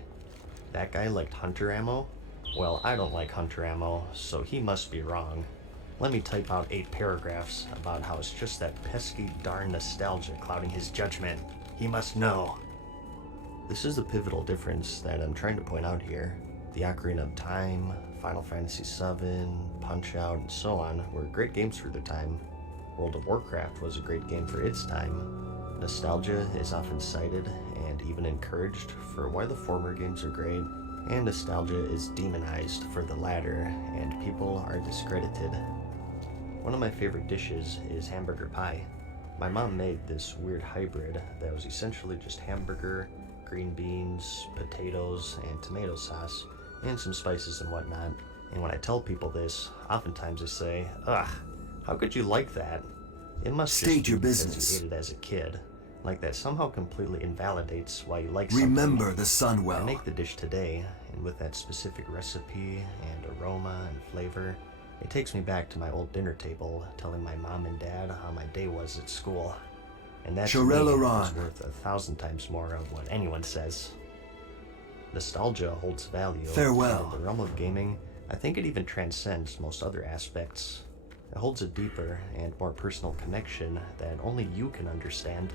That guy liked hunter ammo? Well, I don't like hunter ammo, so he must be wrong. Let me type out 8 paragraphs about how it's just that pesky darn nostalgia clouding his judgment. He must know. This is the pivotal difference that I'm trying to point out here. The Ocarina of Time, Final Fantasy VII, Punch-Out, and so on were great games for their time. World of Warcraft was a great game for its time. Nostalgia is often cited and even encouraged for why the former games are great, and nostalgia is demonized for the latter, and people are discredited. One of my favorite dishes is hamburger pie. My mom made this weird hybrid that was essentially just hamburger, green beans, potatoes, and tomato sauce, and some spices and whatnot. And when I tell people this, oftentimes they say, "Ugh, how could you like that?" It must State just your be business. because you ate it as a kid. Like that somehow completely invalidates why you like something. Remember the sun I well. make the dish today, and with that specific recipe and aroma and flavor, it takes me back to my old dinner table, telling my mom and dad how my day was at school. And that to me is worth 1,000 times more of what anyone says. Nostalgia holds value. Farewell. And in the realm of gaming, I think it even transcends most other aspects. It holds a deeper and more personal connection that only you can understand.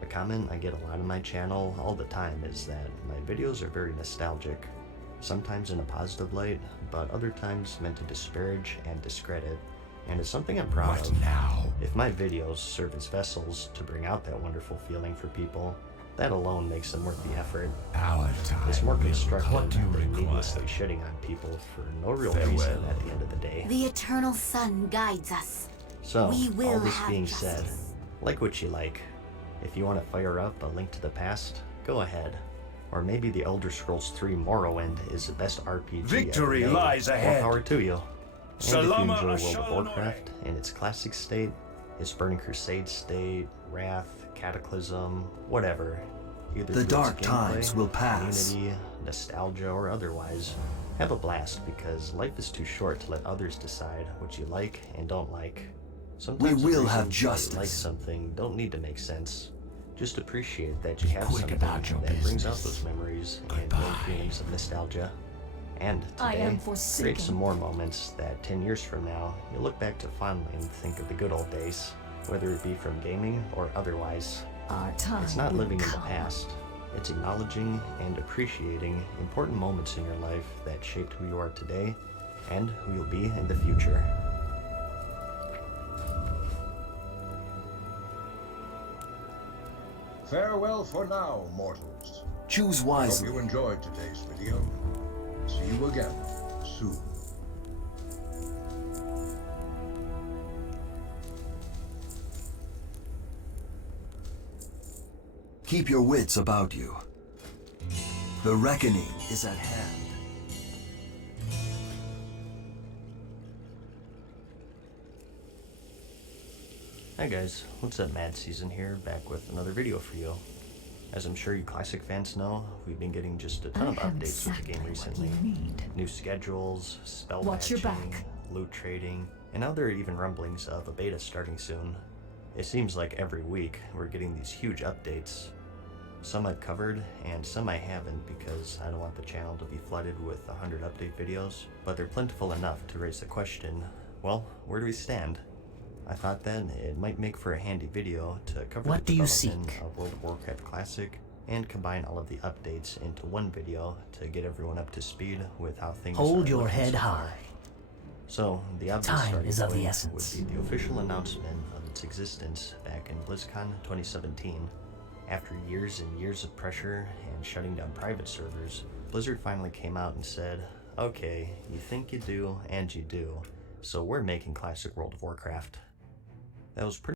A comment I get a lot on my channel all the time is that my videos are very nostalgic. sometimes in a positive light, but other times meant to disparage and discredit, and it's something I'm proud of. now? If my videos serve as vessels to bring out that wonderful feeling for people, that alone makes them worth the effort. Our time. It's more What constructive do you than require? needlessly shitting on people for no real Farewell. reason at the end of the day. The eternal sun guides us. So, We will all this have being justice. said, like what you like. If you want to fire up A Link to the Past, go ahead. Or maybe The Elder Scrolls 3 Morrowind is the best RPG Victory ever made. lies ahead. More power to you. And if you Salama enjoy World of Ashalanoy. Warcraft in its classic state, its Burning Crusade state, Wrath, Cataclysm, whatever, either The through dark its times gameplay, will pass. community, nostalgia, or otherwise, have a blast because life is too short to let others decide what you like and don't like. Sometimes We the will have reasons why you like justice. something don't need to make sense. Just appreciate that you have quick something about your that brings out business. those memories and Goodbye. old feelings of nostalgia. And I today, am forsaken. create some more moments that 10 years from now, you'll look back to fondly and think of the good old days, whether it be from gaming or otherwise. Our time It's not will living in the come. past. It's acknowledging and appreciating important moments in your life that shaped who you are today and who you'll be in the future. Farewell for now, mortals. Choose Hope wisely. you enjoyed today's video. See you again soon. Keep your wits about you. The reckoning is at hand. Hi guys, what's up, Mad Season here, back with another video for you. As I'm sure you classic fans know, we've been getting just a ton of updates with the game recently. New schedules, spell Watch your patching, back. loot trading, and now there are even rumblings of a beta starting soon. It seems like every week we're getting these huge updates. Some I've covered, and some I haven't because I don't want the channel to be flooded with 100 update videos, but they're plentiful enough to raise the question, well, where do we stand? I thought then it might make for a handy video to cover What the do you development seek? of World of Warcraft Classic and combine all of the updates into one video to get everyone up to speed with how things Hold are your looking head so far. high. So, the obvious Time starting is of the point essence. would be the official announcement of its existence back in BlizzCon 2017. After years and years of pressure and shutting down private servers, Blizzard finally came out and said, okay, you think you do, and you do, so we're making Classic World of Warcraft. That was pretty